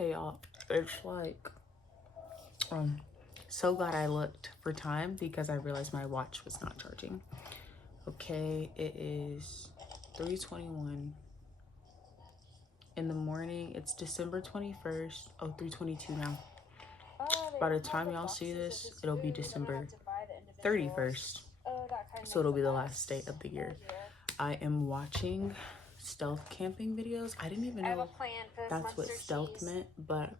Hey y'all, it's like, so glad I looked for time because I realized my watch was not charging. Okay, it is 3:21 in the morning. It's December 21st. Oh, 3:22 now. By the time y'all see this, it'll be December 31st. So it'll be the last day of the year. I am watching stealth camping videos. I didn't even know that's what stealth meant, but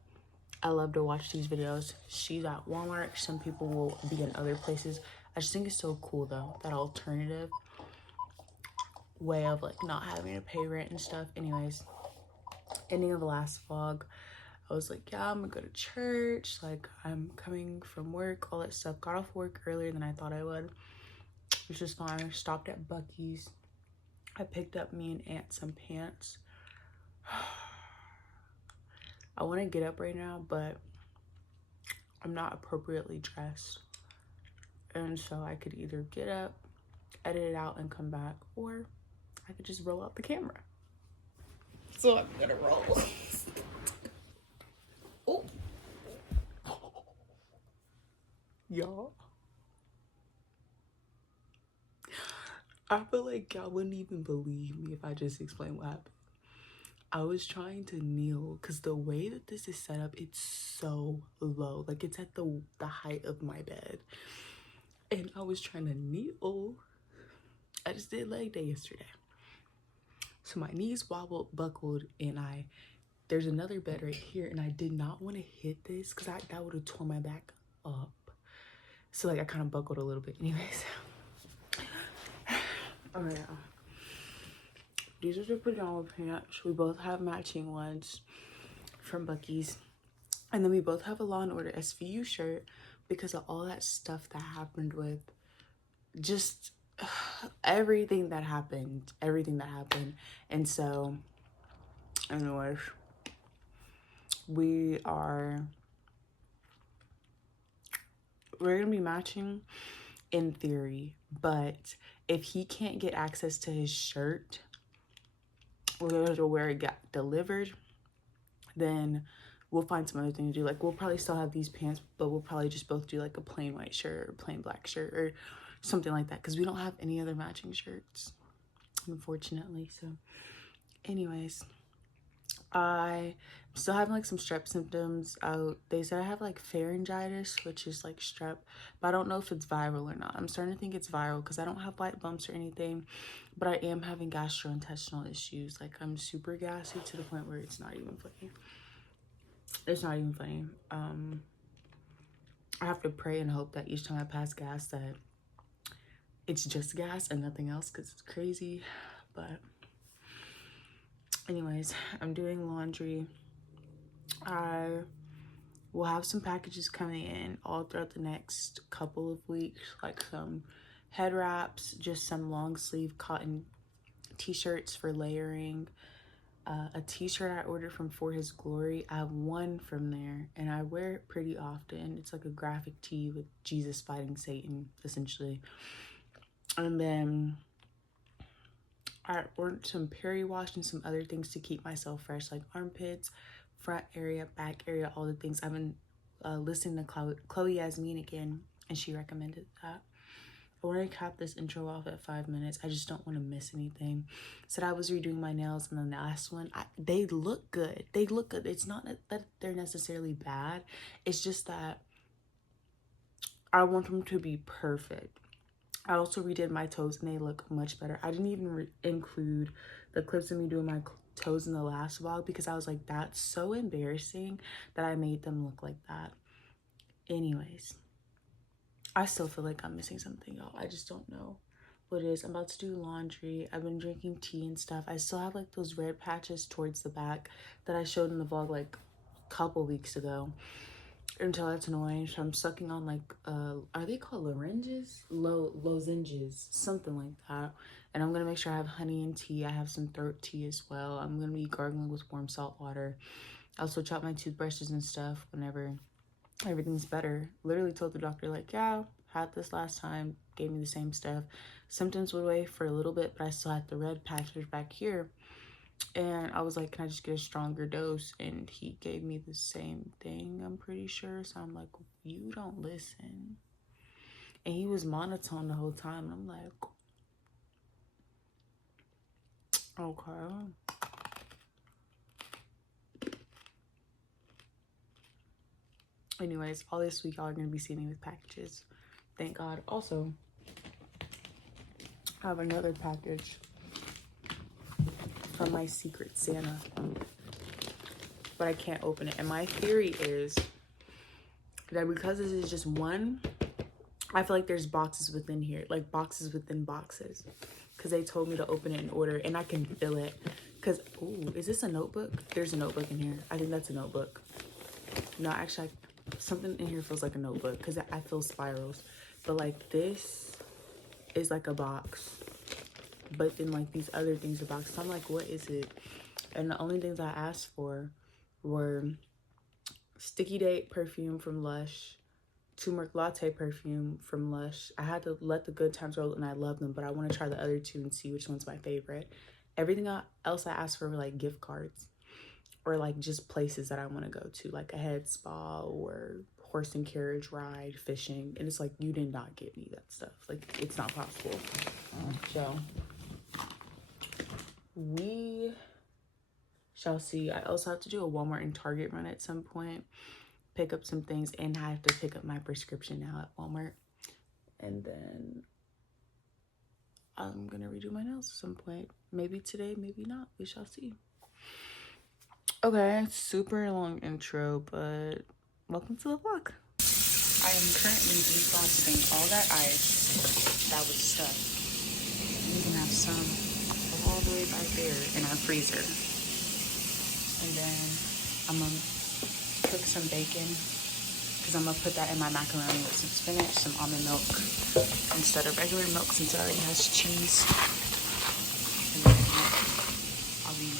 I love to watch these videos. She's at Walmart. Some people will be in other places. I just think it's so cool though, that alternative way of like not having to pay rent and stuff. Anyways, ending of the last vlog, I was like, yeah, I'm gonna go to church. Like, I'm coming from work, all that stuff. Got off work earlier than I thought I would, which is fine. Stopped at Buc-ee's. I picked up me and Aunt some pants. I want to get up right now, but I'm not appropriately dressed. And so I could either get up, edit it out, and come back, or I could just roll out the camera. So I'm gonna roll. Oh. Y'all. I feel like y'all wouldn't even believe me if I just explained what happened. I was trying to kneel because the way that this is set up, it's so low. Like, it's at the height of my bed. And I was trying to kneel. I just did leg day yesterday. So my knees buckled, and there's another bed right here, and I did not want to hit this because that would have torn my back up. So like I kind of buckled a little bit. Anyways. Oh yeah. These are the pajama pants. We both have matching ones from Buc-ee's. And then we both have a Law & Order SVU shirt because of all that stuff that happened with just everything that happened. And so, anyways, we're gonna be matching in theory, but if he can't get access to his shirt, or where it got delivered, then we'll find some other thing to do. Like, we'll probably still have these pants, but we'll probably just both do like a plain white shirt or plain black shirt or something like that, because we don't have any other matching shirts, unfortunately. So anyways, I still having like some strep symptoms. They said I have like pharyngitis, which is like strep, but I don't know if it's viral or not. I'm starting to think it's viral because I don't have white bumps or anything, but I am having gastrointestinal issues. Like, I'm super gassy to the point where it's not even funny. It's not even funny. I have to pray and hope that each time I pass gas that it's just gas and nothing else, because it's crazy. But anyways, I'm doing laundry. I will have some packages coming in all throughout the next couple of weeks, like some head wraps, just some long sleeve cotton t-shirts for layering, a t-shirt I ordered from For His Glory. I have one from there and I wear it pretty often. It's like a graphic tee with Jesus fighting Satan, essentially. And then I ordered some peri-wash and some other things to keep myself fresh, like armpits, front area, back area, all the things. I've been listening to Chloe Yasmin again, and she recommended that. I want to cap this intro off at 5 minutes. I just don't want to miss anything. Said I was redoing my nails, and then the last one, they look good. They look good. It's not that they're necessarily bad. It's just that I want them to be perfect. I also redid my toes, and they look much better. I didn't even include the clips of me doing my toes in the last vlog because I was like, that's so embarrassing that I made them look like that. Anyways, I still feel like I'm missing something, y'all. I just don't know what it is. I'm about to do laundry. I've been drinking tea and stuff. I still have like those red patches towards the back that I showed in the vlog like a couple weeks ago. Until that's annoying. So I'm sucking on like are they called lozenges? Lozenges, something like that. And I'm gonna make sure I have honey and tea. I have some throat tea as well. I'm gonna be gargling with warm salt water. I also chop my toothbrushes and stuff whenever everything's better. Literally told the doctor like, yeah, had this last time, gave me the same stuff. Symptoms would away for a little bit, but I still had the red patches back here. And I was like, can I just get a stronger dose? And he gave me the same thing, I'm pretty sure. So I'm like, you don't listen. And he was monotone the whole time. And I'm like, okay. Anyways, all this week y'all are gonna be seeing me with packages. Thank God. Also, I have another package from my Secret Santa, but I can't open it. And my theory is that because this is just one, I feel like there's boxes within here, like boxes within boxes, because they told me to open it in order, and I can feel it. Because, ooh, is this a notebook? There's a notebook in here. I think that's a notebook. No, actually, something in here feels like a notebook, because I feel spirals. But like this is like a box, but then like these other things are boxes. So I'm like, what is it? And the only things I asked for were Sticky Date perfume from Lush, turmeric latte perfume from Lush. I had to let the good times roll, and I love them, but I want to try the other two and see which one's my favorite. Everything else I asked for were like gift cards, or like just places that I want to go to, like a head spa or horse and carriage ride, fishing. And it's like, you did not get me that stuff. Like, it's not possible. So we shall see. I also have to do a Walmart and Target run at some point, pick up some things, and I have to pick up my prescription now at Walmart. And then I'm gonna redo my nails at some point. Maybe today, maybe not. We shall see. Okay, super long intro, but welcome to the vlog. I am currently defrosting all that ice that was stuck. We even have some all the way back there in our freezer. And then I'm gonna cook some bacon, because I'm gonna put that in my macaroni with some spinach, some almond milk instead of regular milk, since it already has cheese. And then I'll be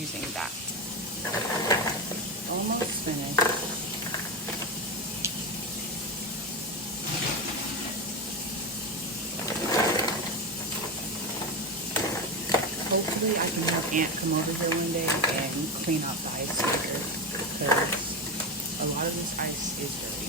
using that. Almost finished. Hopefully I can have Aunt come over here one day and clean out the ice maker, because a lot of this ice is dirty.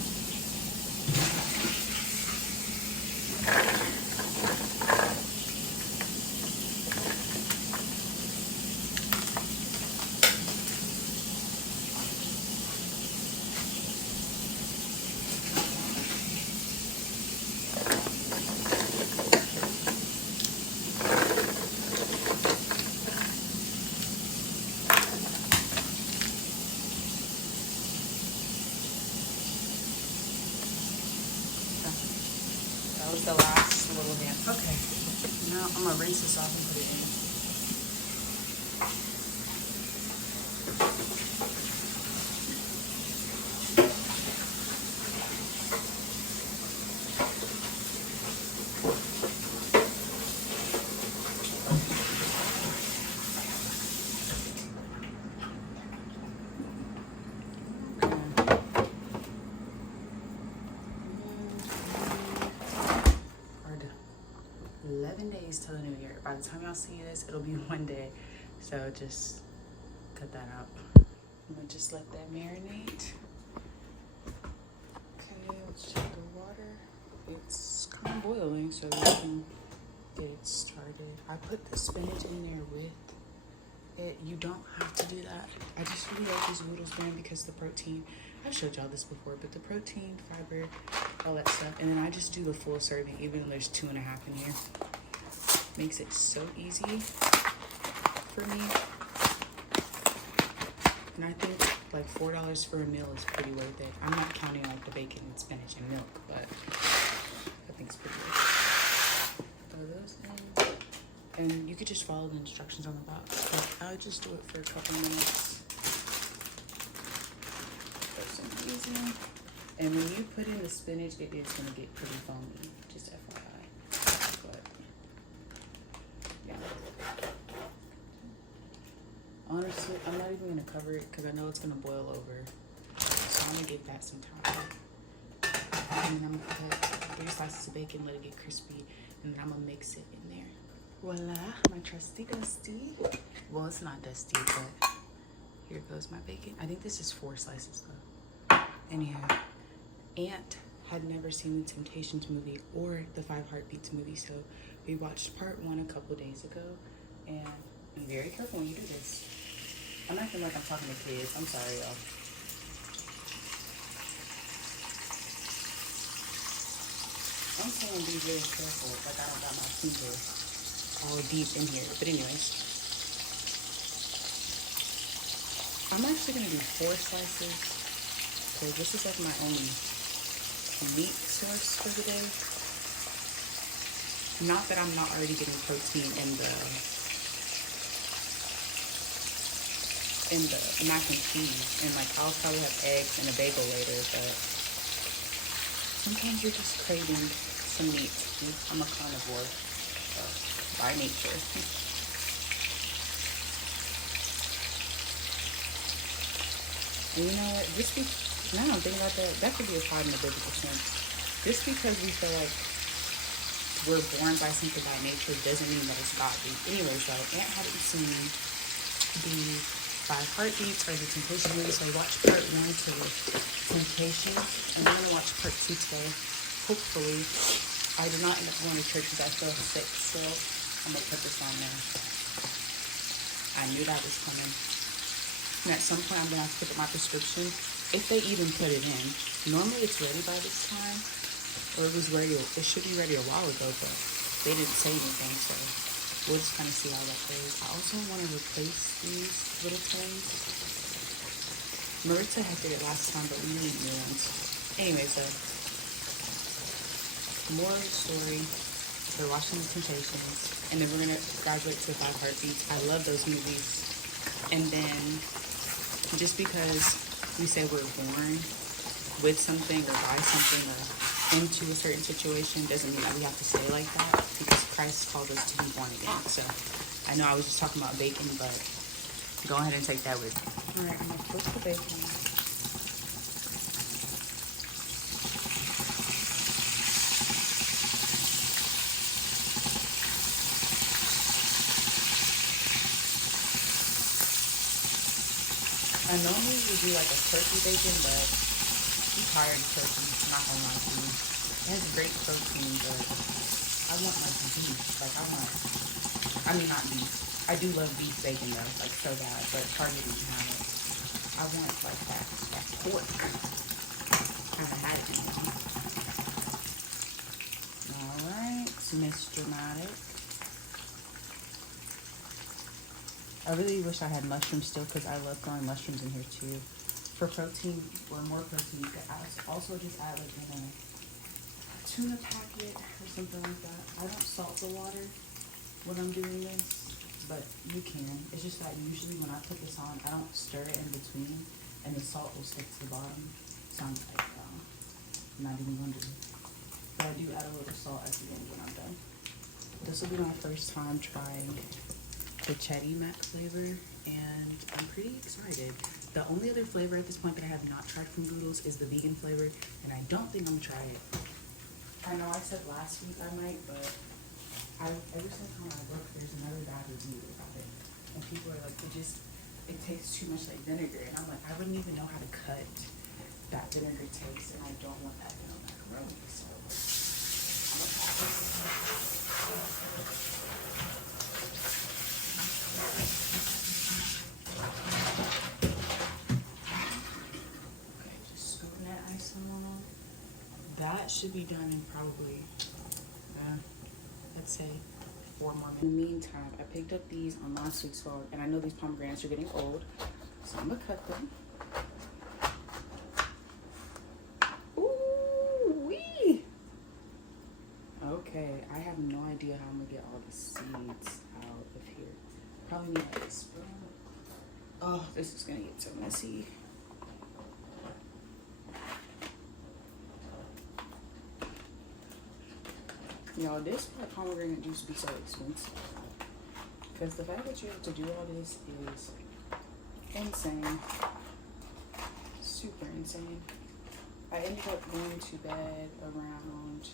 That was the last little bit. Okay, now I'm gonna rinse this off and put it in. We're done. 11 days till the new year. By the time y'all see this, it'll be one day. So just cut that out. I'm gonna just let that marinate. Okay, let's check the water. It's kind of boiling, so we can get it started. I put the spinach in there with it. You don't have to do that. I just really like these noodles brand because the protein, I've showed y'all this before, but the protein, fiber, all that stuff. And then I just do the full serving, even though there's 2.5 in here. Makes it so easy for me. And I think like $4 for a meal is pretty worth it. I'm not counting like the bacon and spinach and milk, but I think it's pretty worth it. Throw those in. And you could just follow the instructions on the box, but I'll just do it for a couple minutes. That's amazing. And when you put in the spinach, it is gonna get pretty foamy, just FYI. But yeah. Honestly, I'm not even gonna cover it because I know it's gonna boil over. So I'm gonna give that some time. And then I'm gonna put 3 slices of bacon, let it get crispy, and then I'm gonna mix it in there. Voila, my trusty dusty. Well, it's not dusty, but here goes my bacon. I think this is 4 slices though. Anyhow, Aunt had never seen the Temptations movie or the 5 Heartbeats movie, so we watched part 1 a couple days ago. And be very careful when you do this. I'm acting like I'm talking to kids. I'm sorry, y'all. I'm saying be very careful, like I don't got my finger all deep in here. But anyways, I'm actually gonna do 4 slices because this is like my only meat source for the day. Not that I'm not already getting protein in the mac and cheese, and like I'll probably have eggs and a bagel later, but sometimes you're just craving some meat. I'm a carnivore by nature. And you know what? Now I'm thinking about that could be a part in the biblical sense. Just because we feel like we're born by something by nature doesn't mean that it's godly. Anyway, so Aunt hadn't seen the 5 Heartbeats or the Temptation movie, so I watched part 1 to Temptation, and then I'm gonna watch part 2 today. Hopefully, I did not end up going to church because I feel sick still. I'm gonna put this on there. I knew that was coming. And at some point, I'm gonna have to pick up my prescription if they even put it in. Normally, it's ready by this time, or it was ready. It should be ready a while ago, but they didn't say anything, so we'll just kind of see how that goes. I also want to replace these little things. Maritza had did it last time, but we need new ones. Anyway, so more of the story. We're watching the Temptations, and then we're gonna graduate to 5 Heartbeats. I love those movies. And then just because we say we're born with something or by something or into a certain situation doesn't mean that we have to stay like that, because Christ calls us to be born again. So I know I was just talking about bacon, but go ahead and take that with me. All right, I'm gonna flip the bacon. I normally would do like a turkey bacon, but I'm tired of turkey, not gonna lie to you. It has great protein, but I want like beef. Like not beef. I do love beef bacon though, like so bad, but Target didn't have it. I want like that pork. Haven't had it in a while. Alright, Miss Dramatic. I really wish I had mushrooms still because I love throwing mushrooms in here too. For protein, or more protein, you could also just add like in a tuna packet or something like that. I don't salt the water when I'm doing this, but you can. It's just that usually when I put this on, I don't stir it in between, and the salt will stick to the bottom. Sounds like not even wondering. But I do add a little salt at the end when I'm done. This will be my first time trying the Chetty Mac flavor, and I'm pretty excited. The only other flavor at this point that I have not tried from Noodles is the vegan flavor, and I don't think I'm gonna try it. I know I said last week I might, but every single time I look, there's another bad review about it, and people are like, it tastes too much like vinegar, and I'm like, I wouldn't even know how to cut that vinegar taste, and I don't want that in a macaroni, so that should be done in probably, let's say 4 more minutes. In the meantime, I picked up these on last week's vlog, and I know these pomegranates are getting old, so I'm gonna cut them. Ooh wee! Okay, I have no idea how I'm gonna get all the seeds out of here. Probably need like a spoon. Oh, this is gonna get so messy. Y'all, this pomegranate juice be so expensive. Because the fact that you have to do all this is insane. Super insane. I ended up going to bed around,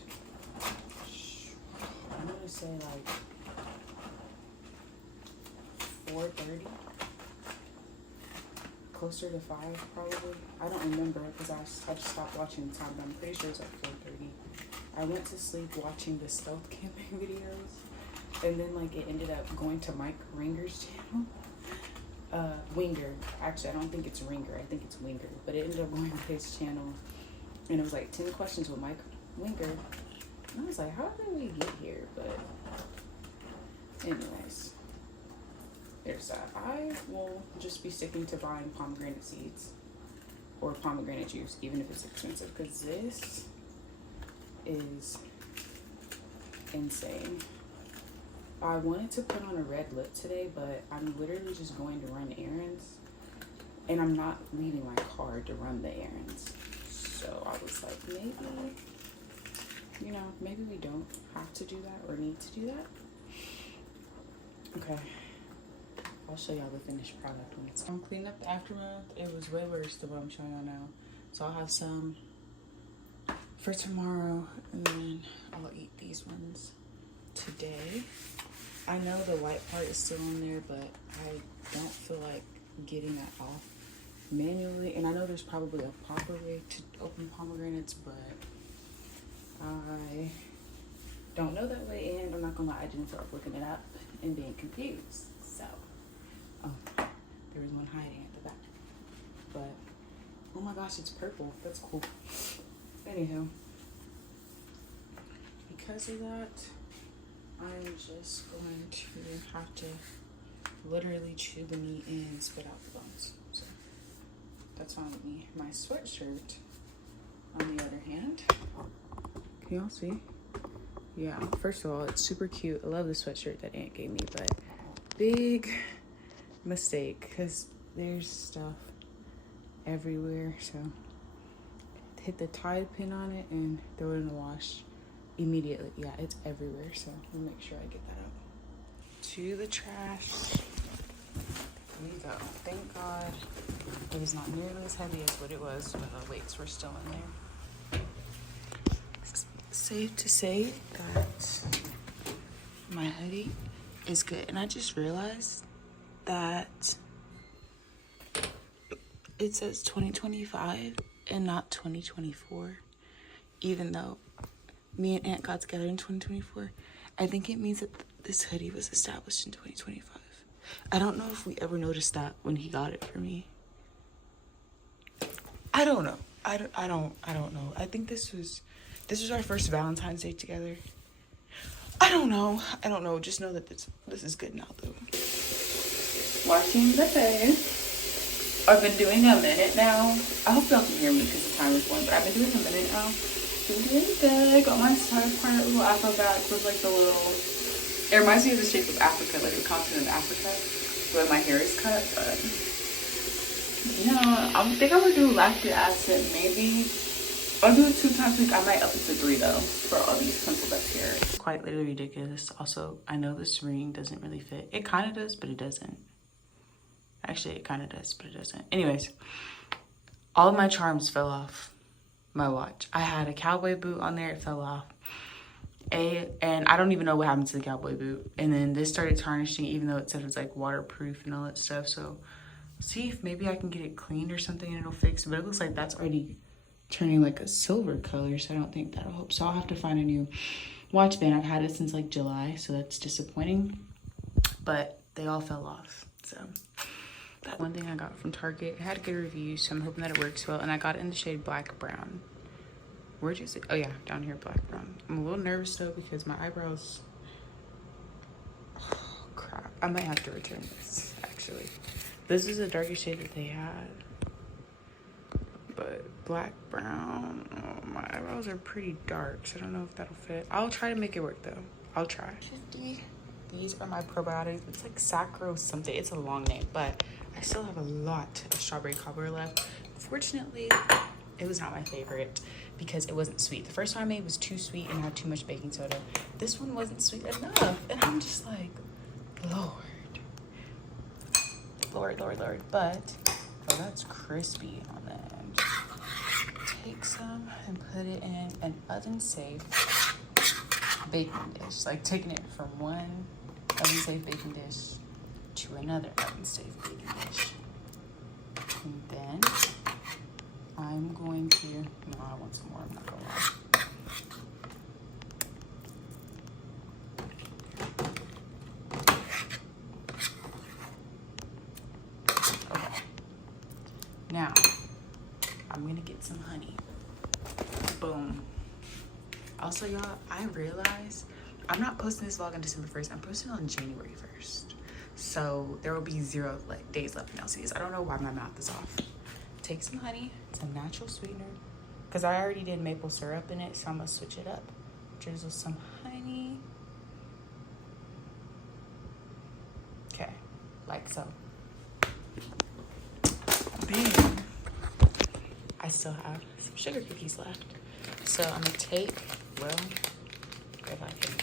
I'm gonna say like 4:30. Closer to 5 probably. I don't remember because I just stopped watching the time, but I'm pretty sure it's like 4:30. I went to sleep watching the stealth camping videos, and then like it ended up going to Mike Ringer's channel. Winger. Actually, I don't think it's Ringer. I think it's Winger. But it ended up going to his channel, and it was like 10 questions with Mike Winger. And I was like, how did we get here? But anyways. There's that. I will just be sticking to buying pomegranate seeds or pomegranate juice, even if it's expensive, because this is insane. I wanted to put on a red lip today, but I'm literally just going to run errands, and I'm not leaving my car to run the errands. So I was like, maybe, you know, maybe we don't have to do that or need to do that. Okay. I'll show y'all the finished product when it's. I'm cleaning up the aftermath. It was way worse than what I'm showing y'all now. So I'll have some for tomorrow, and then I'll eat these ones today. I know the white part is still on there, but I don't feel like getting that off manually. And I know there's probably a proper way to open pomegranates, but I don't know that way, and I'm not gonna lie, I didn't feel like looking it up and being confused. So oh, there was one hiding at the back. But, oh my gosh, it's purple. That's cool. Anywho, because of that, I'm just going to have to literally chew the meat and spit out the bones. So, that's fine with me. My sweatshirt, on the other hand, can y'all see? Yeah, first of all, it's super cute. I love the sweatshirt that Aunt gave me, but big mistake because there's stuff everywhere. So hit the Tide pin on it and throw it in the wash immediately. Yeah, it's everywhere. So let me make sure I get that out. To the trash. There you go. Thank God it was not nearly as heavy as what it was, but the weights were still in there. It's safe to say that my hoodie is good. And I just realized that it says 2025 and not 2024, even though me and Aunt got together in 2024. I think it means that this hoodie was established in 2025. I don't know if we ever noticed that when he got it for me. I don't know. I don't know. I think this was our first Valentine's Day together. I don't know. Just know that this is good now though. Washing the face. I've been doing a minute now. I hope y'all can hear me because the time is going, but I've been doing a minute now. Been doing good. Got my side part little afro back with like the little. It reminds me of the shape of Africa, like the continent of Africa, where my hair is cut. But yeah, I think I'm gonna do lactic acid. Maybe I'll do it 2 times a week. I might up it to 3 though for all these pimples up here. Quite literally ridiculous. Also, I know this ring doesn't really fit. It kind of does, but it doesn't. Actually, it kind of does, but it doesn't. Anyways, all of my charms fell off my watch. I had a cowboy boot on there. It fell off. And I don't even know what happened to the cowboy boot. And then this started tarnishing, even though it said it was like waterproof and all that stuff. So see if maybe I can get it cleaned or something and it'll fix it. But it looks like that's already turning like a silver color, so I don't think that'll help. So I'll have to find a new watch band. I've had it since like July, so that's disappointing. But they all fell off. So that one thing I got from Target, it had a good review, so I'm hoping that it works well. And I got it in the shade black brown. Where'd you see? Oh yeah, down here, black brown. I'm a little nervous though because my eyebrows. Oh crap! I might have to return this actually. This is the darkest shade that they had. But black, brown, oh, my eyebrows are pretty dark, so I don't know if that'll fit. I'll try to make it work though. I'll try. 50. These are my probiotics. It's like sacro something. It's a long name, but I still have a lot of strawberry cobbler left. Fortunately, it was not my favorite because it wasn't sweet. The first one I made was too sweet and had too much baking soda. This one wasn't sweet enough, and I'm just like, Lord. But oh, that's crispy on the end. Take some and put it in an oven-safe baking dish. Like taking it from one oven-safe baking dish to another oven-safe baking dish. And then I'm going to, no, I want some more, I'm not gonna lie. Okay. Now, I'm gonna get some honey. Boom. Also, y'all, I realized I'm not posting this vlog on December 1st. I'm posting on January 1st. So there will be 0 days left in LCS. I don't know why my mouth is off. Take some honey, some natural sweetener, because I already did maple syrup in it, so I'm gonna switch it up. Drizzle some honey. Okay, like so. Then I still have some sugar cookies left. So I'm gonna take, well, if I can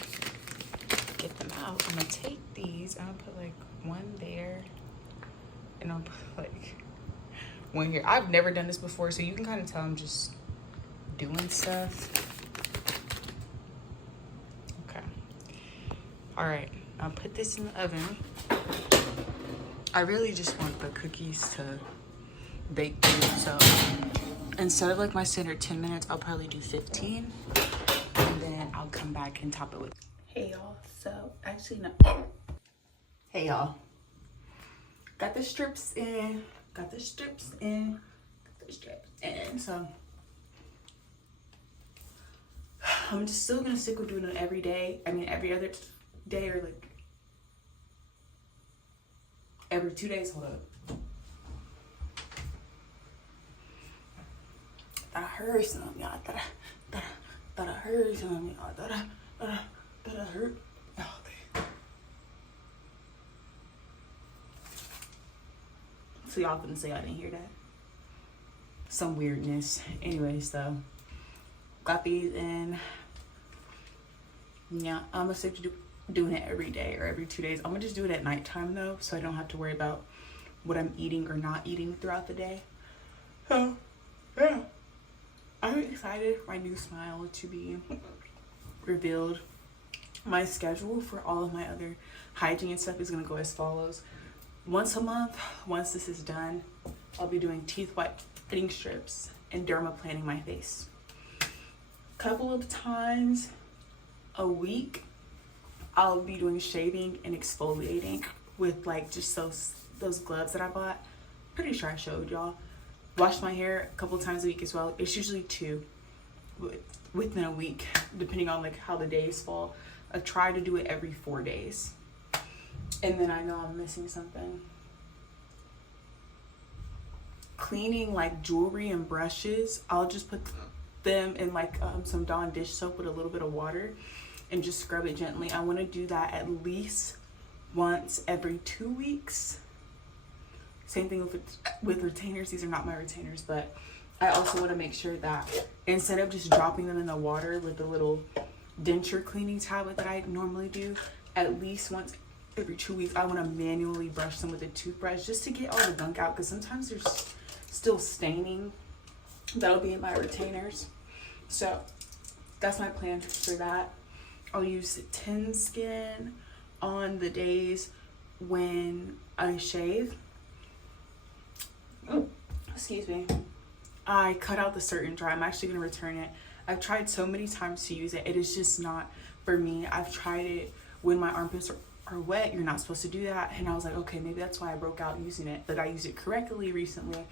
get them out, I'm gonna take these, I'm gonna put like one there, and I'll put like one here. I've never done this before, so you can kind of tell I'm just doing stuff. Okay. All right, I'll put this in the oven. I really just want the cookies to bake through, so instead of like my standard 10 minutes, I'll probably do 15, and then I'll come back and top it with. Hey y'all, so actually no. Hey y'all, got the strips in, so I'm just still gonna stick with doing it every day. I mean, every other day, or like every 2 days. Hold up. I heard something, y'all. Thought I heard something, y'all. Thought I heard. Oh, damn. So y'all couldn't say I didn't hear that. Some weirdness. Anyways, though, got these in. Yeah, I'm gonna stick to doing it every day or every 2 days. I'm gonna just do it at nighttime though, so I don't have to worry about what I'm eating or not eating throughout the day. So, yeah. I'm excited for my new smile to be revealed. My schedule for all of my other hygiene and stuff is going to go as follows. Once a month, once this is done, I'll be doing teeth whitening strips and dermaplaning my face. Couple of times a week, I'll be doing shaving and exfoliating with like just those gloves that I bought. Pretty sure I showed y'all. Wash my hair a couple times a week as well. It's usually 2 within a week, depending on like how the days fall. I try to do it every 4 days. And then I know I'm missing something. Cleaning like jewelry and brushes, I'll just put them in like some Dawn dish soap with a little bit of water and just scrub it gently. I want to do that at least once every 2 weeks. Same thing with retainers. These are not my retainers, but I also want to make sure that instead of just dropping them in the water with the little denture cleaning tablet that I normally do, at least once every 2 weeks, I want to manually brush them with a toothbrush just to get all the gunk out, because sometimes there's still staining that'll be in my retainers. So that's my plan for that. I'll use Tin Skin on the days when I shave. Oh, excuse me. I cut out the certain dry. I'm actually going to return it. I've tried so many times to use it. It is just not for me. I've tried it when my armpits are wet. You're not supposed to do that. And I was like, okay, maybe that's why I broke out using it. But I used it correctly recently.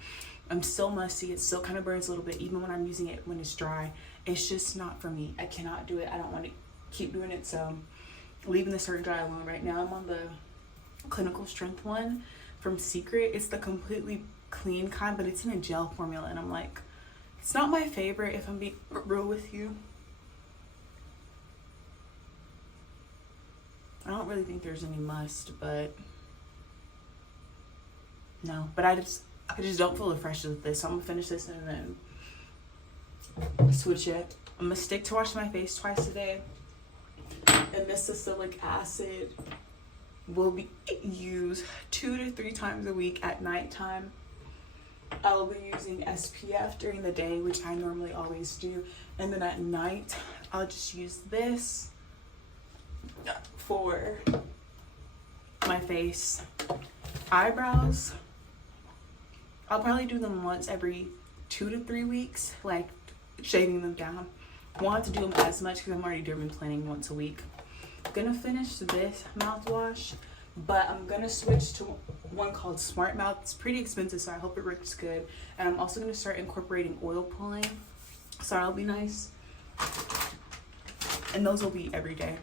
I'm still musty. It still kind of burns a little bit, even when I'm using it when it's dry. It's just not for me. I cannot do it. I don't want to keep doing it. So leaving the certain dry alone. Right now I'm on the Clinical Strength one from Secret. It's the completely clean kind, but it's in a gel formula, and I'm like, it's not my favorite, if I'm being real with you. I don't really think there's any must, but no. But I just don't feel refreshed with this, so I'm gonna finish this and then switch it. I'm gonna stick to washing my face twice a day, and this salicylic acid will be used 2 to 3 times a week at nighttime. I'll be using SPF during the day, which I normally always do, and then at night I'll just use this for my face. Eyebrows, I'll probably do them once every 2 to 3 weeks, like shaving them down. Won't have to do them as much because I'm already derma planning once a week. Gonna finish this mouthwash, but I'm gonna switch to one called Smart Mouth. It's pretty expensive, so I hope it works good. And I'm also gonna start incorporating oil pulling, so that'll be nice. And those will be every day,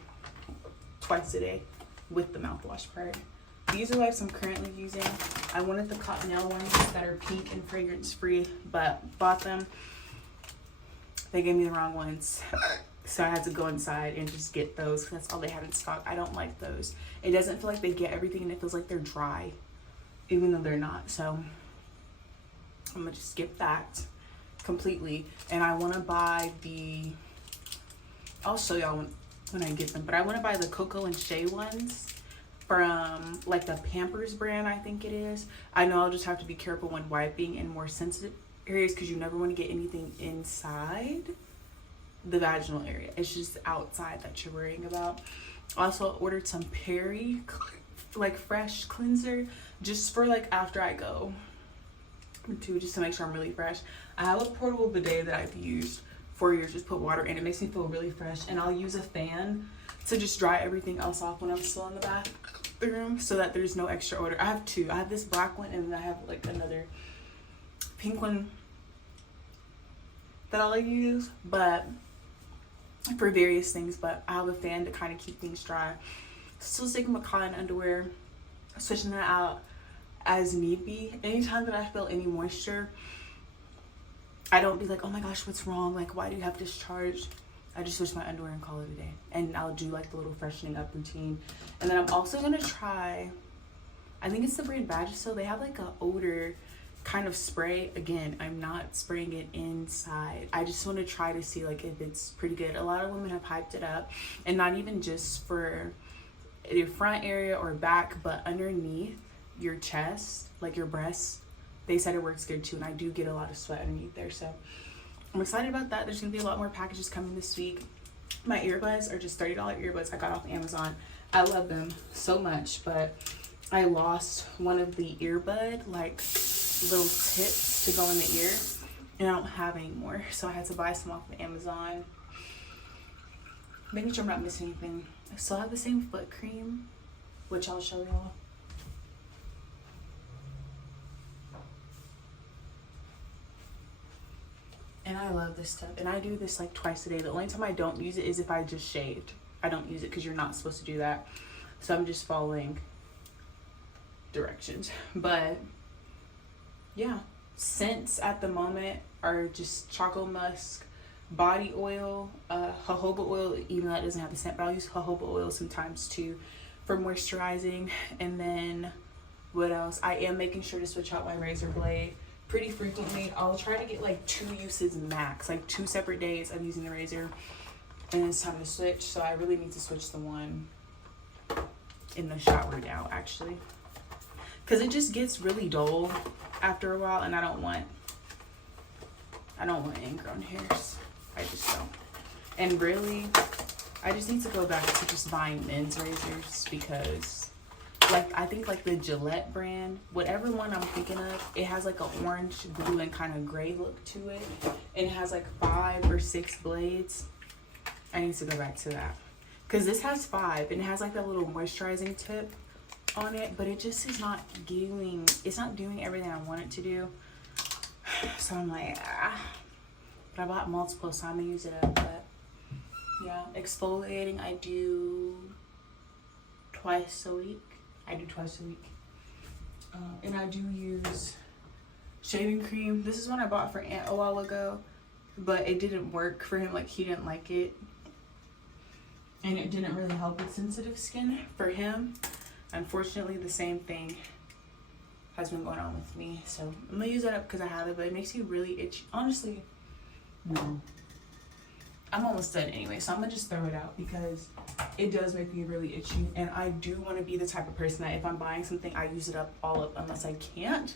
twice a day, with the mouthwash part. These are wipes I'm currently using. I wanted the Cottonelle ones that are pink and fragrance free, but bought them. They gave me the wrong ones, so I had to go inside and just get those because that's all they had in stock. I don't like those. It doesn't feel like they get everything, and it feels like they're dry, even though they're not. So I'm gonna just skip that completely. And I want to buy the, I'll show y'all when I get them, but I want to buy the Coco and Shea ones from like the Pampers brand, I think it is. I know I'll just have to be careful when wiping in more sensitive areas because you never want to get anything inside the vaginal area. It's just outside that you're worrying about. Also ordered some Perry like fresh cleanser just for like after I go to, just to make sure I'm really fresh. I have a portable bidet that I've used for years. Just put water in, it makes me feel really fresh, and I'll use a fan to just dry everything else off when I'm still in the bathroom so that there's no extra odor. I have two. I have this black one and I have like another pink one that I'll use, but for various things. But I have a fan to kind of keep things dry. Still sticking with cotton underwear, switching that out as need be. Anytime that I feel any moisture, I don't be like, oh my gosh, what's wrong? Like, why do you have discharge? I just switch my underwear and call it a day. And I'll do like the little freshening up routine. And then I'm also gonna try, I think it's the brand Vagisil. They have like a odor kind of spray. Again, I'm not spraying it inside. I just want to try to see like if it's pretty good. A lot of women have hyped it up, and not even just for your front area or back, but underneath your chest, like your breasts. They said it works good too, and I do get a lot of sweat underneath there, so I'm excited about that. There's gonna be a lot more packages coming this week. My earbuds are just $30 earbuds I got off Amazon. I love them so much, but I lost one of the earbud like little tips to go in the ear, and I don't have any more, so I had to buy some off of Amazon. Making sure I'm not missing anything. I still have the same foot cream, which I'll show y'all. And I love this stuff, and I do this like twice a day. The only time I don't use it is if I just shaved. I don't use it because you're not supposed to do that, so I'm just following directions. But yeah, scents at the moment are just chocolate musk, body oil, jojoba oil, even though that doesn't have the scent, but I'll use jojoba oil sometimes too for moisturizing. And then what else? I am making sure to switch out my razor blade pretty frequently. I'll try to get like 2 uses max, like 2 separate days of using the razor, and it's time to switch. So I really need to switch the one in the shower now, actually, because it just gets really dull after a while, and I don't want ingrown hairs. I just don't. And really, I just need to go back to just buying men's razors, because like I think like the Gillette brand, whatever one I'm thinking of, it has like a orange, blue, and kind of gray look to it, and it has like 5 or 6 blades. I need to go back to that, because this has 5 and it has like that little moisturizing tip on it, but it just is not doing, it's not doing everything I want it to do. So I'm like, but I bought multiple, so I'm gonna use it up. But yeah, exfoliating I do twice a week. And I do use shaving cream. This is one I bought for Aunt a while ago, but it didn't work for him. Like, he didn't like it, and it didn't really help with sensitive skin for him. Unfortunately, the same thing has been going on with me, so I'm gonna use that up because I have it, but it makes me really itchy. Honestly, no, I'm almost done anyway, so I'm gonna just throw it out because it does make me really itchy, and I do want to be the type of person that if I'm buying something, I use it up all up unless I can't.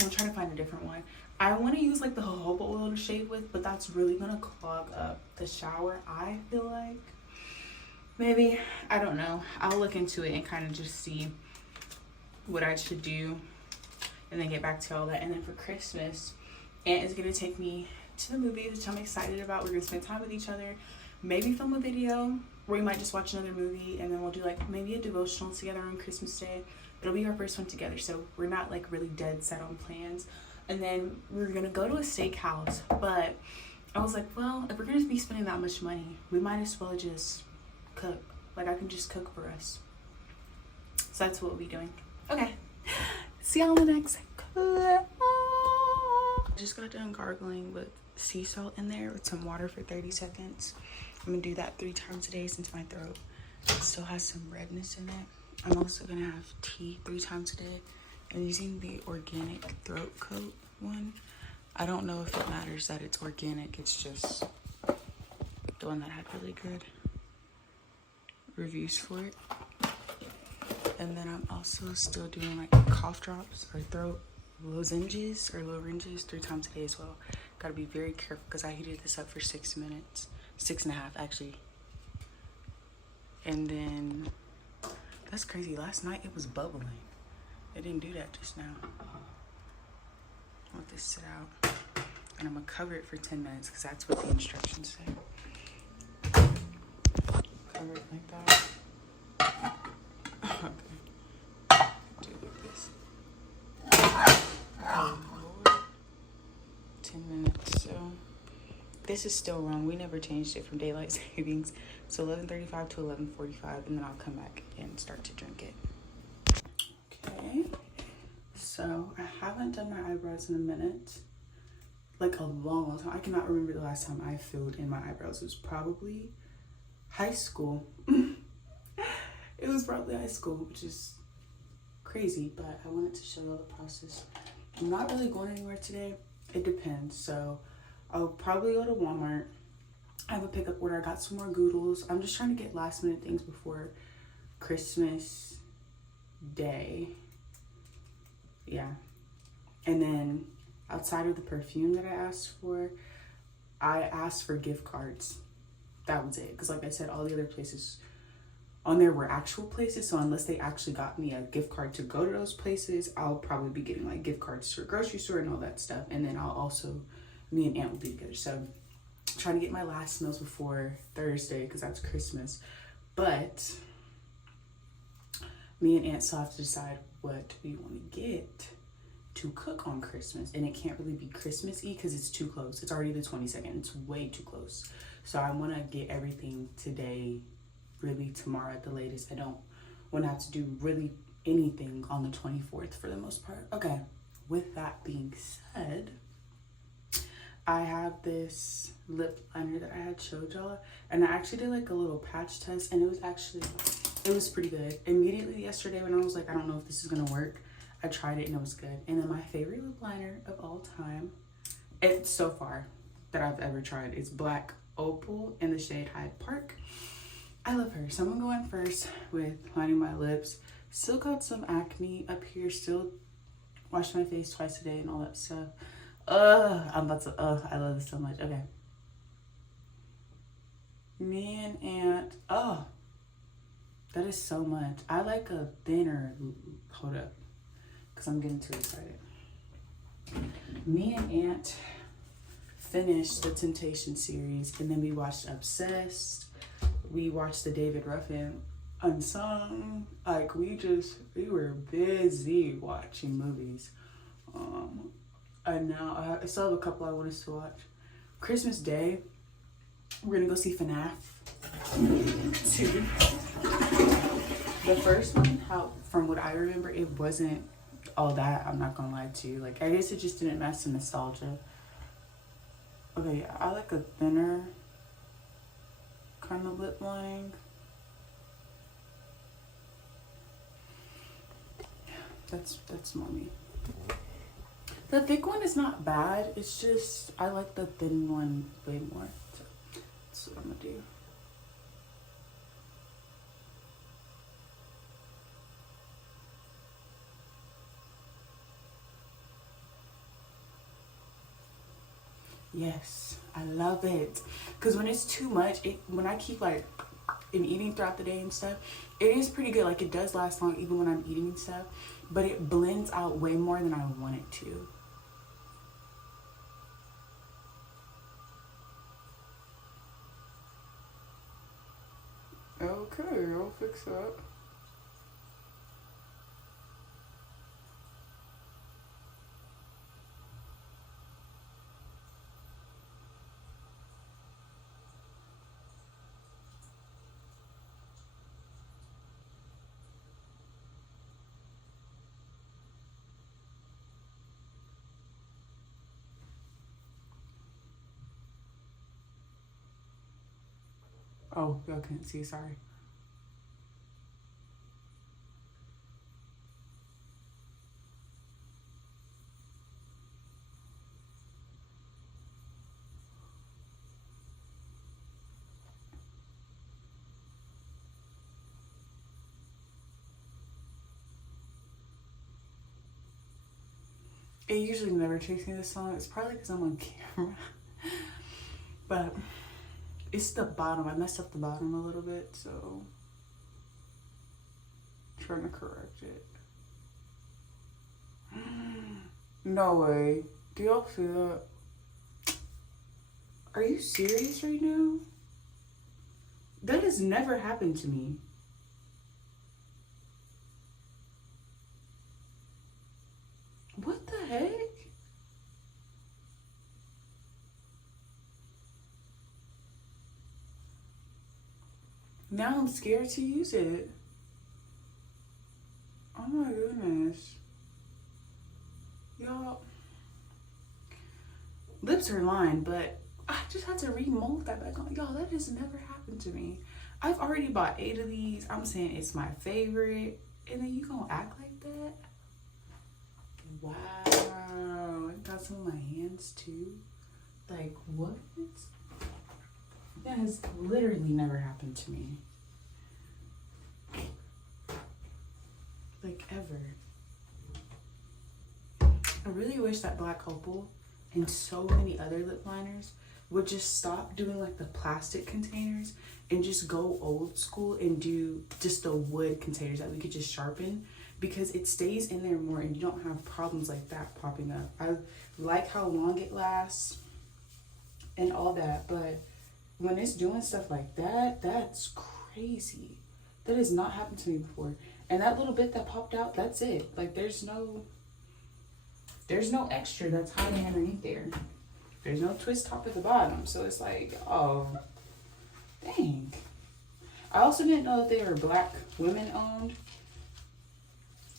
I'm trying to find a different one. I want to use like the jojoba oil to shave with, but that's really gonna clog up the shower, I feel like. maybe, I don't know. I'll look into it and kind of just see what I should do and then get back to all that. And then for Christmas, Aunt is going to take me to the movies, which I'm excited about. We're going to spend time with each other, maybe film a video, or we might just watch another movie, and then we'll do like maybe a devotional together on Christmas Day. It'll be our first one together, so we're not like really dead set on plans. And then we're going to go to a steakhouse, but I was like, well, if we're going to be spending that much money, we might as well just cook. Like, I can just cook for us. So that's what we'll be doing. Okay. See y'all in the next clip. Just got done gargling with sea salt in there with some water for 30 seconds. I'm gonna do that 3 times a day since my throat still has some redness in it. I'm also gonna have tea 3 times a day. I'm using the organic throat coat one. I don't know if it matters that it's organic, it's just the one that had really good reviews for it. And then I'm also still doing like cough drops or throat lozenges or larynges 3 times a day as well. Gotta be very careful because I heated this up for 6 minutes, 6.5 actually. And then that's crazy. Last night it was bubbling. It didn't do that just now. I'll let this sit out. And I'm gonna cover it for 10 minutes because that's what the instructions say. Cover it like that. Okay. Do it like this. 10 minutes. So this is still wrong. We never changed it from daylight savings. So 11:35 to 11:45, and then I'll come back and start to drink it. Okay. So I haven't done my eyebrows in a minute. Like a long time. I cannot remember the last time I filled in my eyebrows. It was probably high school. It was probably high school, which is crazy, but I wanted to show you the process. I'm not really going anywhere today. It depends. So I'll probably go to Walmart. I have a pickup order. I got some more Goodles. I'm just trying to get last minute things before Christmas Day. Yeah. And then outside of the perfume that I asked for gift cards. That was it. Because like I said, all the other places on there were actual places. So unless they actually got me a gift card to go to those places, I'll probably be getting like gift cards to a grocery store and all that stuff. And then me and Aunt will be together. So I'm trying to get my last meals before Thursday because that's Christmas. But me and Aunt still have to decide what we want to get to cook on Christmas, and it can't really be Christmas-y because it's too close. It's already the 22nd. It's way too close. So I want to get everything today, really tomorrow at the latest. I don't want to have to do really anything on the 24th for the most part. Okay, with that being said, I have this lip liner that I had showed y'all, and I actually did like a little patch test, and it was pretty good. Immediately yesterday when I was like, I don't know if this is gonna work, I tried it and it was good. And then my favorite lip liner of all time, it's so far that I've ever tried, is Black Opal in the shade Hyde Park. I love her. So I'm gonna go in first with lining my lips. Still got some acne up here, still wash my face twice a day and all that stuff. I love this so much. Okay. Me and Aunt, that is so much. I like a thinner, hold up, because I'm getting too excited. Me and Aunt finished the Temptation series, and then we watched Obsessed. We watched the David Ruffin Unsung. Like, we were busy watching movies. And now I still have a couple I want us to watch. Christmas Day, we're gonna go see FNAF 2. The first one, from what I remember, it wasn't all that. I'm not gonna lie to you. Like, I guess it just didn't match the nostalgia. Okay, yeah, I like a thinner kind of lip lining. That's mommy. The thick one is not bad. It's just I like the thin one way more. So that's what I'm gonna do. Yes, I love it. Cause when it's too much, when I keep like and eating throughout the day and stuff, it is pretty good. Like, it does last long even when I'm eating and stuff, but it blends out way more than I want it to. Okay, I'll fix that. Oh, y'all can't see, sorry. It usually never takes me this long. It's probably because I'm on camera. But it's the bottom. I messed up the bottom a little bit, so I'm trying to correct it. No way. Do y'all feel that? Are you serious right now? That has never happened to me. What the heck? Now I'm scared to use it. Oh my goodness. Y'all, lips are lined, but I just had to remold that back on. Y'all, that has never happened to me. I've already bought 8 of these. I'm saying it's my favorite. And then you gonna act like that? Wow. I got some of my hands too. Like, what? That has literally never happened to me. Like, ever. I really wish that Black Opal and so many other lip liners would just stop doing like the plastic containers and just go old school and do just the wood containers that we could just sharpen, because it stays in there more and you don't have problems like that popping up. I like how long it lasts and all that, but when it's doing stuff like that, that's crazy. That has not happened to me before. And that little bit that popped out, that's it. Like, there's no extra that's hiding underneath there. There's no twist top at the bottom. So it's like, oh, dang. I also didn't know that they were Black women owned.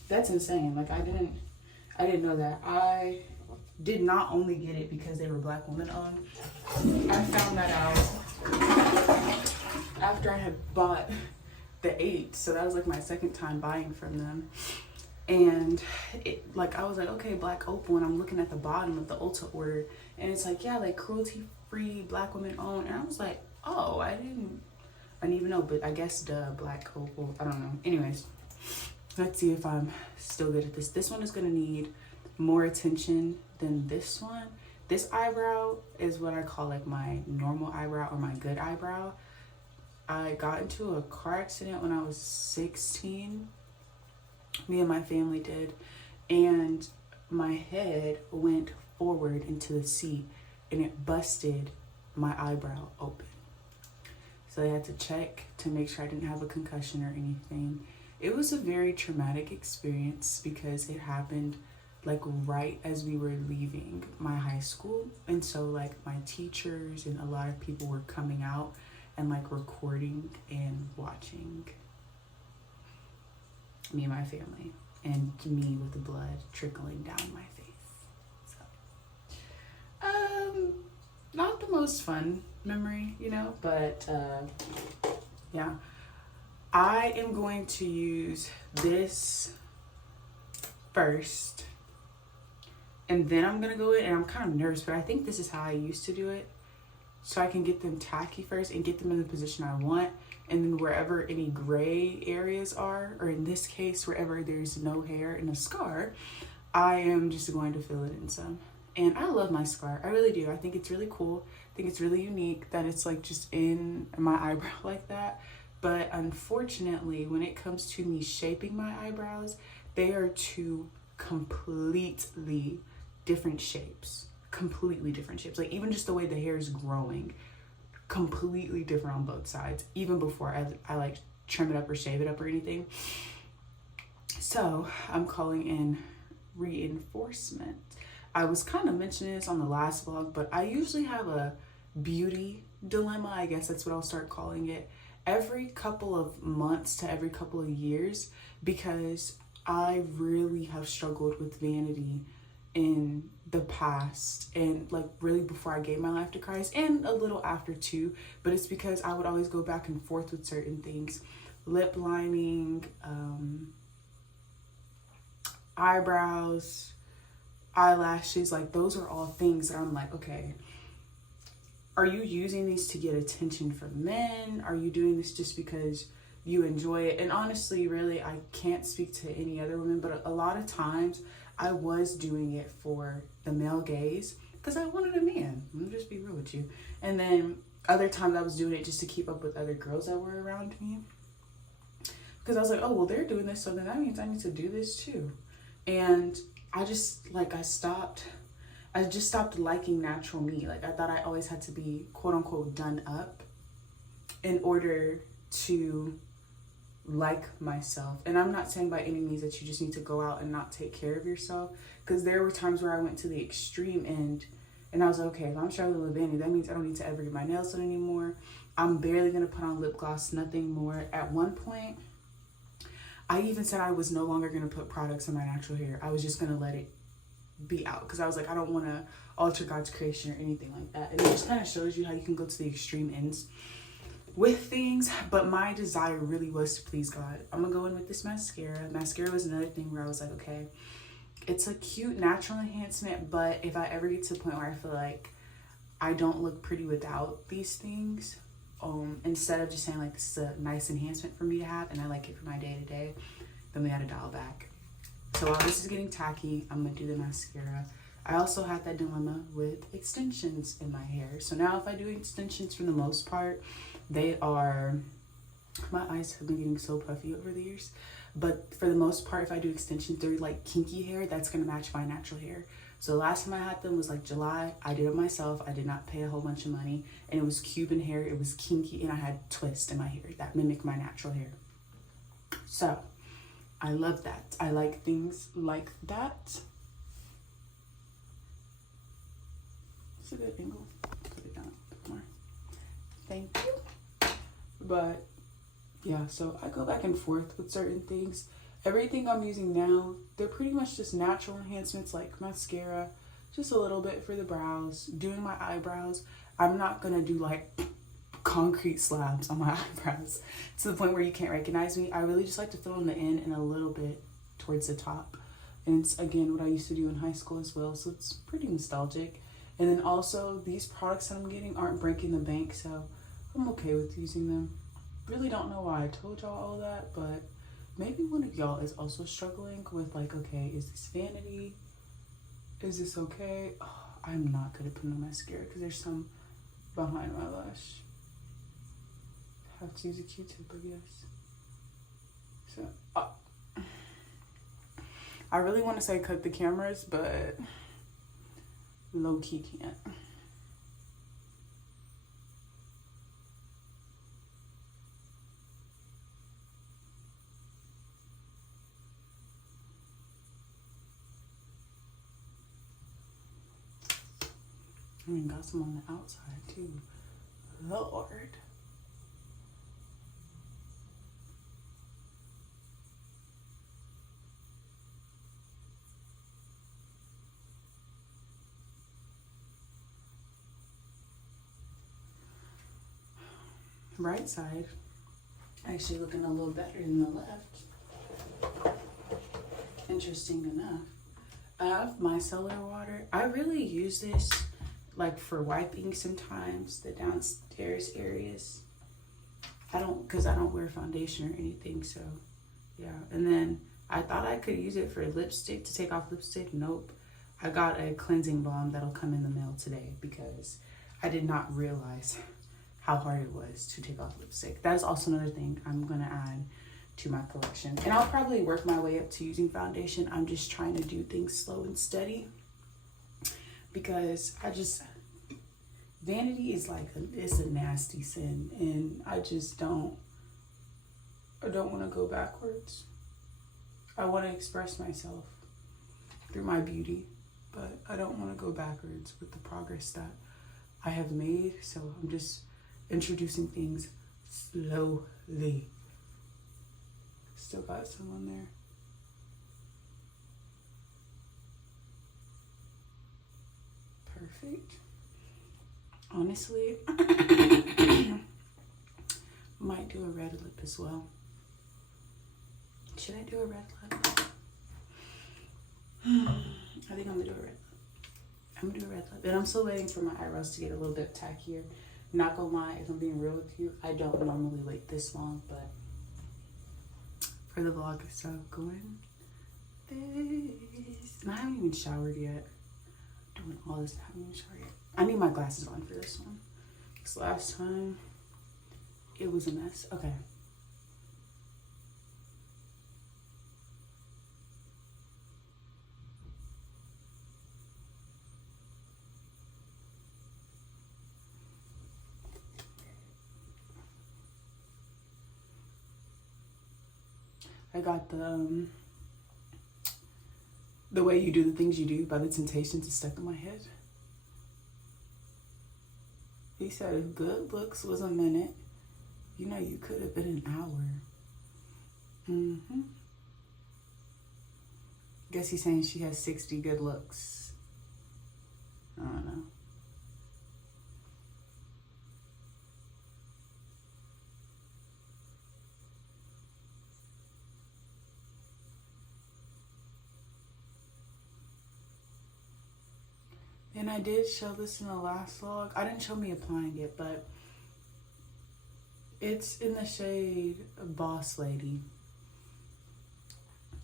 That's insane. Like, I didn't know that. I did not only get it because they were Black women owned. I found that out after I had bought the 8. So that was like my second time buying from them. And it, like, I was like, okay, Black Opal, and I'm looking at the bottom of the Ulta order, and it's like, yeah, like cruelty free, Black women owned. And I was like, oh, I didn't even know, but I guess Black Opal, I don't know. Anyways, let's see if I'm still good at this. This one is gonna need more attention than this one. This eyebrow is what I call like my normal eyebrow or my good eyebrow. I got into a car accident when I was 16. Me and my family did, and my head went forward into the seat and it busted my eyebrow open. So they had to check to make sure I didn't have a concussion or anything. It was a very traumatic experience because it happened like right as we were leaving my high school, and so like my teachers and a lot of people were coming out and like recording and watching me and my family, and me with the blood trickling down my face. So, not the most fun memory, you know, but yeah. I am going to use this first, and then I'm gonna go in, and I'm kind of nervous, but I think this is how I used to do it. So I can get them tacky first and get them in the position I want. And then wherever any gray areas are, or in this case, wherever there's no hair and a scar, I am just going to fill it in some. And I love my scar. I really do. I think it's really cool. I think it's really unique that it's like just in my eyebrow like that. But unfortunately, when it comes to me shaping my eyebrows, they are two completely different shapes. Completely different shapes. Like even just the way the hair is growing, completely different on both sides, even before I like trim it up or shave it up or anything. So I'm calling in reinforcement. I was kind of mentioning this on the last vlog, but I usually have a beauty dilemma, I guess that's what I'll start calling it, every couple of months to every couple of years, because I really have struggled with vanity in the past, and like really before I gave my life to Christ, and a little after too. But it's because I would always go back and forth with certain things. Lip lining, eyebrows, eyelashes, like those are all things that I'm like, okay, are you using these to get attention from men? Are you doing this just because you enjoy it? And honestly, really, I can't speak to any other women, but a lot of times I was doing it for the male gaze because I wanted a man. Let me just be real with you. And then other times I was doing it just to keep up with other girls that were around me, because I was like, oh, well, they're doing this, so then that means I need to do this too. And I just, like, I just stopped liking natural me. Like, I thought I always had to be quote unquote done up in order to like myself. And I'm not saying by any means that you just need to go out and not take care of yourself, because there were times where I went to the extreme end and I was like, okay, if I'm struggling with vanity, that means I don't need to ever get my nails done anymore. I'm barely gonna put on lip gloss, nothing more. At one point, I even said I was no longer gonna put products in my natural hair. I was just gonna let it be out, because I was like, I don't want to alter God's creation or anything like that. And it just kind of shows you how you can go to the extreme ends with things. But my desire really was to please God. I'm gonna go in with this mascara. Mascara was another thing where I was like, okay, it's a cute natural enhancement, but if I ever get to the point where I feel like I don't look pretty without these things, instead of just saying like this is a nice enhancement for me to have and I like it for my day to day, then we had to dial back. So while this is getting tacky, I'm gonna do the mascara. I also had that dilemma with extensions in my hair. So now if I do extensions, for the most part, they are, my eyes have been getting so puffy over the years, but for the most part, if I do extensions, they're like kinky hair that's gonna match my natural hair. So last time I had them was like July. I did it myself. I did not pay a whole bunch of money, and it was Cuban hair. It was kinky, and I had twists in my hair that mimic my natural hair. So I love that. I like things like that. It's a good angle. Put it down a bit more. Thank you. But yeah, so I go back and forth with certain things. Everything I'm using now, they're pretty much just natural enhancements like mascara, just a little bit for the brows, doing my eyebrows. I'm not gonna do like concrete slabs on my eyebrows to the point where you can't recognize me. I really just like to fill in the end and a little bit towards the top. And it's again what I used to do in high school as well, so it's pretty nostalgic. And then also these products that I'm getting aren't breaking the bank, so I'm okay with using them. Really don't know why I told y'all all that, but maybe one of y'all is also struggling with like, okay, is this vanity? Is this okay? Oh, I'm not good at putting on mascara because there's some behind my lash. Have to use a Q-tip, I guess. So, I really want to say cut the cameras, but low-key can't. I mean, got some on the outside too. Lord. Right side actually looking a little better than the left. Interesting enough. I have micellar water. I really use this like for wiping sometimes the downstairs areas. Because I don't wear foundation or anything, so yeah. And then I thought I could use it for lipstick, to take off lipstick. Nope. I got a cleansing balm that'll come in the mail today because I did not realize how hard it was to take off lipstick. That is also another thing I'm gonna add to my collection. And I'll probably work my way up to using foundation. I'm just trying to do things slow and steady because vanity is like, it's a nasty sin, and I don't want to go backwards. I want to express myself through my beauty, but I don't want to go backwards with the progress that I have made. So I'm just introducing things slowly. Still got some on there. Perfect. Honestly, might do a red lip as well. Should I do a red lip? I think I'm gonna do a red lip. I'm gonna do a red lip. And I'm still waiting for my eyebrows to get a little bit tackier. Not gonna lie, if I'm being real with you, I don't normally wait this long, but for the vlog, so going this. And I haven't even showered yet. Doing all this, I haven't even showered yet. I need my glasses on for this one. Because last time, it was a mess. Okay. I got the Way You Do the Things You Do by The Temptations is stuck in my head. He said if good looks was a minute, you know you could have been an hour. Guess he's saying she has 60 good looks. I don't know. And I did show this in the last vlog. I didn't show me applying it, but it's in the shade Boss Lady.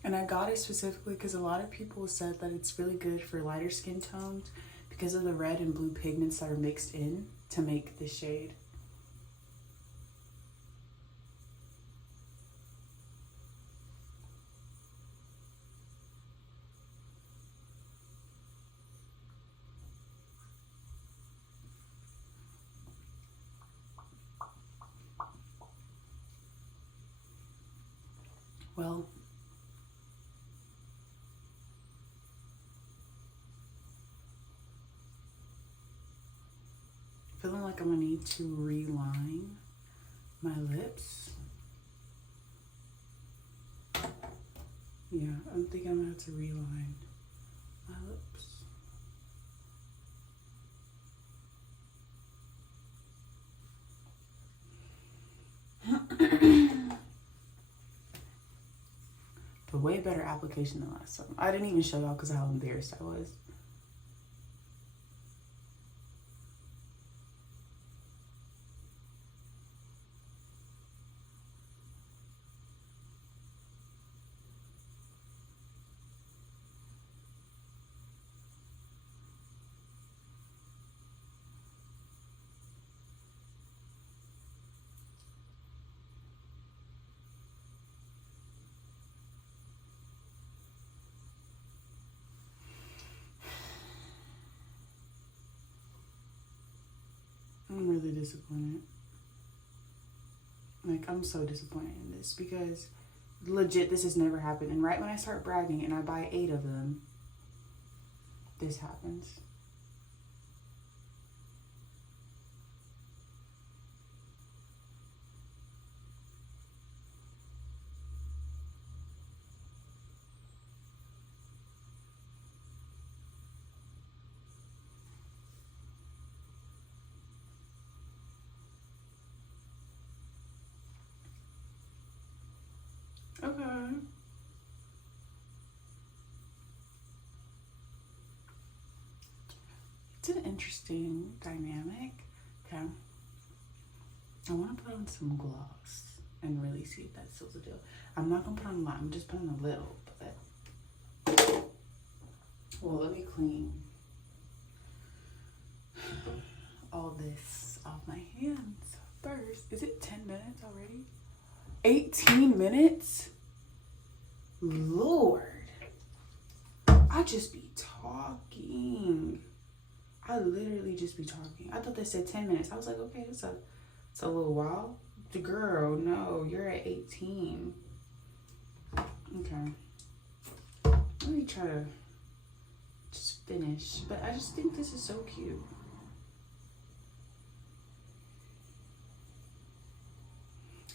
And I got it specifically because a lot of people said that it's really good for lighter skin tones because of the red and blue pigments that are mixed in to make this shade. Well, feeling like I'm gonna need to reline my lips. Yeah, I'm thinking I'm gonna have to reline my lips. A way better application than last time. I didn't even show y'all because of how embarrassed I was. I'm really disappointed. Like, I'm so disappointed in this because legit this has never happened. And right when I start bragging and I buy 8 of them, this happens. Okay. It's an interesting dynamic. Okay. I want to put on some gloss and really see if that seals the deal. I'm not going to put on a lot. I'm just putting a little. But, well, let me clean all all this off my hands first. Is it 10 minutes already? 18 minutes? Lord. I just be talking. I literally just be talking. I thought they said 10 minutes. I was like, okay, it's a little while. The girl, no, you're at 18. Okay. Let me try to just finish. But I just think this is so cute.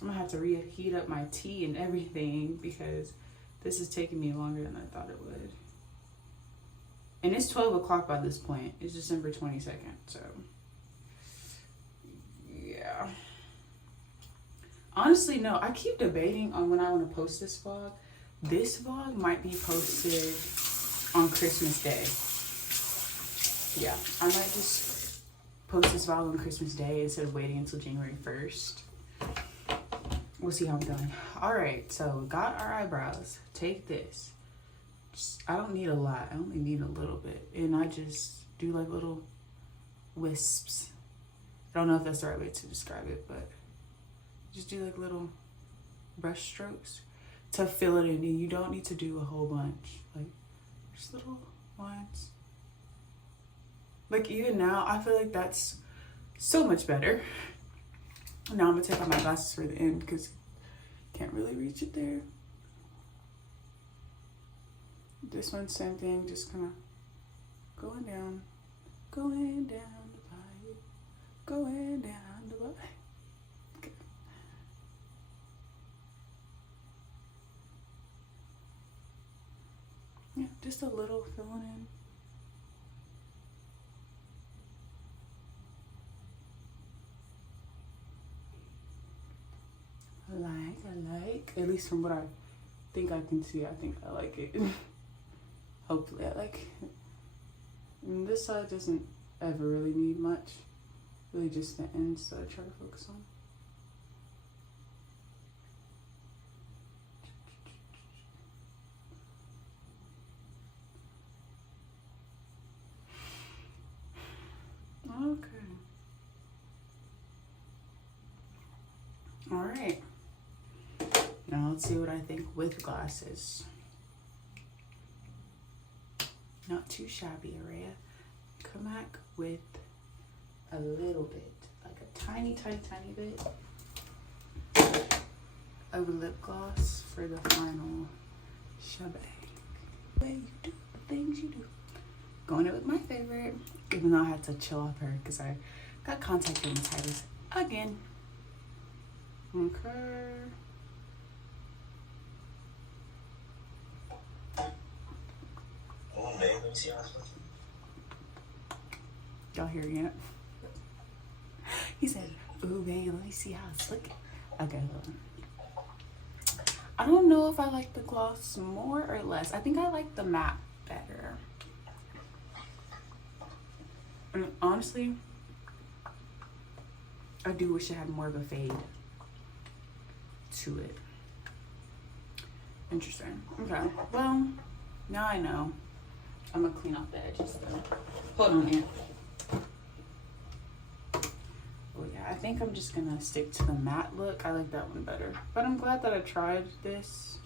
I'm gonna have to reheat up my tea and everything because this is taking me longer than I thought it would. And it's 12 o'clock by this point. It's December 22nd, so yeah. Honestly, no, I keep debating on when I want to post this vlog. This vlog might be posted on Christmas Day. Yeah, I might just post this vlog on Christmas Day instead of waiting until January 1st. We'll see how I'm doing. All right, so got our eyebrows. Take this. I don't need a lot. I only need a little bit. And I just do like little wisps. I don't know if that's the right way to describe it, but just do like little brush strokes to fill it in. And you don't need to do a whole bunch. Like just little lines. Like even now, I feel like that's so much better. Now I'm gonna take out my glasses for the end because can't really reach it there. This one, same thing, just kind of going down the pipe, going down the pipe. Okay. Yeah, just a little filling in. I like, at least from what I think I can see, I think I like it. Hopefully I like it. And this side doesn't ever really need much. Really just the ends that I try to focus on. Okay. All right. Now let's see what I think with glasses. Not too shabby, Araya. Come back with a little bit, like a tiny bit of lip gloss for the final shebang. The way you do the things you do. Going in with my favorite, even though I had to chill off her because I got contact dermatitis again. Okay. Y'all hearing it? He said, ooh, babe, let me see how it's looking. Okay, hold on. I don't know if I like the gloss more or less. I think I like the matte better. And honestly, I do wish it had more of a fade to it. Interesting. Okay, well, now I know. I'm gonna clean off the edges though. Hold on here. Oh yeah, I think I'm just gonna stick to the matte look. I like that one better. But I'm glad that I tried this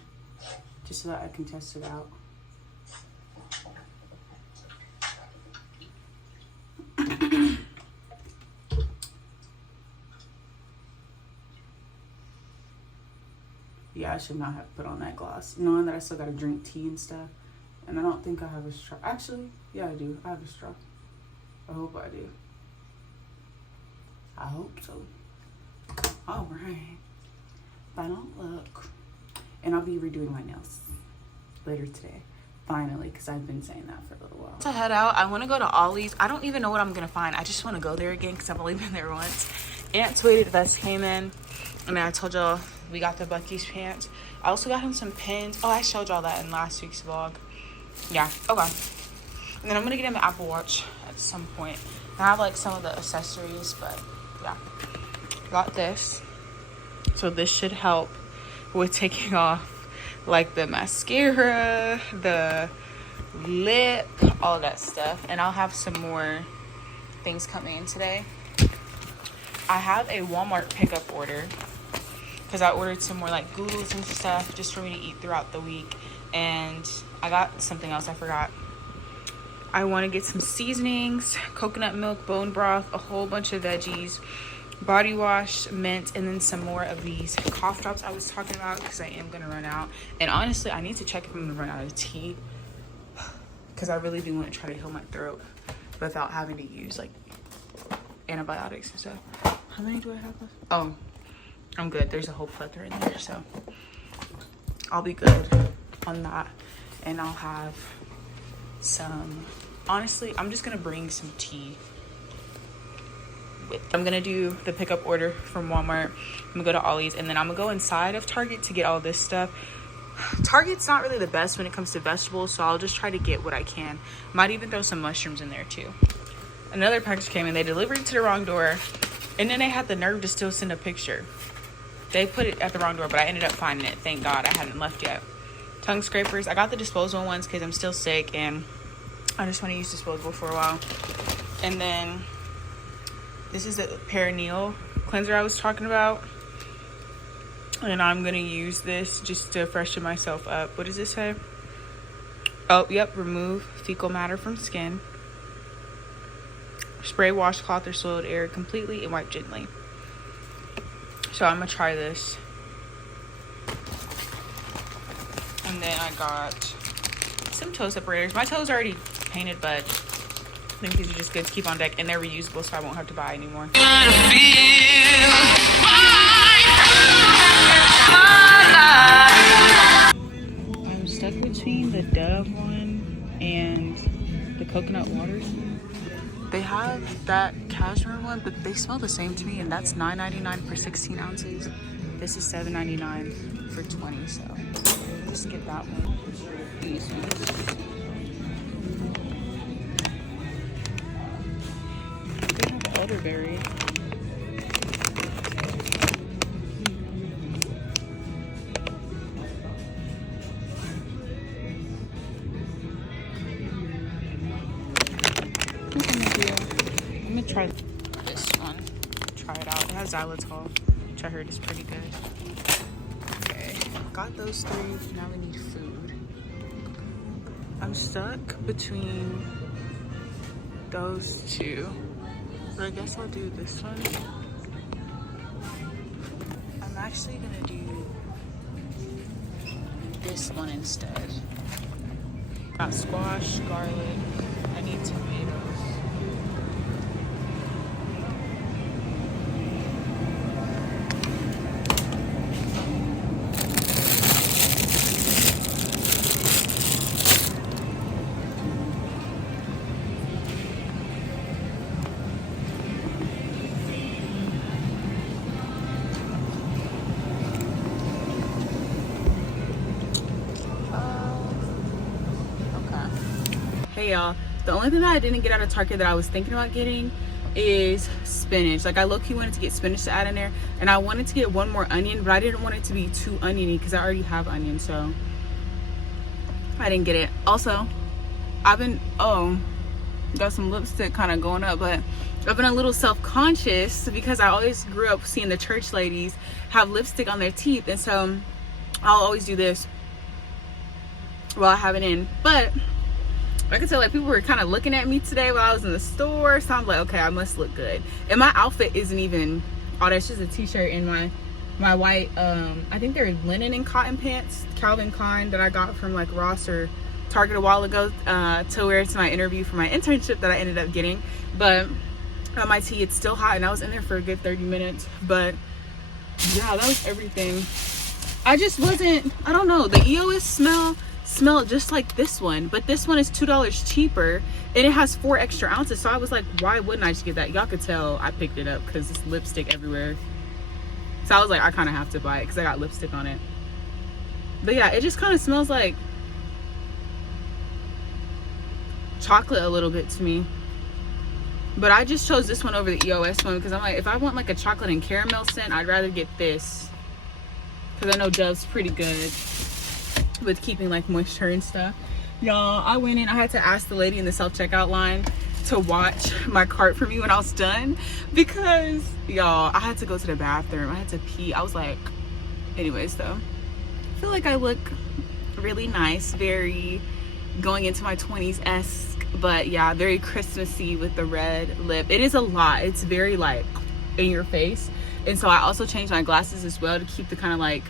just so that I can test it out. Yeah, I should not have put on that gloss, knowing that I still gotta drink tea and stuff. And I don't think I have a straw. Actually, yeah, I do. I have a straw. I hope I do. I hope so. All right. Final look. And I'll be redoing my nails later today. Finally, because I've been saying that for a little while. To head out, I want to go to Ollie's. I don't even know what I'm going to find. I just want to go there again because I've only been there once. Aunt tweeted us came in. And then I told y'all we got the Bucky's pants. I also got him some pins. Oh, I showed y'all that in last week's vlog. Yeah, okay. And then I'm gonna get him an Apple Watch at some point. I have like some of the accessories, but yeah. Got this. So this should help with taking off like the mascara, the lip, all that stuff. And I'll have some more things coming in today. I have a Walmart pickup order because I ordered some more like noodles and stuff just for me to eat throughout the week. And I got something else I forgot. I want to get some seasonings, coconut milk, bone broth, a whole bunch of veggies, body wash, mint, and then some more of these cough drops I was talking about because I am going to run out. And honestly, I need to check if I'm going to run out of tea because I really do want to try to heal my throat without having to use like antibiotics and stuff. How many do I have left? Oh, I'm good. There's a whole plethora in there, so I'll be good on that. And I'll have some, honestly, I'm just gonna bring some tea with. I'm gonna do the pickup order from Walmart. I'm gonna go to Ollie's, and then I'm gonna go inside of Target to get all this stuff. Target's not really the best when it comes to vegetables, so I'll just try to get what I can. Might even throw some mushrooms in there too. Another package came in, they delivered it to the wrong door, and then they had the nerve to still send a picture. They put it at the wrong door, but I ended up finding it. Thank God I hadn't left yet. Tongue scrapers. I got the disposable ones because I'm still sick and I just want to use disposable for a while. And then this is the perineal cleanser I was talking about. And I'm going to use this just to freshen myself up. What does this say? Oh, yep. Remove fecal matter from skin. Spray washcloth or soiled area completely and wipe gently. So I'm going to try this. And then I got some toe separators. My toes are already painted, but I think these are just good to keep on deck. And they're reusable, so I won't have to buy anymore. I'm stuck between the Dove one and the coconut waters. They have that cashmere one, but they smell the same to me, and that's $9.99 for 16 ounces. This is $7.99 for 20, so just get that one. These ones. They have elderberry. I'm gonna try this one. Try it out. It has xylitol, which I heard is pretty good. Okay, got those three. Now we need food. I'm stuck between those two, but I guess I'll do this one. I'm actually gonna do this one instead. Got squash, garlic. I need tomatoes. Hey y'all, the only thing that I didn't get out of Target that I was thinking about getting is spinach. Like I low-key wanted to get spinach to add in there, and I wanted to get one more onion, but I didn't want it to be too oniony because I already have onion, so I didn't get it. Also, I've been got some lipstick kind of going up, but I've been a little self-conscious because I always grew up seeing the church ladies have lipstick on their teeth, and so I'll always do this while I have it in. But I could tell like people were kind of looking at me today while I was in the store, so I'm like, okay, I must look good. And my outfit isn't even all that's just a t-shirt and my white I think they're linen and cotton pants, Calvin Klein, that I got from like Ross or Target a while ago to wear to my interview for my internship that I ended up getting. But on my tea, it's still hot, and I was in there for a good 30 minutes. But yeah, that was everything. I just wasn't, I don't know, the EOS smell just like this one, but this one is $2 cheaper and it has 4 extra ounces. So I was like, why wouldn't I just get that? Y'all could tell I picked it up because it's lipstick everywhere. So I was like, I kind of have to buy it because I got lipstick on it. But yeah, it just kind of smells like chocolate a little bit to me. But I just chose this one over the EOS one because I'm like, if I want like a chocolate and caramel scent, I'd rather get this because I know Dove's pretty good with keeping like moisture and stuff. Y'all, I went in, I had to ask the lady in the self-checkout line to watch my cart for me when I was done, because y'all, I had to go to the bathroom. I had to pee. I was like, anyways though, I feel like I look really nice, very going into my 20s-esque, but yeah, very Christmassy with the red lip. It is a lot. It's very like in your face. And so I also changed my glasses as well to keep the kind of like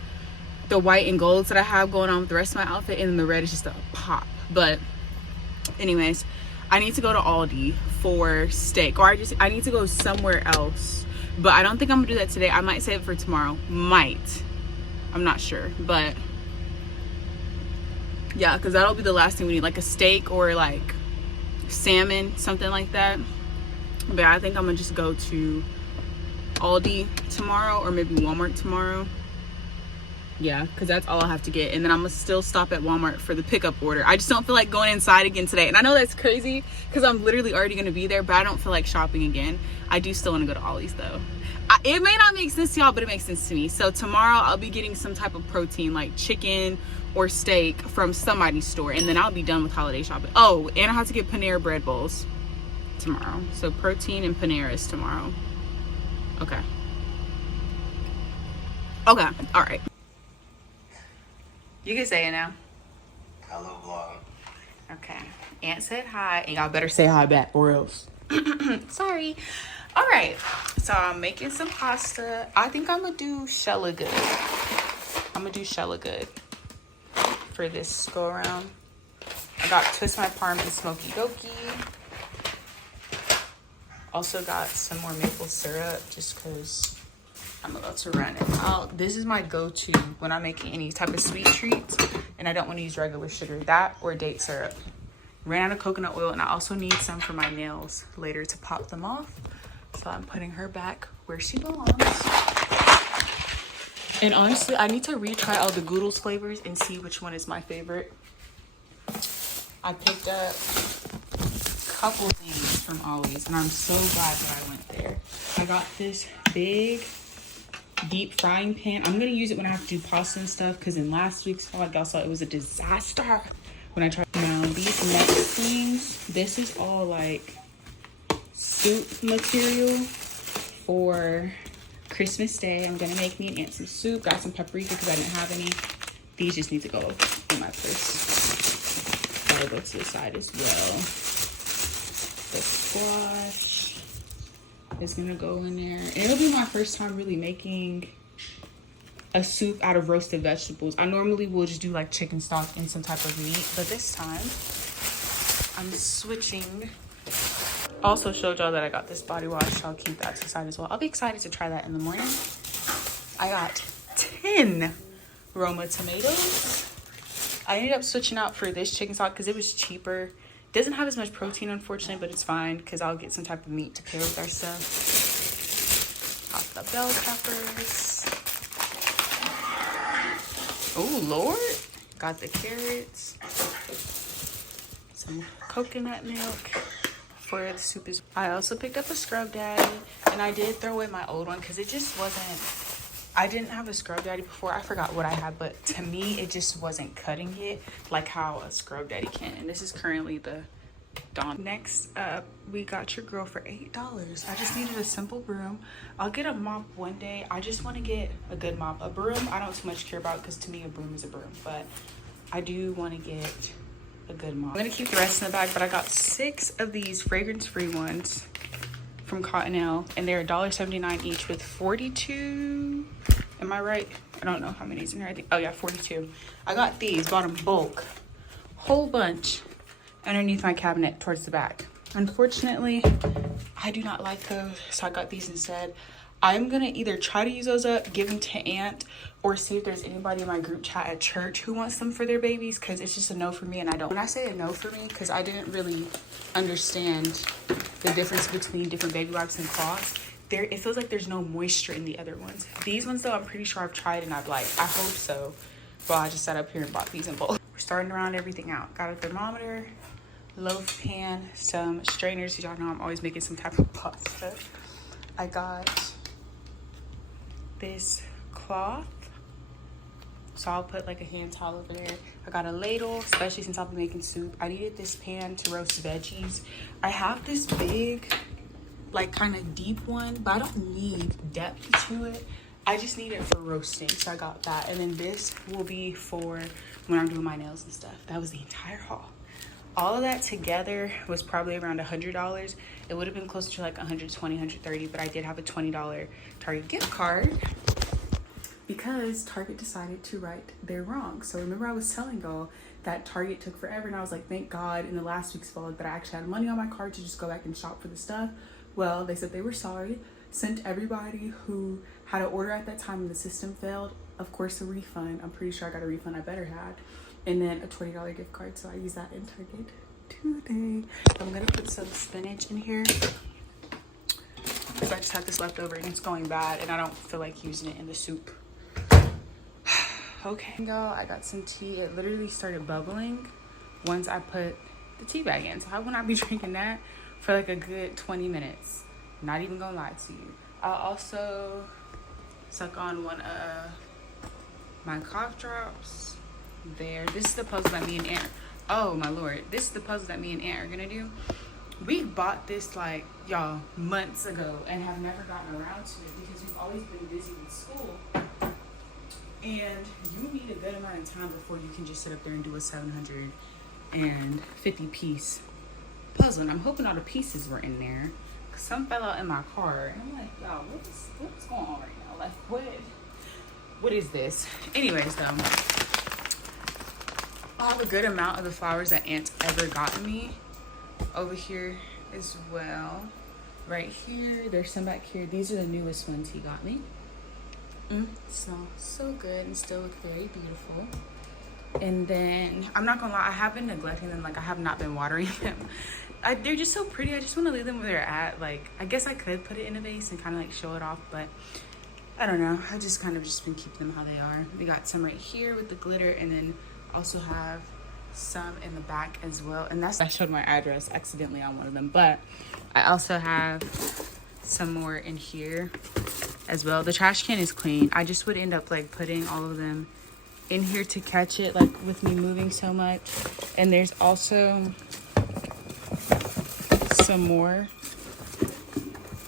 the white and golds that I have going on with the rest of my outfit, and then the red is just a pop. But anyways, I need to go to Aldi for steak, or I need to go somewhere else, but I don't think I'm gonna do that today. I might save it for tomorrow. Might. I'm not sure, but yeah, because that'll be the last thing we need, like a steak or like salmon, something like that. But I think I'm gonna just go to Aldi tomorrow, or maybe Walmart tomorrow. Yeah, because that's all I have to get. And then I'm gonna still stop at Walmart for the pickup order. I just don't feel like going inside again today. And I know that's crazy because I'm literally already gonna be there, but I don't feel like shopping again. I do still want to go to Aldi's though. It may not make sense to y'all, but it makes sense to me. So tomorrow I'll be getting some type of protein, like chicken or steak from somebody's store, and then I'll be done with holiday shopping. Oh, and I have to get Panera bread bowls tomorrow. So protein and Panera's tomorrow. Okay. All right. You can say it now. Hello, vlog. Okay. Aunt said hi, and y'all better say hi back or else. Sorry. All right. So I'm making some pasta. I think I'm gonna do Shella Good. For this go around. I got Twist My Parm and Smoky Doky. Also got some more maple syrup just because I'm about to run it out. This is my go-to when I'm making any type of sweet treats and I don't want to use regular sugar. That or date syrup. Ran out of coconut oil, and I also need some for my nails later to pop them off. So I'm putting her back where she belongs. And honestly, I need to retry all the Goodles flavors and see which one is my favorite. I picked up a couple things from Ollie's, and I'm so glad that I went there. I got this big deep frying pan. I'm gonna use it when I have to do pasta and stuff, because in last week's vlog y'all saw it was a disaster when I tried. Now these next things, this is all like soup material for Christmas Day. I'm gonna make me and Aunt some soup. Got some paprika because I didn't have any. These just need to go in my purse. That'll go to the side as well. The squash is gonna go in there. And it'll be my first time really making a soup out of roasted vegetables. I normally will just do like chicken stock and some type of meat, but this time I'm switching. Also showed y'all that I got this body wash, so I'll keep that to the side as well. I'll be excited to try that in the morning. I got 10 Roma tomatoes. I ended up switching out for this chicken stock because it was cheaper. Doesn't have as much protein, unfortunately, but it's fine because I'll get some type of meat to pair with our stuff. Got the bell peppers. Oh, Lord. Got the carrots. Some coconut milk for the soup. I also picked up a Scrub Daddy, and I did throw away my old one because it just wasn't, I didn't have a Scrub Daddy before. I forgot what I had, but to me it just wasn't cutting it like how a Scrub Daddy can. And this is currently the Dawn. Next up, we got your girl for $8. I just needed a simple broom. I'll get a mop one day. I just want to get a good mop. A broom I don't too much care about because to me a broom is a broom, but I do want to get a good mop. I'm gonna keep the rest in the bag, but I got 6 of these fragrance-free ones from Cottonelle, and they're $1.79 each with 42. Am I right? I don't know how many is in here. I think, oh yeah, 42. I got these, bought them bulk, whole bunch, underneath my cabinet towards the back. Unfortunately, I do not like those, so I got these instead. I'm gonna either try to use those up, give them to Aunt, or see if there's anybody in my group chat at church who wants them for their babies, because it's just a no for me, and I don't. When I say a no for me, because I didn't really understand the difference between different baby wipes and cloths, it feels like there's no moisture in the other ones. These ones though, I'm pretty sure I've tried and I've liked. I hope so. Well, I just sat up here and bought these in bulk. We're starting to round everything out. Got a thermometer, loaf pan, some strainers. Y'all know I'm always making some type of pasta. I got this cloth So I'll put like a hand towel over there. I got a ladle, especially since I'll be making soup. I needed this pan to roast veggies. I have this big, like kind of deep one, but I don't need depth to it. I just need it for roasting, so I got that. And then this will be for when I'm doing my nails and stuff. That was the entire haul. All of that together was probably around $100. It would have been closer to like $120, $130, but I did have a $20 Target gift card because Target decided to right their wrong. So remember I was telling y'all that Target took forever, and I was like, thank God in the last week's vlog that I actually had money on my card to just go back and shop for the stuff. Well, they said they were sorry, sent everybody who had an order at that time and the system failed, of course, a refund. I'm pretty sure I got a refund, I better had. And then a $20 gift card, so I use that in Target today. I'm gonna put some spinach in here because I just had this left over and it's going bad and I don't feel like using it in the soup. Okay, y'all, I got some tea. It literally started bubbling once I put the tea bag in, so I will not be drinking that for like a good 20 minutes. Not even gonna lie to you. I'll also suck on one of my cough drops. There, this is the puzzle that me and Aunt, oh my lord, this is the puzzle that me and Aunt are gonna do. We bought this like, y'all, months ago and have never gotten around to it because we've always been busy with school, and you need a good amount of time before you can just sit up there and do a 750 piece puzzle. And I'm hoping all the pieces were in there because some fell out in my car and I'm like, y'all, what's going on right now? Like, what is this? Anyways, though, I have a good amount of the flowers that Aunt's ever gotten me over here as well. Right here, there's some back here. These are the newest ones he got me. Smell so good and still look very beautiful. And then, I'm not gonna lie, I have been neglecting them. Like, I have not been watering them. They're just so pretty. I just want to leave them where they're at. Like, I guess I could put it in a vase and kind of like show it off, but I don't know. I just kind of just been keeping them how they are. We got some right here with the glitter, and then also have some in the back as well. And that's, I showed my address accidentally on one of them, but I also have some more in here as well. The trash can is clean. I just would end up like putting all of them in here to catch it, like with me moving so much. And there's also some more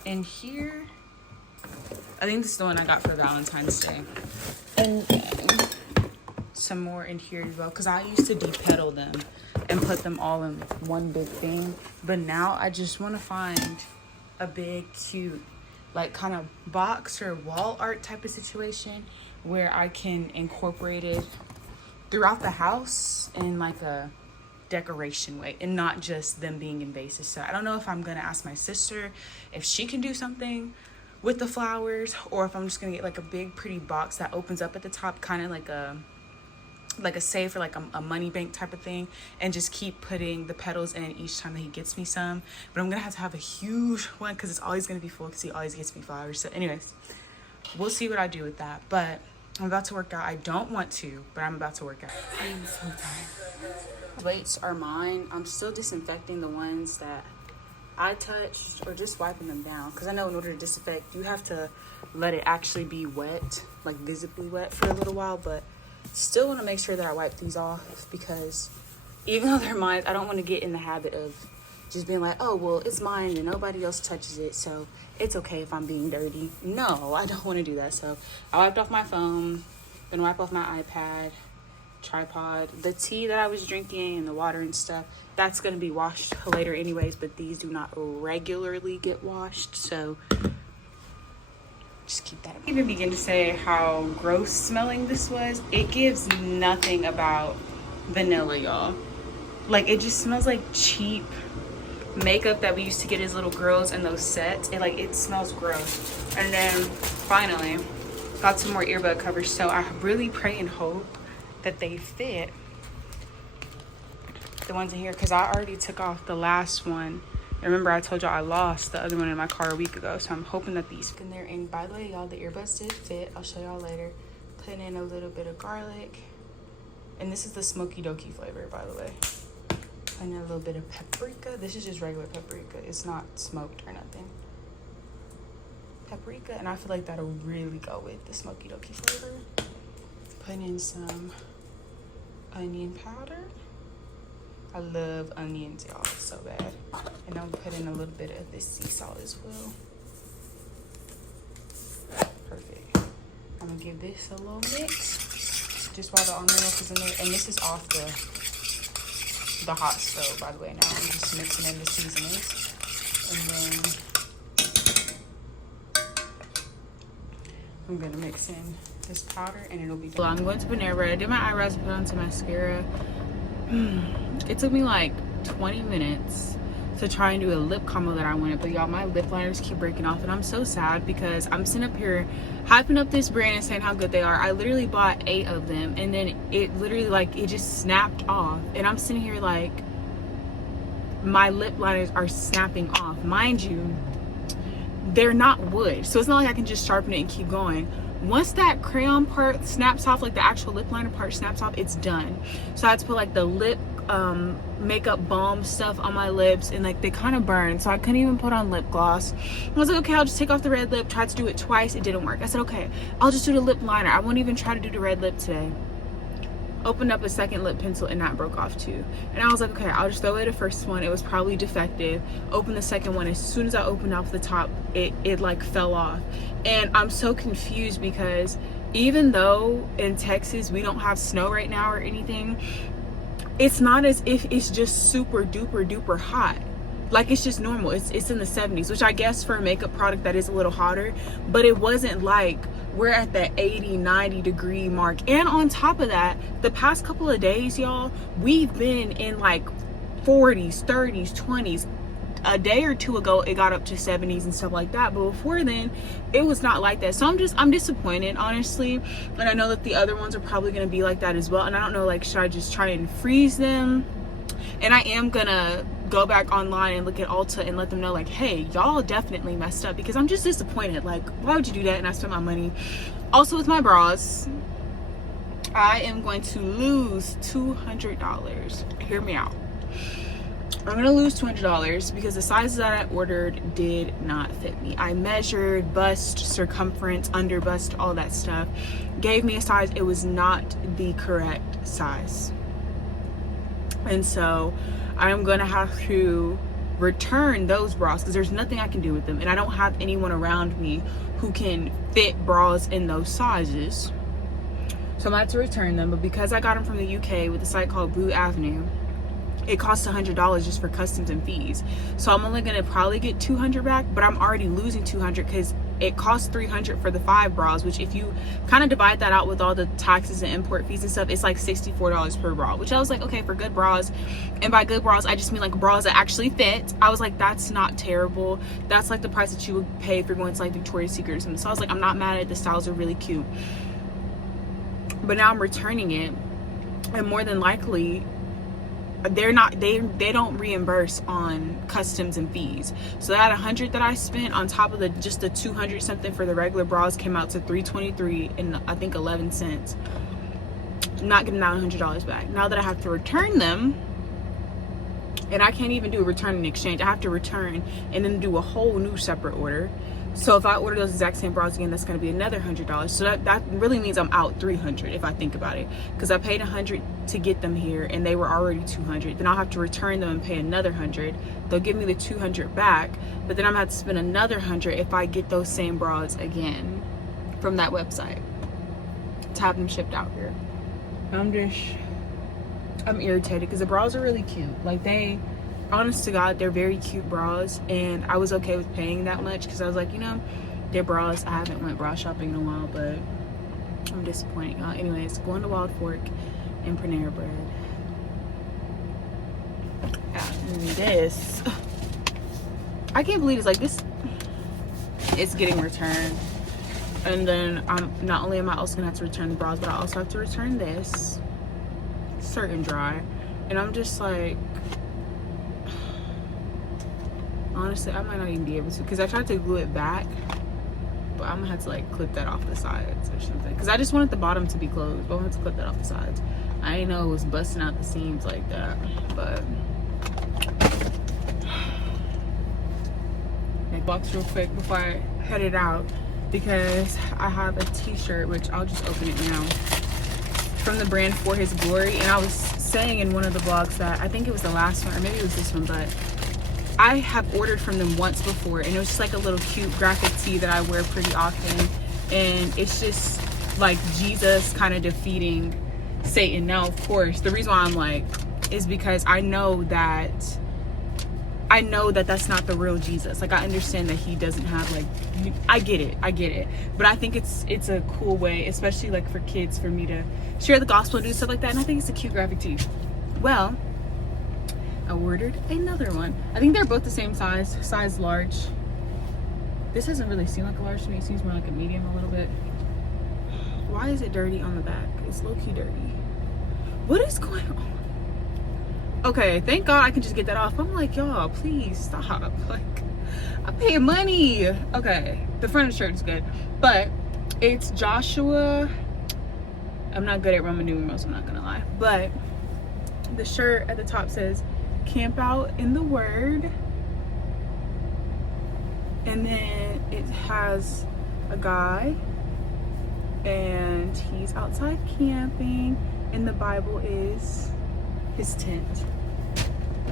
in here. I think this is the one I got for Valentine's Day. And some more in here as well, because I used to de-petal them and put them all in one big thing, but now I just want to find a big cute like kind of box or wall art type of situation where I can incorporate it throughout the house in like a decoration way and not just them being in vases. So I don't know if I'm gonna ask my sister if she can do something with the flowers, or if I'm just gonna get like a big pretty box that opens up at the top, kind of like a safe or like a money bank type of thing, and just keep putting the petals in each time that he gets me some. But I'm gonna have a huge one because it's always gonna be full because he always gets me flowers. So anyways, we'll see what I do with that. But I'm about to work out. I don't want to, but I'm about to work out. I'm so tired. Plates are mine. I'm still disinfecting the ones that I touched, or just wiping them down, because I know in order to disinfect you have to let it actually be wet, like visibly wet, for a little while. But still want to make sure that I wipe these off, because even though they're mine, I don't want to get in the habit of just being like, oh well, it's mine and nobody else touches it, so it's okay if I'm being dirty. No, I don't want to do that. So I wiped off my phone, then wipe off my iPad, tripod, the tea that I was drinking and the water and stuff. That's going to be washed later anyways, but these do not regularly get washed, so just keep that in mind. I even begin to say how gross smelling this was. It gives nothing about vanilla, y'all. Like, it just smells like cheap makeup that we used to get as little girls in those sets. It smells gross. And then finally got some more earbud covers, so I really pray and hope that they fit, the ones in here, because I already took off the last one. Remember, I told y'all I lost the other one in my car a week ago, so I'm hoping that these in there. And by the way, y'all, the earbuds did fit. I'll show y'all later. Putting in a little bit of garlic, and this is the smoky doky flavor, by the way. Putting in a little bit of paprika. This is just regular paprika. It's not smoked or nothing. Paprika, and I feel like that'll really go with the smoky doky flavor. putting in some onion powder. I love onions, y'all, so bad. And I'm putting a little bit of this sea salt as well. Perfect. I'm gonna give this a little mix just while the almond milk is in there. And this is off the hot stove, by the way. Now I'm just mixing in the seasonings. And then I'm gonna mix in this powder and it'll be done. So I'm going to Panera Bread. I did my eyebrows and put on some mascara. It took me like 20 minutes to try and do a lip combo that I wanted, but y'all, my lip liners keep breaking off and I'm so sad because I'm sitting up here hyping up this brand and saying how good they are. I literally bought 8 of them and then it literally like it just snapped off and I'm sitting here like my lip liners are snapping off. Mind you, they're not wood, so it's not like I can just sharpen it and keep going. Once that crayon part snaps off, like the actual lip liner part snaps off, it's done. So I had to put like the lip makeup balm stuff on my lips and like they kind of burn, so I couldn't even put on lip gloss. I was like, okay, I'll just take off the red lip. Tried to do it twice, it didn't work. I said, okay, I'll just do the lip liner. I won't even try to do the red lip today. Opened up a second lip pencil and that broke off too. And I was like, okay, I'll just throw away the first one. It was probably defective. Open the second one. As soon as I opened off the top, it like fell off. And I'm so confused because even though in Texas we don't have snow right now or anything, it's not as if it's just super duper duper hot. Like it's just normal. It's in the 70s, which I guess for a makeup product that is a little hotter, but it wasn't like we're at the 80-90 degree mark. And on top of that, the past couple of days, y'all, we've been in like 40s, 30s, 20s. A day or two ago it got up to 70s and stuff like that, but before then it was not like that. So I'm disappointed, honestly, and I know that the other ones are probably going to be like that as well. And I don't know, like, should I just try and freeze them? And I am gonna go back online and look at Ulta and let them know, like, hey, y'all definitely messed up, because I'm just disappointed. Like, why would you do that? And I spent my money. Also with my bras, I am going to lose $200. Hear me out. I'm gonna lose $200 because the sizes that I ordered did not fit me. I measured bust, circumference, under bust, all that stuff. Gave me a size, it was not the correct size. And so I'm gonna have to return those bras because there's nothing I can do with them, and I don't have anyone around me who can fit bras in those sizes. So I'm gonna have to return them. But because I got them from the UK with a site called Blue Avenue, it costs $100 just for customs and fees. So I'm only gonna probably get $200 back, but I'm already losing $200 because it costs $300 for the 5 bras, which if you kind of divide that out with all the taxes and import fees and stuff, it's like $64 per bra, which I was like, okay, for good bras. And by good bras, I just mean like bras that actually fit. I was like, that's not terrible. That's like the price that you would pay if you're going to like Victoria's Secret or something. So I was like, I'm not mad at it. The styles are really cute. But now I'm returning it, and more than likely they don't reimburse on customs and fees. So that $100 that I spent on top of just the 200 something for the regular bras came out to $323 and I think 11 cents. I'm not getting that $100 back. Now that I have to return them, and I can't even do a return and exchange, I have to return and then do a whole new separate order. So if I order those exact same bras again, that's going to be another $100. So that really means I'm out $300 if I think about it, because I paid $100 to get them here and they were already $200. Then I'll have to return them and pay another $100. They'll give me the $200 back, but then I'm gonna have to spend another $100 if I get those same bras again from that website to have them shipped out here. I'm irritated because the bras are really cute. Like, honest to God, they're very cute bras, and I was okay with paying that much because I was like, you know, they're bras. I haven't went bra shopping in a while, but I'm disappointed, y'all. Anyways, going to Wild Fork and Panera Bread. And this, I can't believe it's like this. It's getting returned, and then not only am I also gonna have to return the bras, but I also have to return this certain dry, and I'm just like, honestly, I might not even be able to, because I tried to glue it back, but I'm gonna have to like clip that off the sides or something, because I just wanted the bottom to be closed, but I'm gonna have to clip that off the sides. I didn't know it was busting out the seams like that, but make box real quick before I head it out, because I have a t-shirt, which I'll just open it now. from the brand For His Glory. And I was saying in one of the vlogs that I think it was the last one, or maybe it was this one, but I have ordered from them once before, and it was just like a little cute graphic tee that I wear pretty often, and it's just like Jesus kind of defeating Satan. Now, of course, the reason why I'm like is because I know that that's not the real Jesus. Like, I understand that he doesn't have, like, I get it, but I think it's a cool way, especially like for kids, for me to share the gospel and do stuff like that. And I think it's a cute graphic tee. Well, I ordered another one. I think they're both the same size large. This doesn't really seem like a large to me. It seems more like a medium a little bit. Why is it dirty on the back? It's low-key dirty. What is going on? Okay, thank God I can just get that off. I'm like, y'all, please stop. Like, I pay money. Okay, the front of the shirt is good, but it's Joshua. I'm not good at Roman numerals, I'm not gonna lie, but the shirt at the top says camp out in the word, and then it has a guy and he's outside camping, and the Bible is his tent.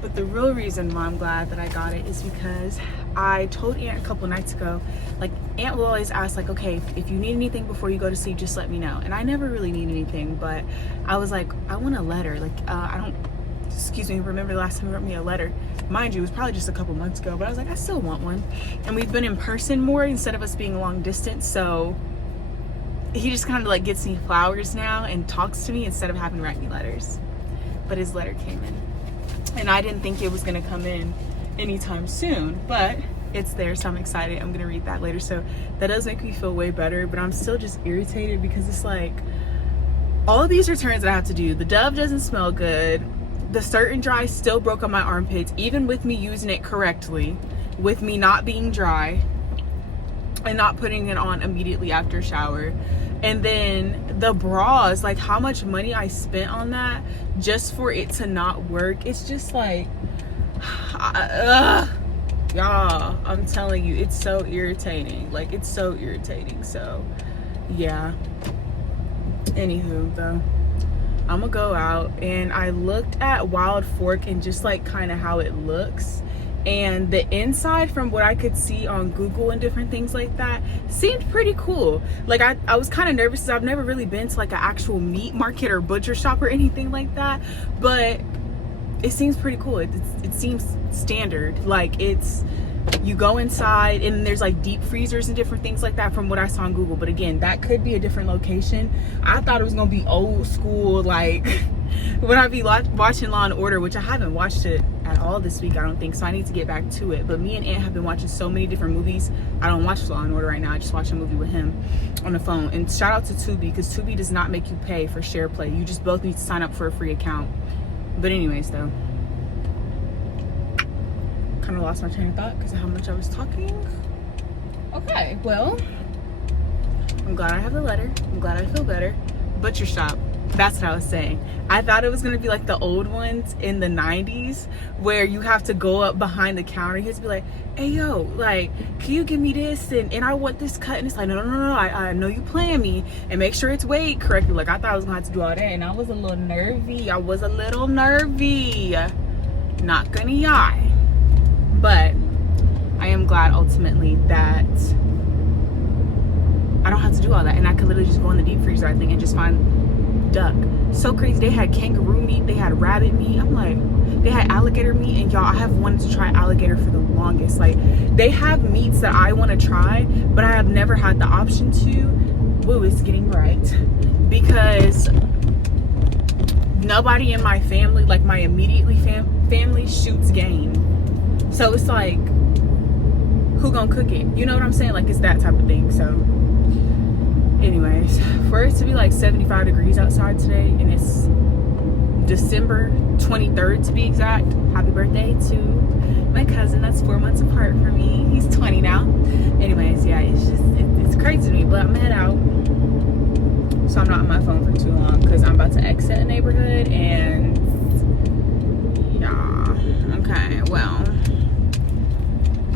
But the real reason why I'm glad that I got it is because I told Aunt a couple nights ago, like, Aunt will always ask, like, okay, if you need anything before you go to sleep, just let me know. And I never really need anything, but I was like, I want a letter. Like, I don't, excuse me, remember the last time he wrote me a letter? Mind you, it was probably just a couple months ago, but I was like, I still want one. And we've been in person more instead of us being long distance, so he just kind of like gets me flowers now and talks to me instead of having to write me letters. But his letter came in, and I didn't think it was gonna come in anytime soon, but it's there, so I'm excited. I'm gonna read that later. So that does make me feel way better, but I'm still just irritated because it's like all of these returns that I have to do. The Dove doesn't smell good. The Certain Dry still broke on my armpits, even with me using it correctly, with me not being dry and not putting it on immediately after a shower. And then the bras, like how much money I spent on that just for it to not work. It's just like, y'all, I'm telling you, it's so irritating. Like, it's so irritating. So yeah, anywho though, I'm gonna go out, and I looked at Wild Fork and just like kind of how it looks, and the inside, from what I could see on Google and different things like that, seemed pretty cool. Like, I was kind of nervous because I've never really been to like an actual meat market or butcher shop or anything like that, but it seems pretty cool. It seems standard. Like, it's, you go inside and there's like deep freezers and different things like that from what I saw on Google. But again, that could be a different location. I thought it was gonna be old school, like when I be watching Law and Order, which I haven't watched it at all this week, I don't think, so I need to get back to it. But me and Aunt have been watching so many different movies. I don't watch Law and Order right now. I just watch a movie with him on the phone. And shout out to Tubi, because Tubi does not make you pay for share play. You just both need to sign up for a free account. But anyways though, kind of lost my train of thought because of how much I was talking. Okay, well, I'm glad I have the letter. I'm glad I feel better. Butcher shop, that's what I was saying. I thought it was gonna be like the old ones in the 90s where you have to go up behind the counter. You have to be like, hey yo, like, can you give me this, and I want this cut, and it's like, no, I know you playing me, and make sure it's weighed correctly. Like, I thought I was gonna have to do all that, and I was a little nervy. Not gonna lie. But I am glad ultimately that I don't have to do all that, and I could literally just go in the deep freezer, I think, and just find duck. So crazy. They had kangaroo meat, they had rabbit meat. I'm like, they had alligator meat, and y'all, I have wanted to try alligator for the longest. Like, they have meats that I want to try, but I have never had the option to. Woo, it's getting bright. Because nobody in my family, like my immediately family, shoots game. So it's like, who gonna cook it? You know what I'm saying? Like, it's that type of thing. So anyways, for it to be like 75 degrees outside today, and it's December 23rd to be exact. Happy birthday to my cousin that's 4 months apart from me. He's 20 now. Anyways, yeah, it's just, it's crazy to me, but I'm gonna head out so I'm not on my phone for too long, because I'm about to exit a neighborhood, and yeah, okay, well,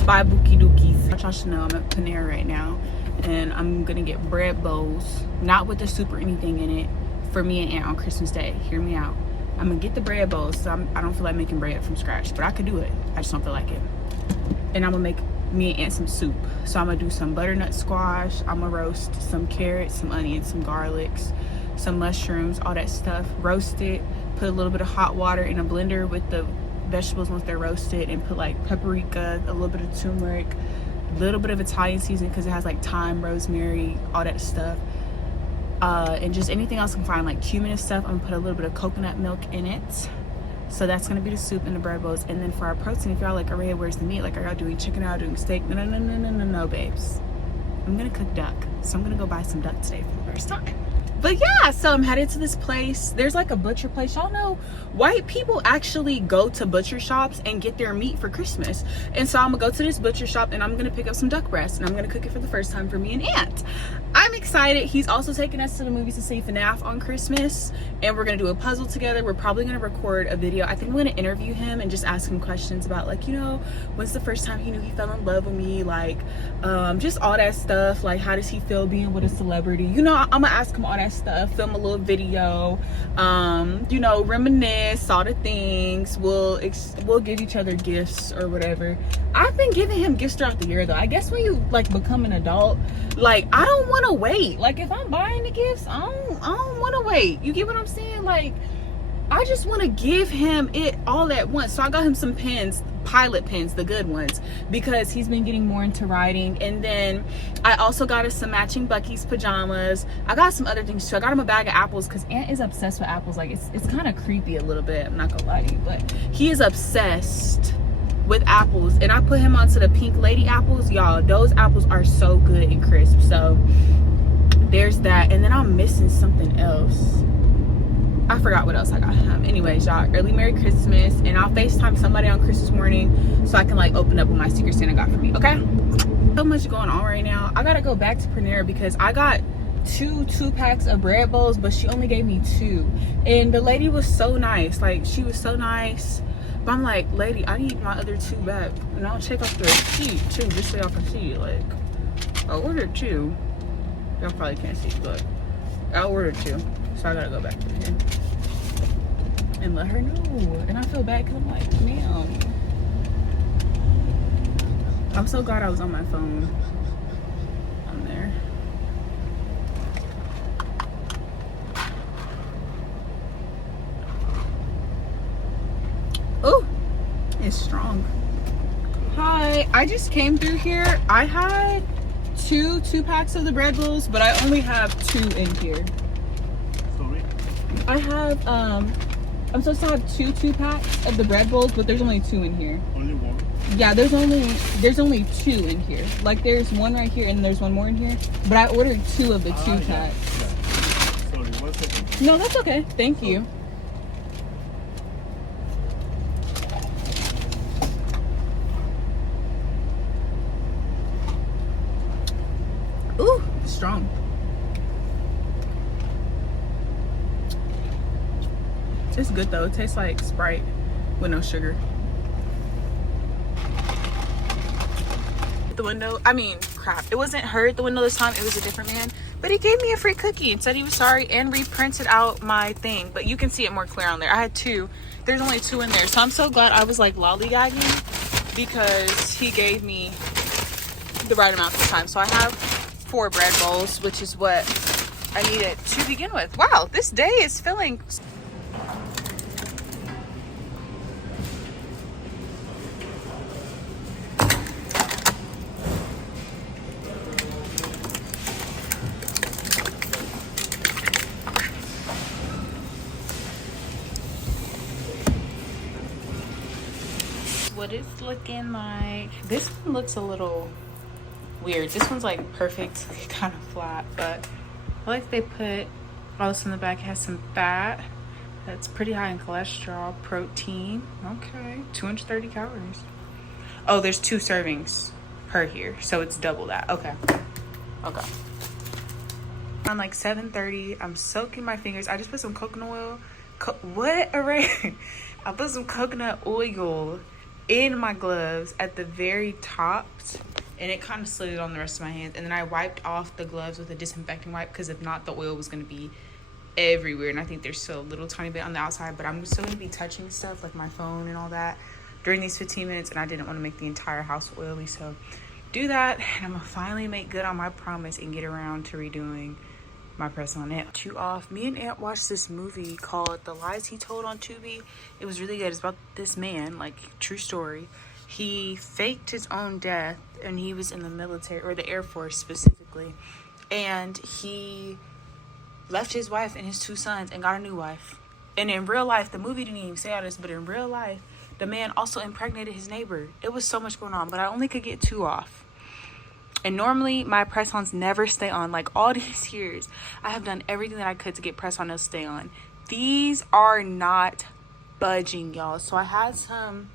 bye bookie dookies. Y'all should know I'm at Panera right now, and I'm gonna get bread bowls, not with the soup or anything in it, for me and Aunt on Christmas Day. Hear me out. I'm gonna get the bread bowls. So I don't feel like making bread from scratch, but I could do it. I just don't feel like it. And I'm gonna make me and Aunt some soup. So I'm gonna do some butternut squash. I'm gonna roast some carrots, some onions, some garlics, some mushrooms, all that stuff. Roast it. Put a little bit of hot water in a blender with the vegetables once they're roasted, and put like paprika, a little bit of turmeric, a little bit of Italian seasoning because it has like thyme, rosemary, all that stuff. And just anything else I can find, like cumin and stuff. I'm gonna put a little bit of coconut milk in it. So that's gonna be the soup and the bread bowls. And then for our protein, if y'all like, Araya, where's the meat? Like, are y'all doing chicken? Are y'all doing steak? No, babes. I'm gonna cook duck. So I'm gonna go buy some duck today for the first time. But yeah, so I'm headed to this place. There's like a butcher place. Y'all know white people actually go to butcher shops and get their meat for Christmas. And so I'm gonna go to this butcher shop and I'm gonna pick up some duck breast and I'm gonna cook it for the first time for me and Aunt. I'm excited. He's also taking us to the movies to see FNAF on Christmas, and we're gonna do a puzzle together. We're probably gonna record a video. I think I'm gonna interview him and just ask him questions about, like, you know, when's the first time he knew he fell in love with me, like just all that stuff. Like, how does he feel being with a celebrity? You know, I'm gonna ask him all that stuff, film a little video, you know, reminisce all the things. We'll give each other gifts or whatever. I've been giving him gifts throughout the year though. I guess when you like become an adult, like, I don't want to wait. Like, if I'm buying the gifts, I don't want to wait. You get what I'm saying? Like, I just want to give him it all at once. So I got him some pens, pilot pens, the good ones, because he's been getting more into writing. And then I also got us some matching Bucky's pajamas. I got some other things too. I got him a bag of apples because Aunt is obsessed with apples. Like, it's kind of creepy a little bit, I'm not gonna lie to you, but he is obsessed with apples. And I put him onto the pink lady apples. Y'all, those apples are so good and crisp. So there's that. And then I'm missing something else. I forgot what else I got him. Anyways, y'all, early Merry Christmas. And I'll FaceTime somebody on Christmas morning so I can like open up what my Secret Santa got for me, okay? So much going on right now. I gotta go back to Panera because I got two packs of bread bowls, but she only gave me 2. And the lady was so nice. Like, she was so nice. But I'm like, lady, I need my other 2 back. And I'll check off the receipt too, just so y'all can see. Like, I ordered 2. Y'all probably can't see, but I ordered 2. So I gotta go back to her and let her know. And I feel bad because I'm like, damn. I'm so glad I was on my phone on there. Oh, it's strong. Hi, I just came through here. I had two packs of the bread bowls, but I only have 2 in here. Sorry? I have I'm supposed to have 2 packs of the bread bowls, but there's only 2 in here. Only one? Yeah, there's only 2 in here. Like, there's one right here and there's one more in here. But I ordered 2 of the 2 packs. Yeah. Sorry, 1 second. No, that's okay. Thank you. Ooh, strong. It's good though. It tastes like Sprite with no sugar. The window, I mean, crap. It wasn't her at the window this time. It was a different man. But he gave me a free cookie and said he was sorry and reprinted out my thing. But you can see it more clear on there. I had 2. There's only 2 in there. So I'm so glad I was like lollygagging because he gave me the right amount this time. So I have 4 bread bowls, which is what I needed to begin with. Wow, this day is feeling... what it's looking like. This one looks a little weird. This one's like perfect, kind of flat, but I like they put also in the back. It has some fat that's pretty high in cholesterol, protein. Okay, 230 calories. Oh, there's 2 servings per here, so it's double that. Okay. Around like 7:30, I'm soaking my fingers. I just put some coconut oil. What array? I put some coconut oil in my gloves at the very top, and it kind of slid it on the rest of my hands. And then I wiped off the gloves with a disinfecting wipe because if not, the oil was going to be everywhere, and I think there's still a little tiny bit on the outside, but I'm still gonna be touching stuff like my phone and all that during these 15 minutes, and I didn't want to make the entire house oily, so do that, and I'm gonna finally make good on my promise and get around to redoing my press on nail. Two off. Me and Aunt watched this movie called The Lies He Told on Tubi. It was really good. It's about this man, like, true story. He faked his own death, and he was in the military, or the Air Force specifically, and he left his wife and his 2 sons and got a new wife. And in real life, the movie didn't even say all this, but in real life, the man also impregnated his neighbor. It was so much going on, but I only could get 2 off. And normally my press-ons never stay on. Like, all these years, I have done everything that I could to get press-on to stay on. These are not budging, y'all. So I had some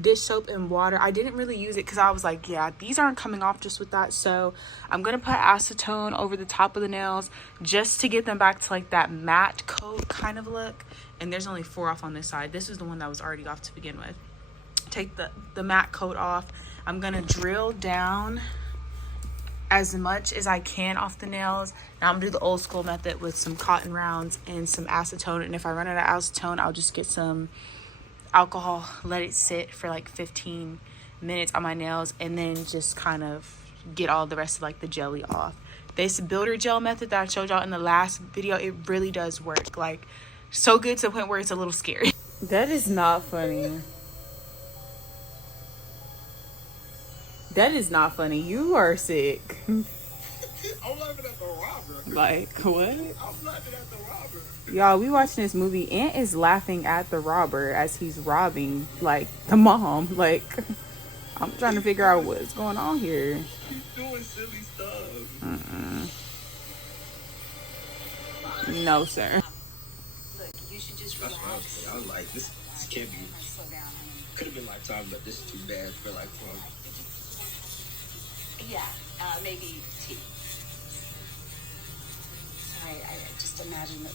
dish soap and water. I didn't really use it because I was like, yeah, these aren't coming off just with that. So I'm gonna put acetone over the top of the nails just to get them back to like that matte coat kind of look. And there's only 4 off on this side. This is the one that was already off to begin with. Take the matte coat off. I'm gonna drill down as much as I can off the nails. Now I'm gonna do the old school method with some cotton rounds and some acetone, and if I run out of acetone, I'll just get some alcohol, let it sit for like 15 minutes on my nails, and then just kind of get all the rest of like the jelly off. This builder gel method that I showed y'all in the last video, it really does work. Like, so good to the point where it's a little scary. That is not funny. That is not funny. You are sick. I'm laughing at the robber. Like, what? I'm laughing at the robber. Y'all, we watching this movie. Aunt is laughing at the robber as he's robbing, like, the mom. Like, I'm trying to figure out what's going on here. He's doing silly stuff. No, sir. Look, you should just That's what I was relax. saying. I was like, this can't be. Slow down, honey. Could have been Lifetime, but this is too bad for like fun. Yeah, maybe tea. Sorry, I just imagine that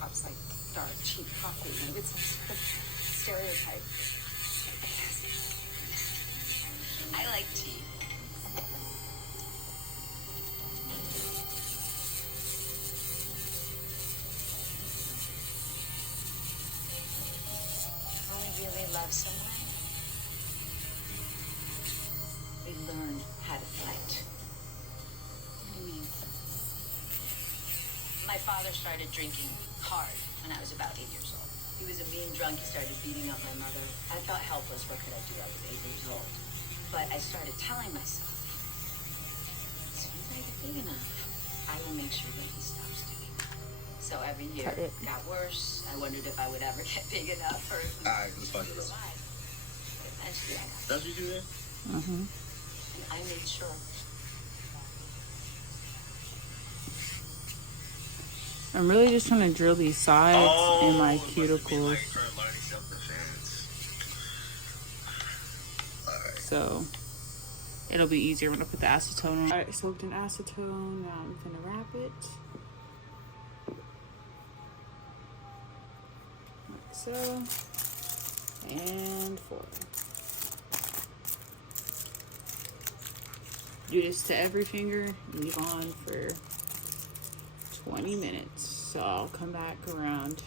cops like dark, cheap coffee. Maybe it's a stereotype. I like tea. When we really love someone, we learn how to fight. What do you mean? My father started drinking hard when I was about 8 years old. He was a mean drunk. He started beating up my mother. I felt helpless. What could I do? I was 8 years old. But I started telling myself, as soon as I get big enough, I will make sure that he stops doing that. So every year it got worse. I wondered if I would ever get big enough or if Alright, let's fuck it up. survive. But eventually I got That's what you did? and I made sure. I'm really just trying to drill these sides and my cuticles. Alright. So it'll be easier when I put the acetone on. Alright, soaked in acetone. Now I'm gonna wrap it. Like so. And 4. Do this to every finger. Leave on for 20 minutes. So I'll come back around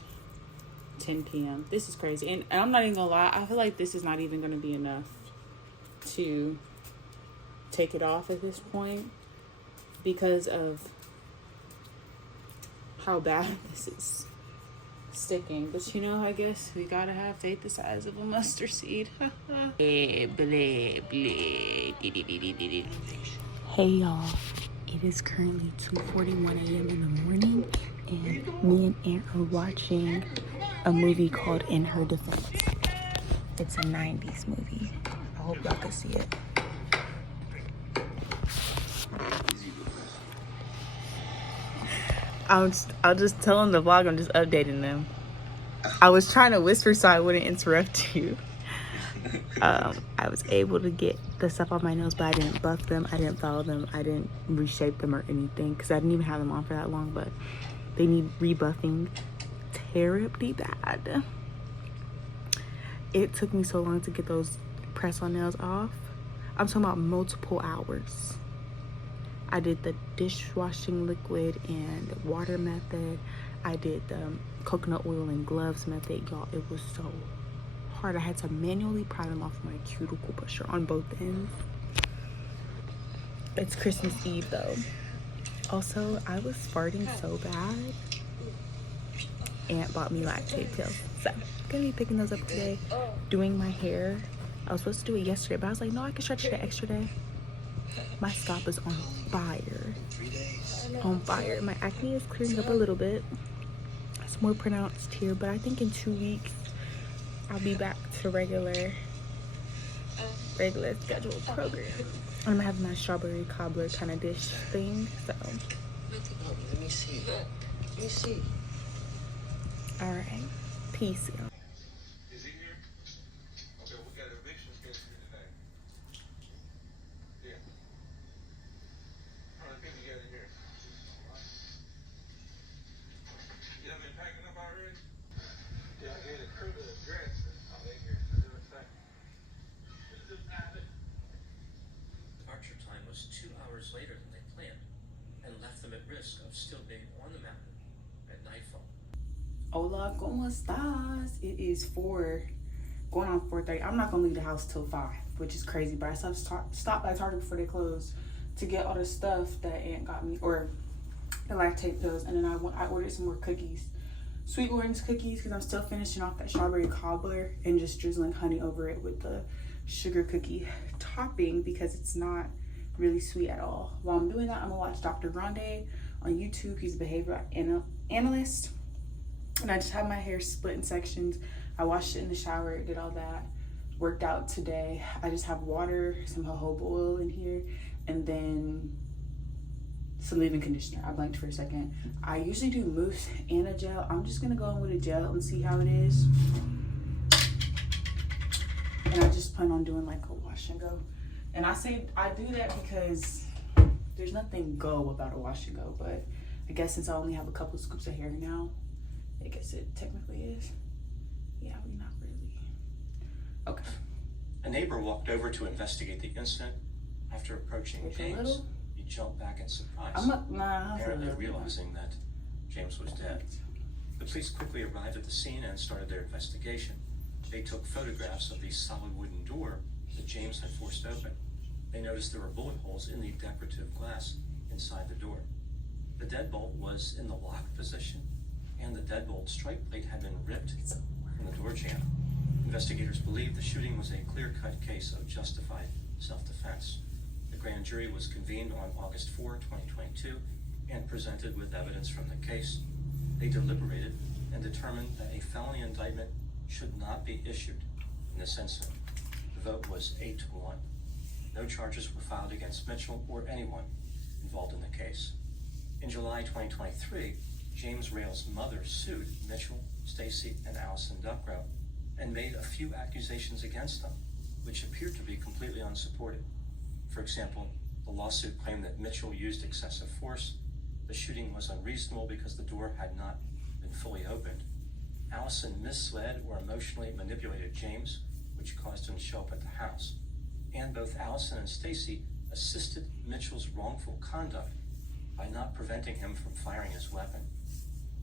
10 p.m. This is crazy. And I'm not even gonna lie, I feel like this is not even gonna be enough to take it off at this point because of how bad this is sticking. But you know, I guess we gotta have faith the size of a mustard seed. Hey y'all, it is currently 2:41 a.m. in the morning, and me and Aunt are watching a movie called In Her Defense. It's a 90s movie. I hope y'all can see it. I'll just tell them the vlog. I'm just updating them. I was trying to whisper so I wouldn't interrupt you. I was able to get the stuff off my nails, but I didn't buff them, I didn't file them, I didn't reshape them or anything because I didn't even have them on for that long, but they need rebuffing terribly bad. It took me so long to get those press-on nails off. I'm talking about multiple hours. I did the dishwashing liquid and water method. I did the coconut oil and gloves method. Y'all, it was so hard. I had to manually pry them off my cuticle pusher on both ends. It's Christmas Eve though. Also, I was farting so bad. Aunt bought me lactate pills. So, gonna be picking those up today. Doing my hair. I was supposed to do it yesterday, but I was like, no, I can stretch it an extra day. My scalp is on fire. On fire. My acne is clearing up a little bit. It's more pronounced here, but I think in 2 weeks, I'll be back to regular scheduled program. I'm gonna have my strawberry cobbler kind of dish thing, so. Let me see. Let me see. All right, peace, y'all. Is he here? Okay, we got eviction scheduled today. Yeah. How many people you got in here? You done been packing up already? Yeah, I gave the crew the address. Oh, they here. I do it second. Departure time was 2 hours later than they planned and left them at risk of still being on the mountain at nightfall. Hola, ¿cómo estás? It is 4, going on 4:30. I'm not gonna leave the house till 5, which is crazy, but I stopped by Target before they closed to get all the stuff that Aunt got me, or the lactate pills, and then I ordered some more cookies. Sweet Lawrence cookies, because I'm still finishing off that strawberry cobbler and just drizzling honey over it with the sugar cookie topping because it's not really sweet at all. While I'm doing that, I'm gonna watch Dr. Grande on YouTube. He's a behavioral analyst. And I just had my hair split in sections. I washed it in the shower, did all that. Worked out today. I just have water, some jojoba oil in here, and then some leave-in conditioner. I blanked for a second. I usually do mousse and a gel. I'm just gonna go in with a gel and see how it is. And I just plan on doing like a wash and go. And I say I do that because there's nothing go about a wash and go, but I guess since I only have a couple of scoops of hair now, I guess it technically is. Yeah, we're not really. Okay. A neighbor walked over to investigate the incident. After approaching It's a James, little- he jumped back in surprise, Nah, apparently realizing that James was dead. The police quickly arrived at the scene and started their investigation. They took photographs of the solid wooden door that James had forced open. They noticed there were bullet holes in the decorative glass inside the door. The deadbolt was in the locked position, and the deadbolt strike plate had been ripped from the door jamb. Investigators believe the shooting was a clear-cut case of justified self-defense. The grand jury was convened on August 4, 2022, and presented with evidence from the case. They deliberated and determined that a felony indictment should not be issued in this incident. The vote was 8-1. No charges were filed against Mitchell or anyone involved in the case. In July 2023, James Rail's mother sued Mitchell, Stacy, and Allison Duckrow and made a few accusations against them, which appeared to be completely unsupported. For example, the lawsuit claimed that Mitchell used excessive force, the shooting was unreasonable because the door had not been fully opened. Allison misled or emotionally manipulated James, which caused him to show up at the house. And both Allison and Stacy assisted Mitchell's wrongful conduct by not preventing him from firing his weapon.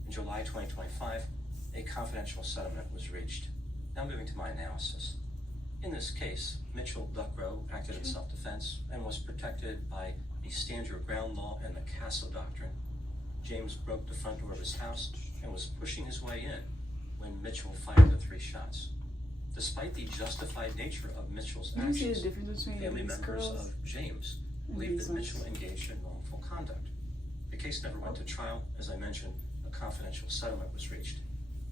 In July 2025, a confidential settlement was reached. Now moving to my analysis. In this case, Mitchell Duckrow acted in self-defense and was protected by the stand your ground law and the Castle Doctrine. James broke the front door of his house and was pushing his way in when Mitchell fired the 3 shots. Despite the justified nature of Mitchell's You see the actions, difference between family these members girls of James and believe these that ones? Mitchell engaged in wrongful conduct. The case never went to trial. As I mentioned, a confidential settlement was reached.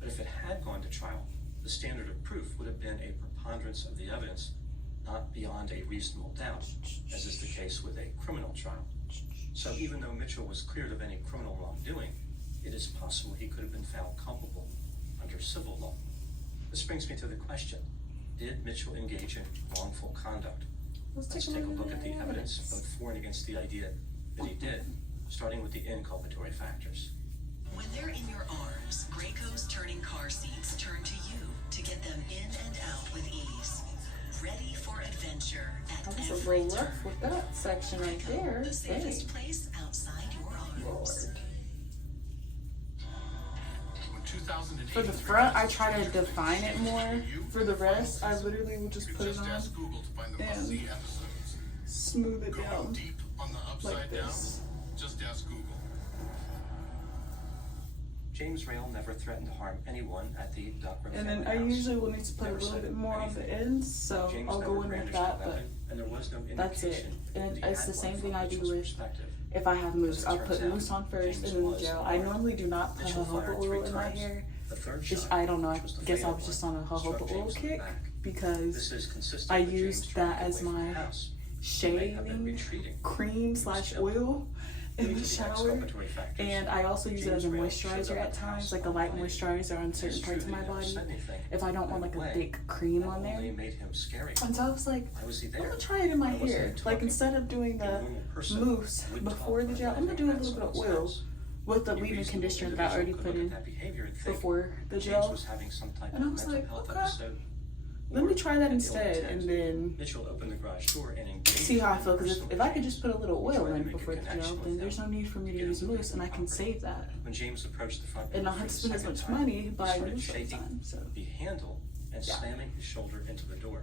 But if it had gone to trial, the standard of proof would have been a preponderance of the evidence, not beyond a reasonable doubt, as is the case with a criminal trial. So even though Mitchell was cleared of any criminal wrongdoing, it is possible he could have been found culpable under civil law. This brings me to the question, did Mitchell engage in wrongful conduct? Let's take a look at the evidence, both for and against the idea that he did, starting with the inculpatory factors. When they're in your arms, Graco's turning car seats turn to you to get them in and out with ease. ready for adventure at I was a every little turn. rough with that section right there. The Dang. safest place outside your arms. For the front, I try to define it more. For the rest, I literally will just put it on and smooth it down like this. Just ask Google. James Rail never threatened to harm anyone at the Duckrow And family then I house. usually will need to put a Never little said bit more on the anything. ends, so James I'll never go in with brandished that, a but weapon, and there was no that's it. indication And that he it's had the one same from thing I do Mitchell's with perspective. if I have mousse. As it I'll turns put out, mousse on first James and then the was gel. I armed. normally do not put Mitchell fired jojoba 3 oil in my times. hair. The third Just, shot, I don't know, I which was the guess I fatal was just one, on a struck jojoba oil James in the kick back. because This is consistent I with James used trying that to as get away from my the house. He may have been shaving retreating. cream / oil in the shower. And I also use it as a moisturizer at times, like a light moisturizer on certain parts of my body if I don't want like a thick cream on there. And so I was like, I'm gonna try it in my hair. Like instead of doing the mousse before the gel, I'm gonna do a little bit of oil with the leave-in conditioner that I already put in before the gel. And I was like, okay, let me try that instead, and then Mitchell opened the garage door and engaged see how I feel. Because in if I could just put a little He tried oil to in make a before the gel, connection then with there's no them need for me to get him use to mousse, and I can property. save that. When James approached the front door And not for have to the spend as second much time, money he buying started mousse all the shaking time. So the handle and slamming his shoulder into the door.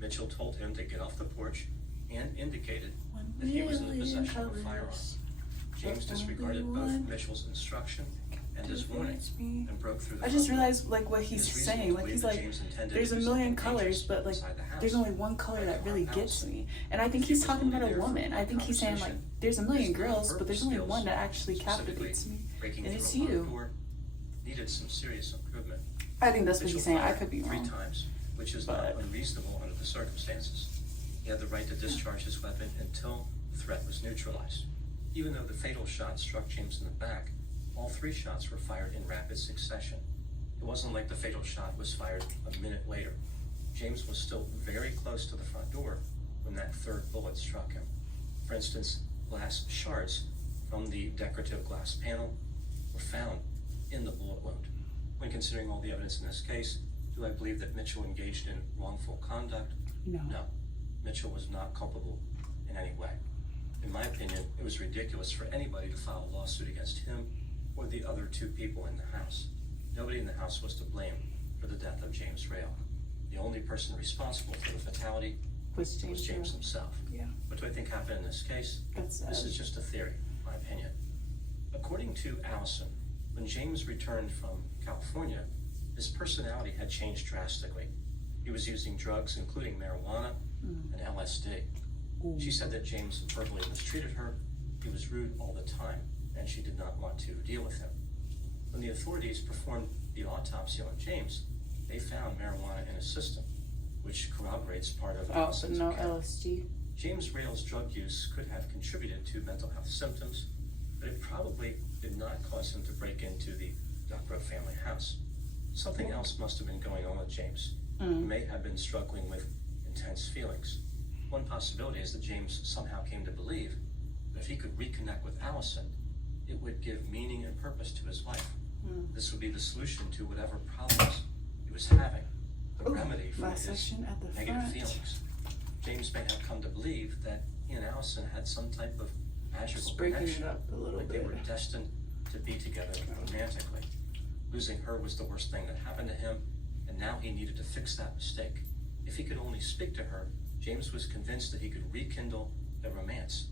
Mitchell told him to get off the porch and indicated that he was in the possession of a firearm. James disregarded both Mitchell's instruction and his warning and broke through the I just front door. realized like what he's His reason saying. to Like believe he's that like, James intended there's to a do million something colors, dangerous but like inside the house. there's only one color that really gets me. And I think He he's was talking only about a there for woman. I think he's saying like conversation. there's a million His girls, but there's only skills, one that actually specifically captivates me, breaking and through it's a locked you. door, needed some serious improvement. I think that's what he's Mitchell saying. I fired could be 3 wrong. times, which is But- not unreasonable under the circumstances. He had the right to discharge his weapon until the threat was neutralized. Even though the fatal shot struck James in the back, all 3 shots were fired in rapid succession. It wasn't like the fatal shot was fired a minute later. James was still very close to the front door when that 3rd bullet struck him. For instance, glass shards from the decorative glass panel were found in the bullet wound. When considering all the evidence in this case, do I believe that Mitchell engaged in wrongful conduct? No. No. Mitchell was not culpable in any way. In my opinion, it was ridiculous for anybody to file a lawsuit against him or the other 2 people in the house. Nobody in the house was to blame for the death of James Rail. The only person responsible for the fatality Was was James himself. Yeah. What do I think happened in this case? That's This is just a theory, my opinion. According to Allison, when James returned from California, his personality had changed drastically. He was using drugs, including marijuana and LSD. She said that James verbally mistreated her, he was rude all the time, and she did not want to deal with him. When the authorities performed the autopsy on James, they found marijuana in his system, which corroborates part of Oh, but Allison's no account. LSD. James Rail's drug use could have contributed to mental health symptoms, but it probably did not cause him to break into the Duckrow family house. Something else must have been going on with James, who may have been struggling with intense feelings. One possibility is that James somehow came to believe that if he could reconnect with Allison, it would give meaning and purpose to his life. This would be the solution to whatever problems he was having, the remedy for Last his section at the negative front. feelings. James may have come to believe that he and Allison had some type of magical Just breaking connection, it up a little like they bit. were destined to be together romantically. Losing her was the worst thing that happened to him, and now he needed to fix that mistake. If he could only speak to her, James was convinced that he could rekindle the romance.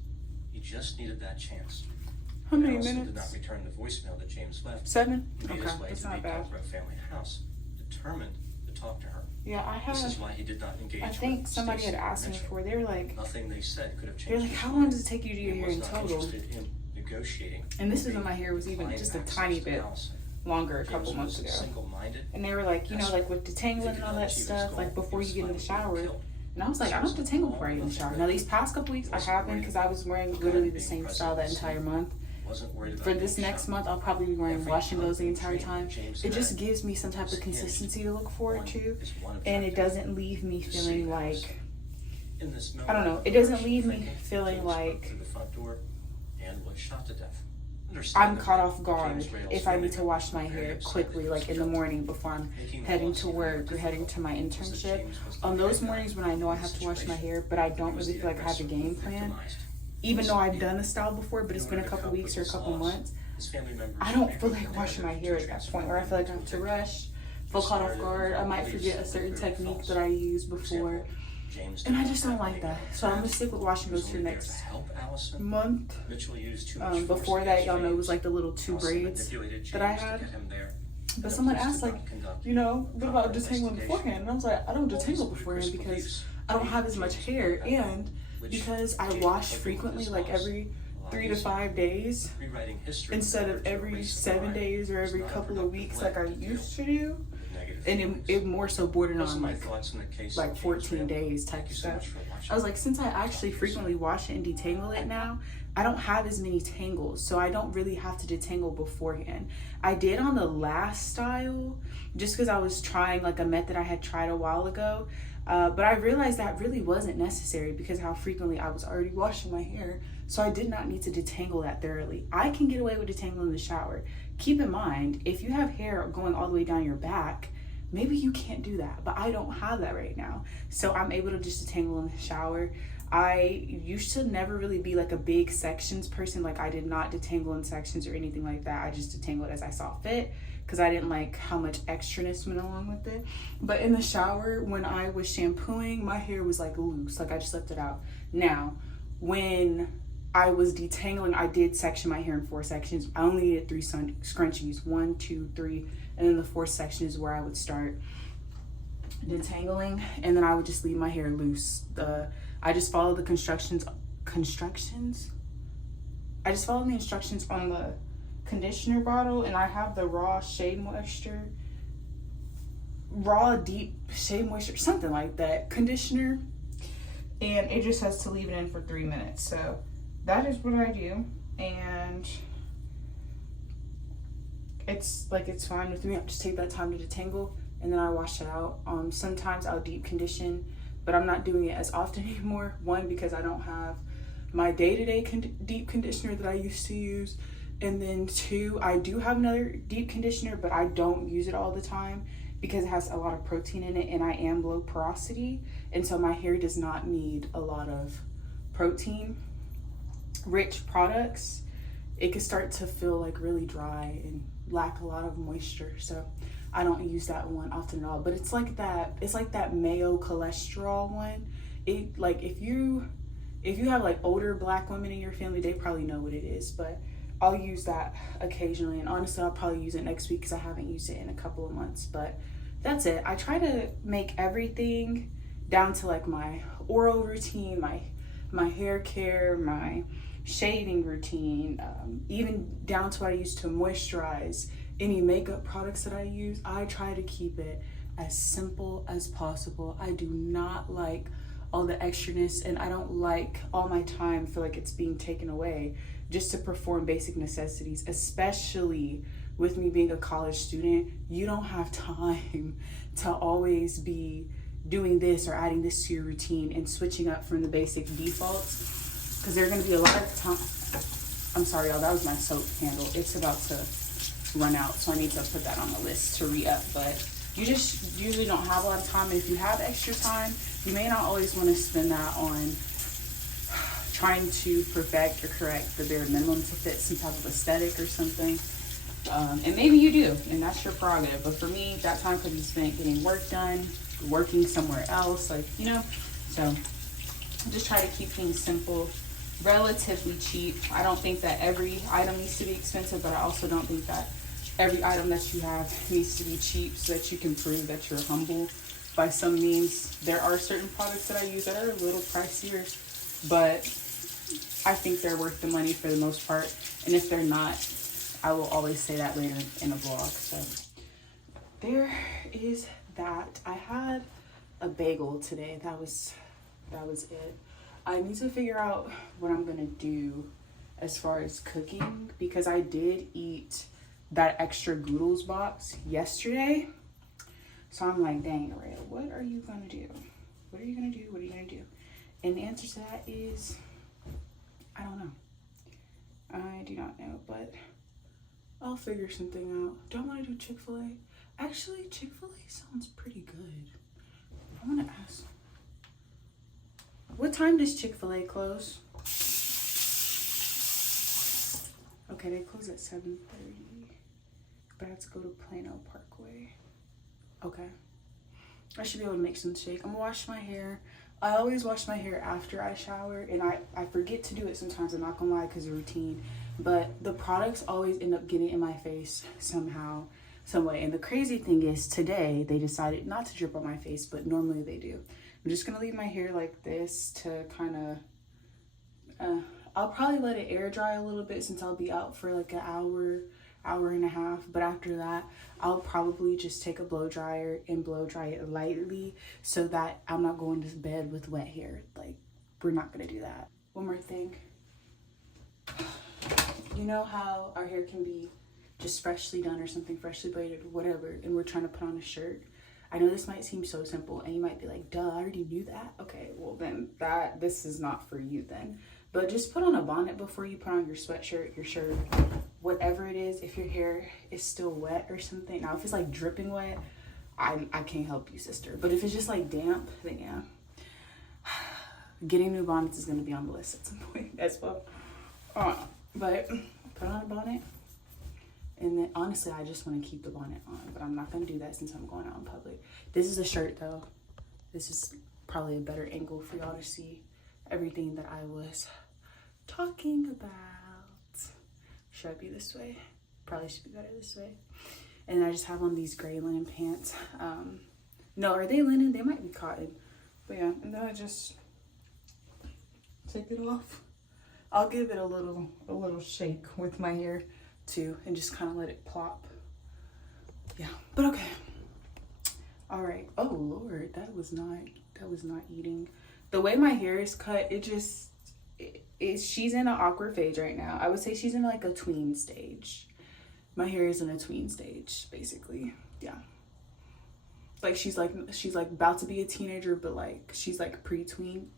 He just needed that chance. How many Allison minutes? did not return the voicemail that James left. 7? He made Okay, his way that's to not the bad. Duckrow family house, determined to talk to her. Yeah, I This is have. why he did not engage I with think somebody had Stacey asked me Mitchell. before. They were like, Nothing they said could have changed. they're like, his how mind. long does it take you to do your He hair was in not total? interested in negotiating. And this is when my hair was even Find just a access tiny to bit Allison. longer a James couple months was ago. single-minded. And they were like, you know, like with detangling and all that stuff, like before you get in the shower. And I was like, I don't detangle before I get in the shower. Now these past couple weeks I haven't, because I was wearing literally the same style that entire month. Wasn't worried about For this being next shot. month, I'll probably be wearing Every washing those the time entire time. James It just had gives me some type was of hinged. consistency to look forward One to, is one and it objective, doesn't leave me to see feeling the house. like, In this I don't know, moment it doesn't of leave me thinking, feeling James broke like through the front door and was shot to death. I'm caught off guard if I need to wash my hair quickly, like in the morning before I'm heading to work or heading to my internship. On those mornings when I know I have to wash my hair, but I don't really feel like I have a game plan, even though I've done the style before, but it's been a couple weeks or a couple months, I don't feel like washing my hair at that point, or I feel like I have to rush, feel caught off guard. I might forget a certain technique that I used before, and I just don't like that. So I'm gonna stick with washing those for next month. Before that, y'all know it was like the little 2 braids that I had. But someone asked, like, you know, what about detangling beforehand? And I was like, I don't detangle beforehand because I don't have as much hair, and because I wash frequently, like every 3 to 5 days instead of every 7 days or every couple of weeks like I used to do. And it more so bordered on like 14 days type of stuff. I was like, since I actually frequently wash it and detangle it now, I don't have as many tangles, so I don't really have to detangle beforehand. I did on the last style just because I was trying like a method I had tried a while ago, but I realized that really wasn't necessary because how frequently I was already washing my hair, so I did not need to detangle that thoroughly. I can get away with detangling in the shower. Keep in mind, if you have hair going all the way down your back, maybe you can't do that, but I don't have that right now. So I'm able to just detangle in the shower. I used to never really be like a big sections person. Like I did not detangle in sections or anything like that. I just detangled as I saw fit because I didn't like how much extraness went along with it. But in the shower, when I was shampooing, my hair was like loose. Like I just left it out. Now, when I was detangling, I did section my hair in 4 sections. I only needed 3 scrunchies, 1, 2, 3, and then the 4th section is where I would start detangling, and then I would just leave my hair loose. I just followed the instructions. I just followed the instructions on the conditioner bottle, and I have the raw deep shea moisture, something like that, conditioner, and it just has to leave it in for 3 minutes. So that is what I do, and it's fine with me. I just take that time to detangle and then I wash it out. Sometimes I'll deep condition, but I'm not doing it as often anymore. 1, because I don't have my day-to-day deep conditioner that I used to use, and then 2, I do have another deep conditioner, but I don't use it all the time because it has a lot of protein in it and I am low porosity, and so my hair does not need a lot of protein rich products. It could start to feel like really dry and lack a lot of moisture, so I don't use that one often at all. But it's like that mayo cholesterol one. It, like, if you have like older black women in your family, they probably know what it is, but I'll use that occasionally, and honestly I'll probably use it next week because I haven't used it in a couple of months. But that's it. I try to make everything down to like my oral routine, my hair care, my shaving routine, even down to what I use to moisturize, any makeup products that I use. I try to keep it as simple as possible. I do not like all the extraness, and I don't like all my time feel like it's being taken away just to perform basic necessities, especially with me being a college student. You don't have time to always be doing this or adding this to your routine and switching up from the basic defaults, because there are going to be a lot of time. I'm sorry, y'all, that was my soap handle. It's about to run out, so I need to put that on the list to re-up. But you just usually don't have a lot of time, and if you have extra time, you may not always want to spend that on trying to perfect or correct the bare minimum to fit some type of aesthetic or something. And maybe you do, and that's your prerogative. But for me, that time could be spent getting work done, working somewhere else, like, you know. So just try to keep things simple, relatively cheap. I don't think that every item needs to be expensive, but I also don't think that every item that you have needs to be cheap so that you can prove that you're humble by some means. There are certain products that I use that are a little pricier, but I think they're worth the money for the most part. And if they're not, I will always say that later in a vlog. So there is that. I had a bagel today. That was it. I need to figure out what I'm gonna do as far as cooking, because I did eat that extra Goodles box yesterday. So I'm like, dang, Araya, what are you gonna do? What are you gonna do? What are you gonna do? And the answer to that is, I don't know. I do not not now, but I'll figure something out. Do I want to do Chick-fil-A? Actually, Chick-fil-A sounds pretty good. I want to ask. What time does Chick-fil-A close? Okay, they close at 7:30. But I have to go to Plano Parkway. Okay. I should be able to make some shake. I'm gonna wash my hair. I always wash my hair after I shower, and I forget to do it sometimes, I'm not gonna lie, because of routine. But the products always end up getting in my face somehow, some way. And the crazy thing is, today they decided not to drip on my face, but normally they do. I'm just gonna leave my hair like this to kind of, I'll probably let it air dry a little bit since I'll be out for like an hour and a half. But after that, I'll probably just take a blow dryer and blow dry it lightly so that I'm not going to bed with wet hair. Like, we're not gonna do that. One more thing. You know how our hair can be just freshly done or something, freshly braided, whatever, and we're trying to put on a shirt? I know this might seem so simple and you might be like, duh, I already knew that. Okay, well then this is not for you then. But just put on a bonnet before you put on your sweatshirt, your shirt, whatever it is. If your hair is still wet or something. Now, if it's like dripping wet, I can't help you, sister. But if it's just like damp, then yeah. Getting new bonnets is going to be on the list at some point as well. But put on a bonnet. And then honestly, I just want to keep the bonnet on, but I'm not going to do that since I'm going out in public. This is a shirt though. This is probably a better angle for y'all to see everything that I was talking about. Should I be this way? Probably should be better this way. And I just have on these gray linen pants. No, are they linen? They might be cotton. But yeah, and then I just take it off. I'll give it a little shake with my hair too, and just kind of let it plop. Yeah, but okay. All right. Oh Lord, that was not eating. The way my hair is cut, she's in an awkward phase right now. I would say she's in like a tween stage. My hair is in a tween stage, basically. Yeah. Like she's like about to be a teenager, but like she's like pre-tween.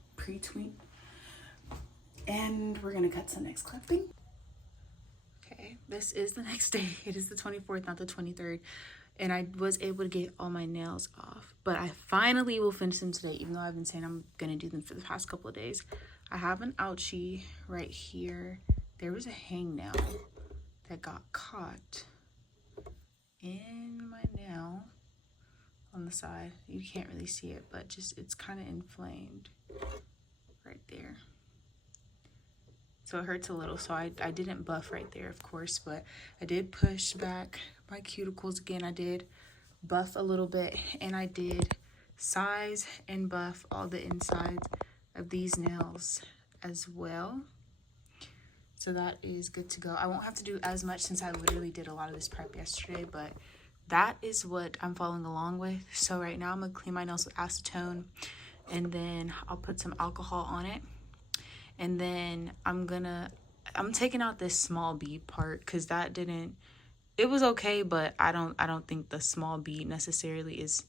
And we're gonna cut to the next clipping. Okay, this is the next day. It is the 24th, not the 23rd. And I was able to get all my nails off. But I finally will finish them today, even though I've been saying I'm gonna do them for the past couple of days. I have an ouchie right here. There was a hangnail that got caught in my nail on the side. You can't really see it, but just it's kind of inflamed right there. So it hurts a little. So I didn't buff right there, of course, but I did push back my cuticles again. I did buff a little bit, and I did size and buff all the insides of these nails as well. So that is good to go. I won't have to do as much since I literally did a lot of this prep yesterday, but that is what I'm following along with. So right now I'm gonna clean my nails with acetone, and then I'll put some alcohol on it. And then I'm taking out this small bead part because it was okay, but I don't think the small bead necessarily is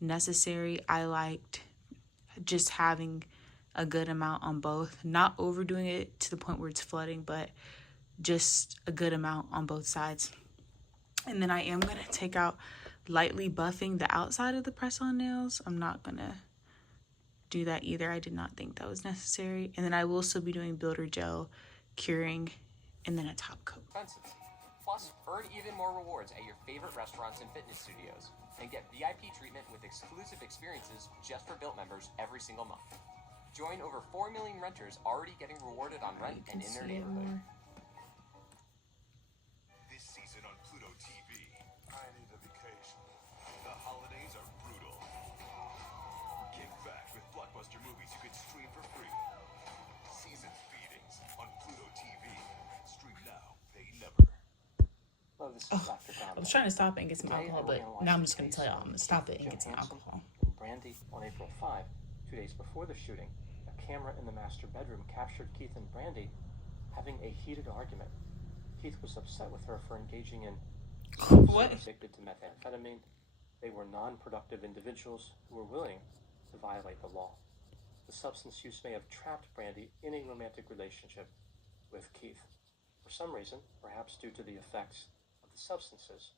necessary. I liked just having a good amount on both, not overdoing it to the point where it's flooding, but just a good amount on both sides. And then I am gonna take out lightly buffing the outside of the press-on nails. I'm not gonna do that either. I did not think that was necessary. And then I will still be doing builder gel, curing, and then a top coat. Plus, earn even more rewards at your favorite restaurants and fitness studios, and get VIP treatment with exclusive experiences just for Built members every single month. Join over 4 million renters already getting rewarded on rent and in their neighborhood. This season on Pluto TV, I need a vacation. The holidays are brutal. Kick back with blockbuster movies you can stream for free. Season feedings on Pluto TV. Stream now, pay never. Hello, this is Dr. I was trying to stop it and get some alcohol, but now I'm just going to tell y'all I'm going to stop it and get some alcohol. Brandy on April 5, 2 days before the shooting. A camera in the master bedroom captured Keith and Brandy having a heated argument. Keith was upset with her for engaging in What? addicted to methamphetamine. They were non-productive individuals who were willing to violate the law. The substance use may have trapped Brandy in a romantic relationship with Keith. For some reason, perhaps due to the effects of the substances,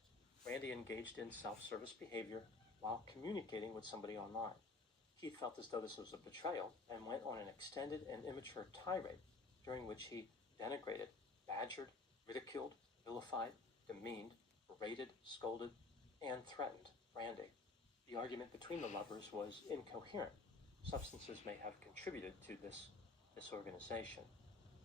Randy engaged in self-service behavior while communicating with somebody online. Keith felt as though this was a betrayal and went on an extended and immature tirade during which he denigrated, badgered, ridiculed, vilified, demeaned, berated, scolded, and threatened Randy. The argument between the lovers was incoherent. Substances may have contributed to this disorganization.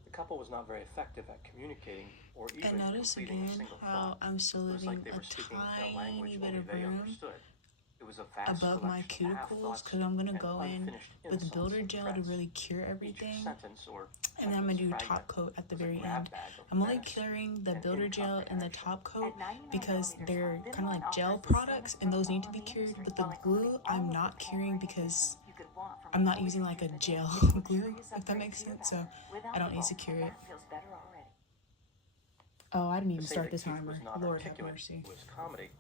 The couple was not very effective at communicating or even completing a single thought. I'm still It was living like they were speaking in a language bit only of they room understood. It was a vast above my collection of cuticles half-thoughts because I'm gonna and go in unfinished with insults builder and gel to threats. really cure Each everything, sentence or and then I'm gonna do sentence top fragment coat at the was a very grab end. bag of I'm only menace curing the and builder gel and the incomprehension. top coat because they're kind of like gel products and those need to be cured, but the glue I'm not curing because I'm not using like a gel glue, if that makes sense, so I don't need to cure it. Oh, I didn't even start the timer. Lord have mercy.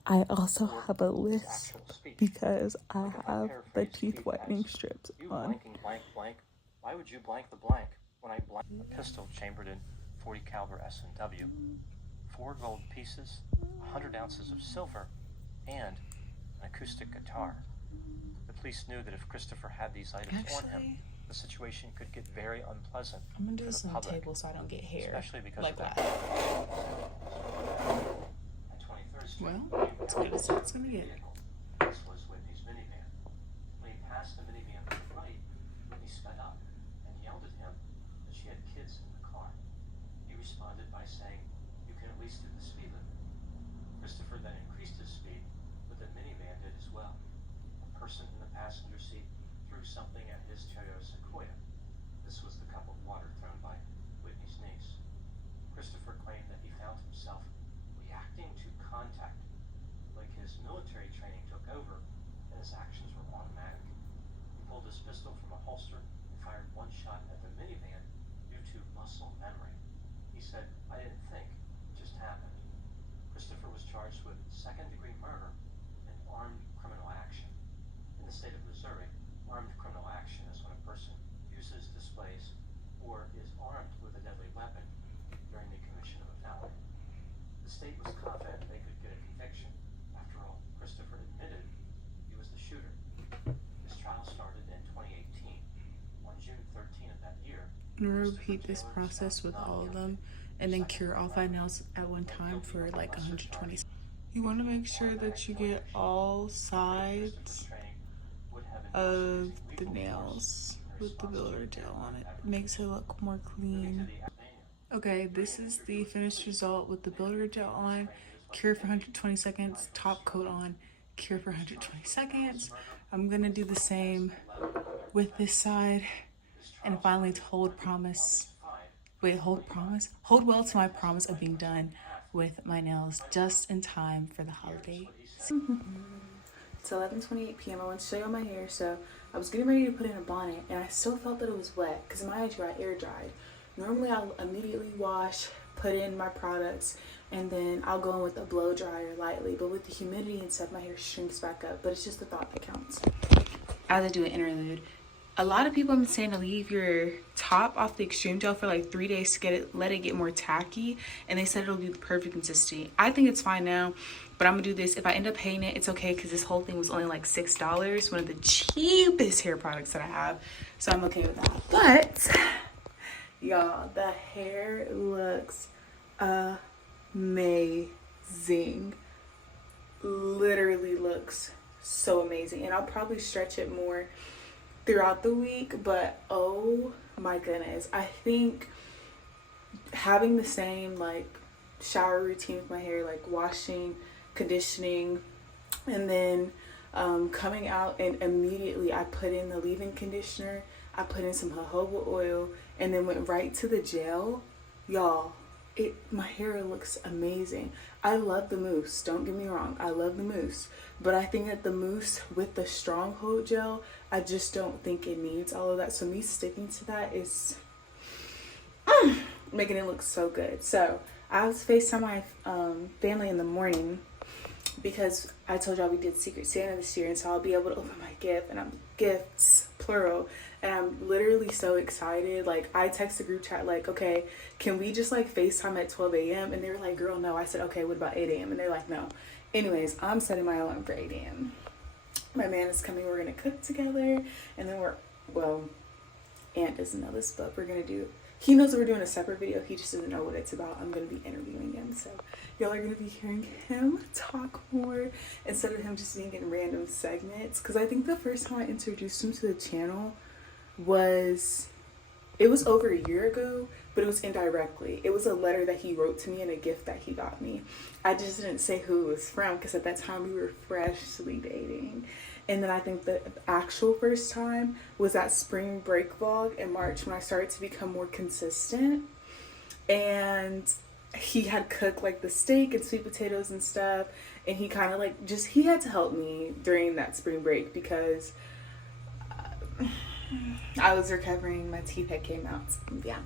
I also have a list because I have the teeth whitening strips on. Blank, blank. Why would you blank the blank when I blank a pistol chambered in .40 caliber S&W, 4 gold pieces, 100 ounces of silver, and an acoustic guitar? The police knew that if Christopher had these items on him, the situation could get very unpleasant. I'm gonna do for this the on the public, table so I don't get hair. especially because Like of that. At 23rd Street, Well, it's good as it's gonna get. this was Whitney's minivan. When he passed the minivan to the right, Whitney sped up and yelled at him that she had kids in the car. He responded by saying, "You can at least do the speed limit." Christopher then increased his speed, but the minivan did as well. A person in the passenger seat threw something at his Toyota Sequoia. This was the cup of water thrown by Whitney's niece. Christopher claimed that he found himself reacting to contact, like his military training took over and his actions were automatic. He pulled his pistol from a holster and fired one shot at the minivan due to muscle memory. He said, "I didn't think, it just happened." Christopher was charged with second-degree murder and armed criminal action. In the state of Missouri, armed criminal action is when a person uses, displays, or is armed with a deadly weapon during the commission of a felony. The state was confident they could get a conviction. After all, Christopher admitted he was the shooter. His trial started in 2018. On June 13 of that year, I'm gonna repeat this process with all of them and then cure all 5 nails at one time for like 120. You want to make sure that you get all sides of the nails with the builder gel on it. It makes it look more clean. Okay, this is the finished result with the builder gel on, cure for 120 seconds, top coat on, cure for 120 seconds. I'm gonna do the same with this side and finally hold well to my promise of being done with my nails just in time for the holiday. It's 11:28 p.m. I want to show you my hair, so I was getting ready to put in a bonnet and I still felt that it was wet because my air dried. Normally I'll immediately wash, put in my products, and then I'll go in with a blow dryer lightly, but with the humidity and stuff my hair shrinks back up, but it's just the thought that counts. As I do an interlude, a lot of people have been saying to leave your top off the extreme gel for like 3 days to let it get more tacky, and they said it'll be the perfect consistency. I think it's fine now, but I'm gonna do this. If I end up paying it, it's okay because this whole thing was only like $6, one of the cheapest hair products that I have, so I'm okay with that. But y'all, the hair looks amazing. Literally looks so amazing, and I'll probably stretch it more throughout the week, but oh my goodness, I think having the same like shower routine with my hair, like washing, conditioning, and then coming out and immediately I put in the leave-in conditioner, I put in some jojoba oil, and then went right to the gel. Y'all, my hair looks amazing. I love the mousse, don't get me wrong, I love the mousse, but I think that the mousse with the stronghold gel, I just don't think it needs all of that. So me sticking to that is making it look so good. So I was FaceTime my family in the morning because I told y'all we did Secret Santa this year, and so I'll be able to open my gift, and I'm gifts plural, and I'm literally so excited. Like, I text the group chat like, okay, can we just like FaceTime at 12 a.m.? And they were like, girl, no. I said, okay, what about 8 a.m.? And they're like, no. Anyways, I'm setting my alarm for 8 a.m. My man is coming. We're gonna cook together, and then Aunt doesn't know this, but he knows that we're doing a separate video. He just doesn't know what it's about. I'm gonna be interviewing him, so y'all are gonna be hearing him talk more instead of him just being in random segments. Because I think the first time I introduced him to the channel was over a year ago, but it was indirectly. It was a letter that he wrote to me and a gift that he got me. I just didn't say who it was from because at that time we were freshly dating. And then I think the actual first time was that spring break vlog in March when I started to become more consistent. And he had cooked like the steak and sweet potatoes and stuff. And he kind of like he had to help me during that spring break because I was recovering. My teeth had came out. So, yeah.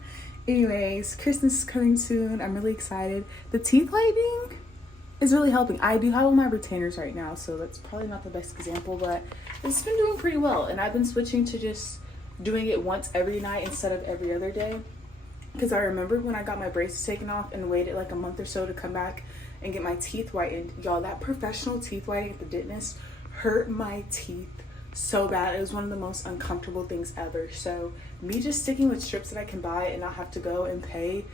Anyways, Christmas is coming soon. I'm really excited. The teeth whitening is really helping. I do have all my retainers right now, so that's probably not the best example, but it's been doing pretty well. And I've been switching to just doing it once every night instead of every other day. Because I remember when I got my braces taken off and waited like a month or so to come back and get my teeth whitened. Y'all, that professional teeth whitening at the dentist hurt my teeth so bad. It was one of the most uncomfortable things ever. So me just sticking with strips that I can buy and not have to go and pay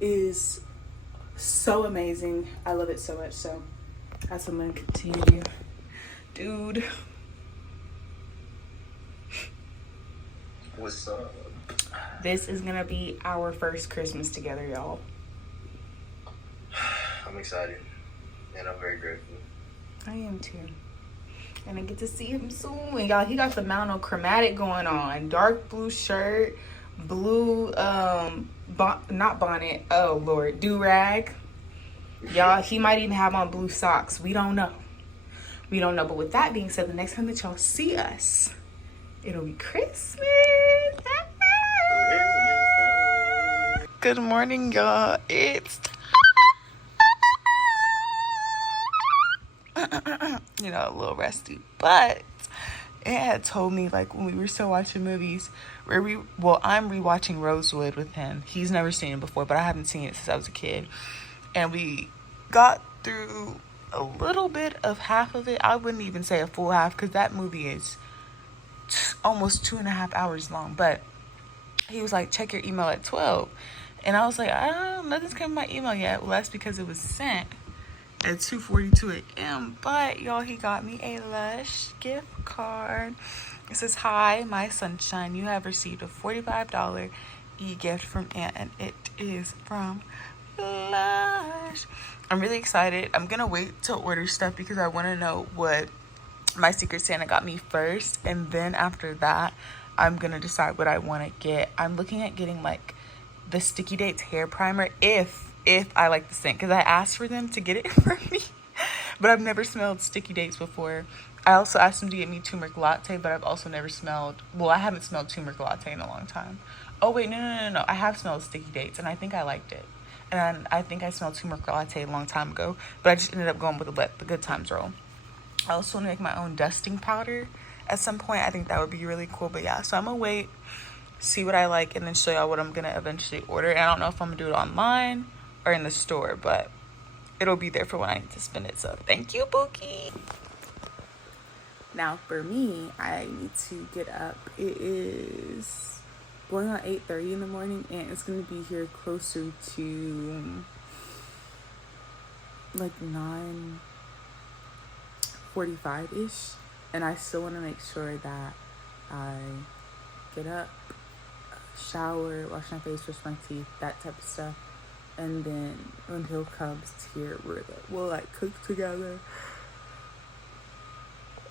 is so amazing. I love it so much. So that's what I'm gonna continue. Dude, What's up? this is gonna be our first Christmas together, y'all. I'm excited, and I'm very grateful. I am too. And I get to see him soon. And y'all, he got the monochromatic going on. Dark blue shirt, blue, not bonnet, oh Lord, do-rag. Y'all, he might even have on blue socks. We don't know. We don't know. But with that being said, the next time that y'all see us, it'll be Christmas. Good morning, y'all. It's you know, a little rusty, but it had told me like when we were still watching movies I'm rewatching Rosewood with him. He's never seen it before, but I haven't seen it since I was a kid, and we got through a little bit of half of it. I wouldn't even say a full half because that movie is almost 2.5 hours long. But he was like, check your email at 12, and I was like, nothing's come in my email yet. Well, that's because it was sent at 2:42 a.m. But y'all, he got me a Lush gift card. It says, hi, my sunshine. You have received a $45 e-gift from Aunt, and it is from Lush. I'm really excited. I'm gonna wait to order stuff because I want to know what my Secret Santa got me first, and then after that I'm gonna decide what I want to get. I'm looking at getting like the Sticky Dates hair primer if I like the scent, because I asked for them to get it for me, but I've never smelled Sticky Dates before. I also asked them to get me turmeric latte, but I've also never smelled, well, I haven't smelled turmeric latte in a long time. Oh wait, no, I have smelled Sticky Dates and I think I liked it, and I think I smelled turmeric latte a long time ago, but I just ended up going with the Good Times roll. I also want to make my own dusting powder at some point. I think that would be really cool. But yeah, so I'm gonna wait, see what I like, and then show y'all what I'm gonna eventually order. And I don't know if I'm gonna do it online or in the store, but it'll be there for when I need to spend it. So thank you, Bookie. now for me, I need to get up. It is going on 8:30 in the morning, and it's gonna be here closer to like 9:45-ish, and I still want to make sure that I get up, shower, wash my face, brush my teeth, that type of stuff. And then when Hill comes here, we'll like cook together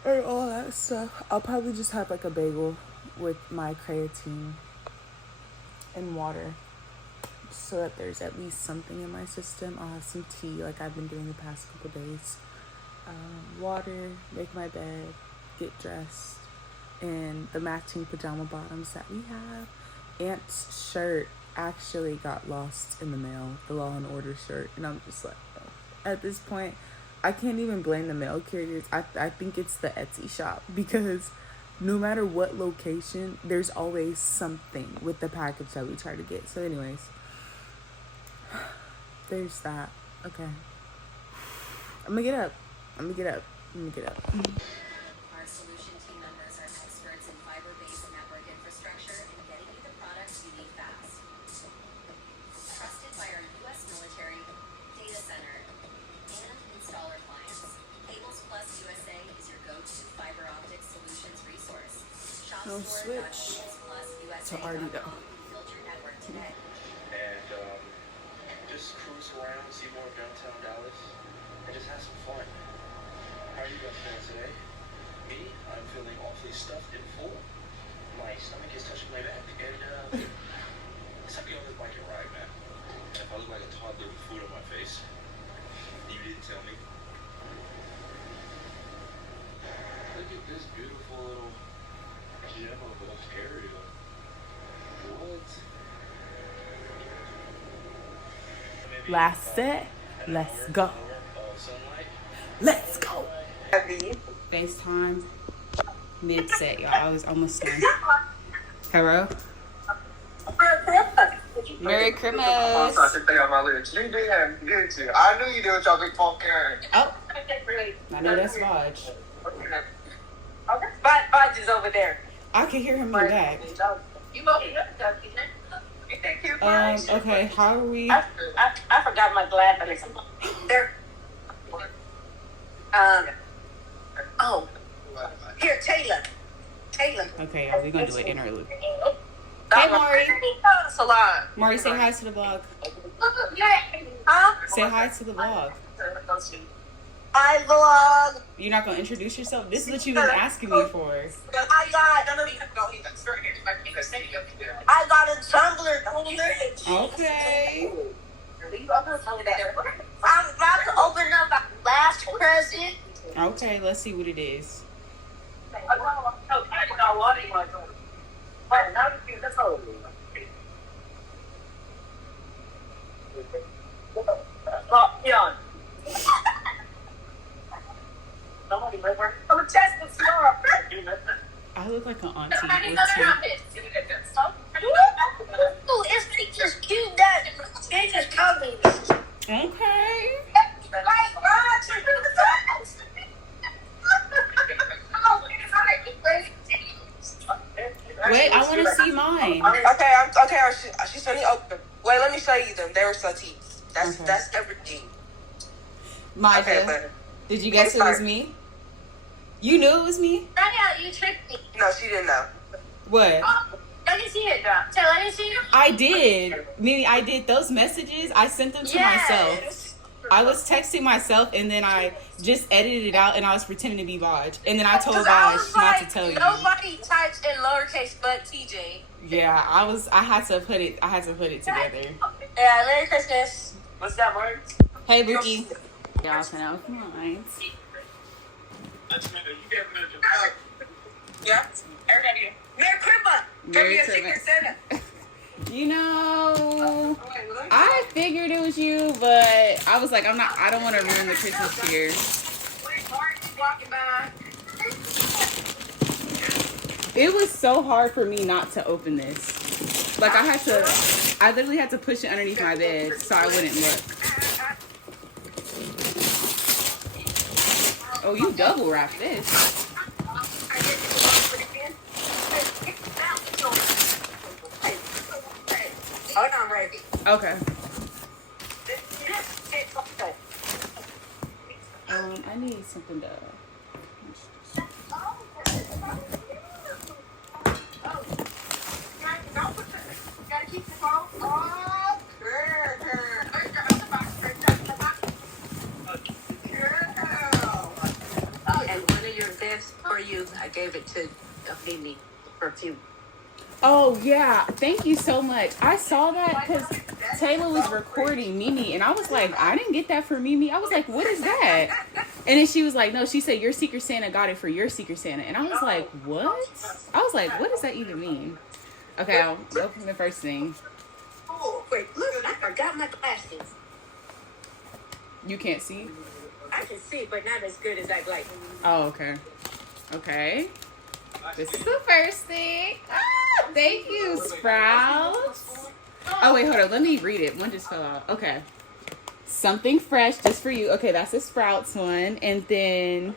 and all that stuff. I'll probably just have like a bagel with my creatine and water so that there's at least something in my system. I'll have some tea like I've been doing the past couple days. Water, make my bed, get dressed, and the matching pajama bottoms that we have. Aunt's shirt actually got lost in the mail, the Law and Order shirt, and I'm just like, oh. At this point, I can't even blame the mail carriers. I think it's the Etsy shop, because no matter what location, there's always something with the package that we try to get. So anyways, there's that. Okay. I'm gonna get up. Our solution team members are experts in fiber-based network infrastructure and getting you the products you need fast. Trusted by our U.S. military, data center, and installer clients, Cables Plus USA is your go-to fiber optic solutions resource. Shop switch to Artie though. Build your network today. And just cruise around, see more of downtown Dallas, and just have some fun. How are you guys feeling today? Me? I'm feeling awfully stuffed and full. My stomach is touching my back, and let's have you on this bike and ride, man. And if I look like a toddler with food on my face, you didn't tell me. Look at this beautiful little gem of an area. What? Last set. Let's go. Let's go. FaceTime. Mid set, y'all. I was almost done. Hello? Merry Christmas. I knew you did with your big phone Karen. Oh. I know that's Vaj. Vaj is over there. I can hear him in the back. Okay, how are we? I forgot my glasses. There. Oh. Here, Taylor. Okay, y'all, we're gonna do an interlude. Hey, Maury. Maury, say hi to the vlog. Say hi to the vlog. Hi, vlog. You're not gonna introduce yourself? This is what you've been asking me for. I got a Tumblr. Okay. I'm about to open up my last present. Okay, let's see what it is. I look like an auntie or two. It's just cute that it just covers. Okay. Wait, I want to see mine. Okay, she's finna open. Wait, let me show you them. They were Satis. That's everything. Maja, Okay, did you guess it was me? You knew it was me? Danielle, you tricked me. No, she didn't know. What? Let me see it, though. Let me see it. I did. Meaning I did those messages. I sent them to myself. I was texting myself and then I just edited it out and I was pretending to be Vaj. And then I told Vaj not to tell you. Nobody types in lowercase but TJ. Yeah, I had to put it together. Yeah, Merry Christmas. What's that word? Hey, Weeky. Y'all can know mine. Yeah. Everybody. Merry Christmas. Merry Christmas. You know, I figured it was you, but I was like, I don't want to ruin the Christmas cheer. It was so hard for me not to open this. Like I literally had to push it underneath my bed so I wouldn't look. Oh, you double wrapped this. Hold on, Reggie. Okay. I need something to. And one of your gifts for you, I gave it to Mimi perfume. Oh yeah, thank you so much. I saw that because Taylor was recording Mimi, and I was like, I didn't get that for Mimi. I was like, what is that? And then she was like, no, she said your Secret Santa got it for your Secret Santa, and I was like, what? I was like, what does that even mean? Okay, I'll open the first thing. Oh, wait, look, I forgot my glasses. You can't see? I can see, but not as good as I'd like. Oh, okay. Okay. This is the first thing. Ah, thank you, Sprouts. Oh, wait, hold on. Let me read it. One just fell out. Okay. Something fresh just for you. Okay, that's a Sprouts one. And then,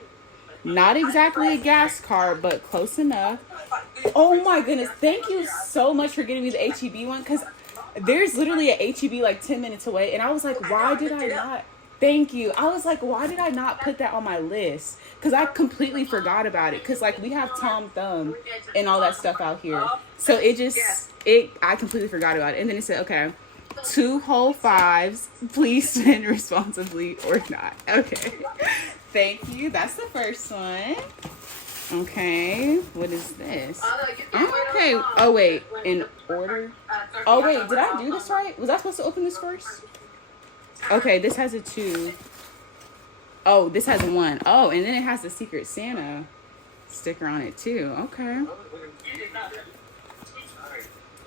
not exactly a gas card, but close enough. Oh my goodness. Thank you so much for getting me the HEB one, because there's literally a HEB like 10 minutes away. And I was like, why did I not? Thank you. I was like, why did I not put that on my list? Because I completely forgot about it. Because, like, we have Tom Thumb and all that stuff out here. So I completely forgot about it. And then it said, okay, 2 whole 5s. Please spend responsibly or not. Okay. Thank you. That's the first one. Okay. What is this? Okay. Oh, wait. In order? Oh, wait. Did I do this right? Was I supposed to open this first? Okay, this has a 2. Oh, this has a 1. Oh, and then it has the Secret Santa sticker on it too. Okay.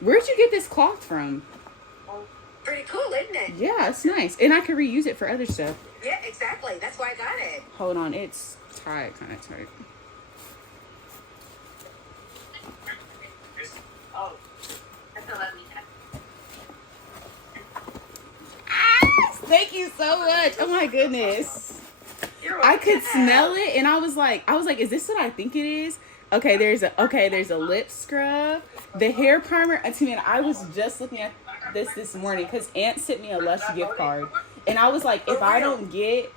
Where'd you get this cloth from? Pretty cool, isn't it? Yeah, it's nice. And I can reuse it for other stuff. Yeah, exactly. That's why I got it. Hold on, it's tight, kind of tight. Oh, that's a lovely hat. Thank you so much. Oh my goodness. I could smell it and I was like, is this what I think it is? Okay, there's a lip scrub, the hair primer. Man, I was just looking at this morning because Aunt sent me a Lush gift card. And I was like, if I don't get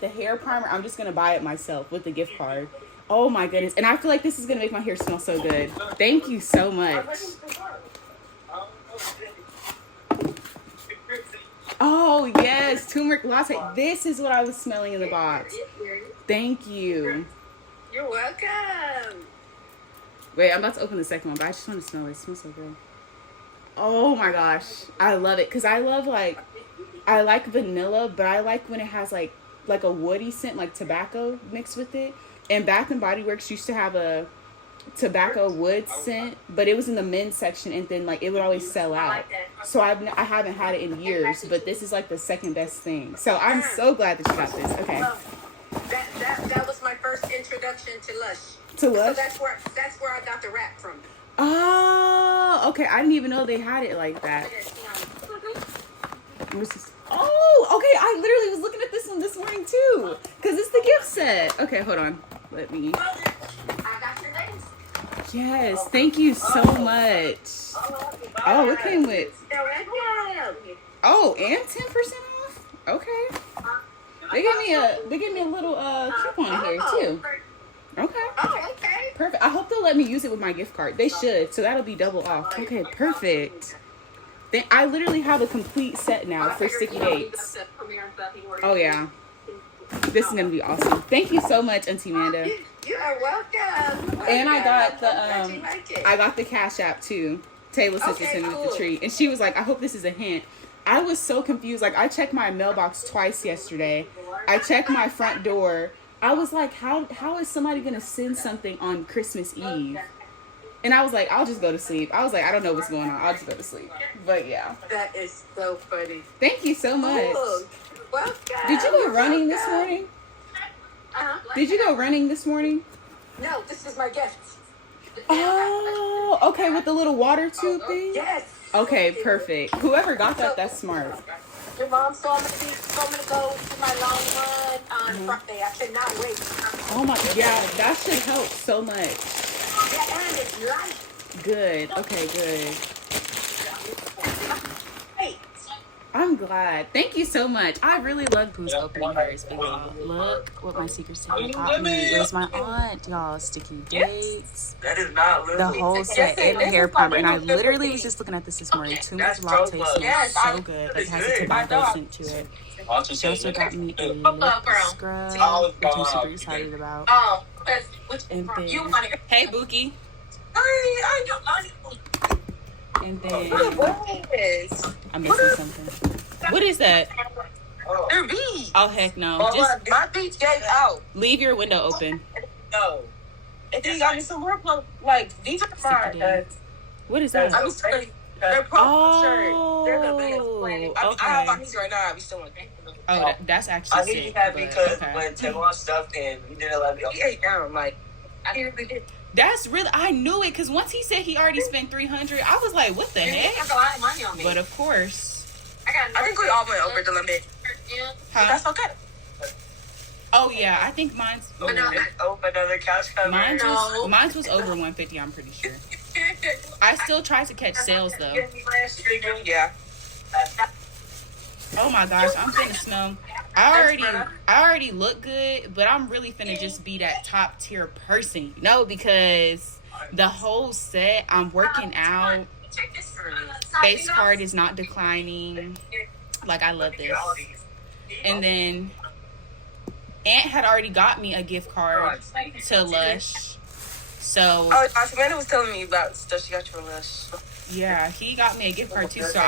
the hair primer, I'm just gonna buy it myself with the gift card. Oh my goodness. And I feel like this is gonna make my hair smell so good. Thank you so much. Oh, yes. Turmeric latte. This is what I was smelling in the box. Thank you. You're welcome. Wait, I'm about to open the second one, but I just want to smell it. It smells so good. Oh, my gosh. I love it. Because I like vanilla, but I like when it has, like a woody scent, like tobacco mixed with it. And Bath and Body Works used to have a tobacco wood scent, but it was in the men's section, and then like it would always sell out. So I haven't had it in years, but this is like the second best thing. So I'm so glad that you got this. Okay. That was my first introduction to Lush. To Lush? So that's where I got the wrap from. Oh, okay. I didn't even know they had it like that. Oh, okay. I literally was looking at this one this morning too, because it's the gift set. Okay, hold on. Let me. I got your names. Yes, thank you so much. Oh, it came with. Oh, and 10% off. Okay. They gave me a little coupon here too. Okay. Oh, okay. Perfect. I hope they'll let me use it with my gift card. They should, so that'll be double off. Okay, perfect. I literally have a complete set now for sticky dates. Oh yeah. This is gonna be awesome. Thank you so much, Auntie Amanda. You are welcome. And I got the Cash App too. Taylor sent it to me with the tree, and she was like, "I hope this is a hint." I was so confused. Like, I checked my mailbox twice yesterday. I checked my front door. I was like, "How is somebody gonna send something on Christmas Eve?" And I was like, "I'll just go to sleep." I was like, "I don't know what's going on. I'll just go to sleep." But yeah. That is so funny. Thank you so much. Cool. Welcome. Did you go running this morning? Did you go running this morning? No, this is my gift. Oh, okay, with the little water tube thing? Yes. Okay, perfect. Whoever got that, that's smart. Your mom told me to go to my long run on Friday. I cannot wait. Oh my, yeah, that should help so much. Yeah, and it's light. Good. Okay, good. Hey. I'm glad. Thank you so much. I really love who's opening hers, big y'all. Look what my Secret Santa got me. It was my aunt, y'all. Sticky dates. That is not the whole set and the hair primer. And I literally was just looking at this morning. Turmeric latte smells so good. Like, it has a tobacco scent to it. She also got me a lip scrub, which I'm super excited about. And then, hey, Bookie. And then, I'm missing something. What is that? They're beads. Oh, heck no. Just my beads gave out. Leave your window open. No. And then you got me some more clothes. Like, these are my... What is that? I'm sorry. They're pro shirt. They're the best. I have my music right now. I be still on. Oh, that's actually sick. I because when Taiwan stuff and we did a lot of... He ate down. Like, I didn't really did. That's really, I knew it, because once he said he already spent $300, I was like, what the heck? That's a lot of money on me. But of course. I think we all went over the limit. Huh? That's okay. Oh yeah, I think mine's another couch cover. Mine's was over 150, I'm pretty sure. I still try to catch sales though. Yeah. Oh my gosh, I'm finna smell. I already look good, but I'm really finna just be that top tier person, you know, because the whole set, I'm working out. Face card is not declining. Like, I love this. And then Aunt had already got me a gift card to Lush. So Amanda was telling me about stuff she got you from Lush. Yeah, he got me a gift card too. So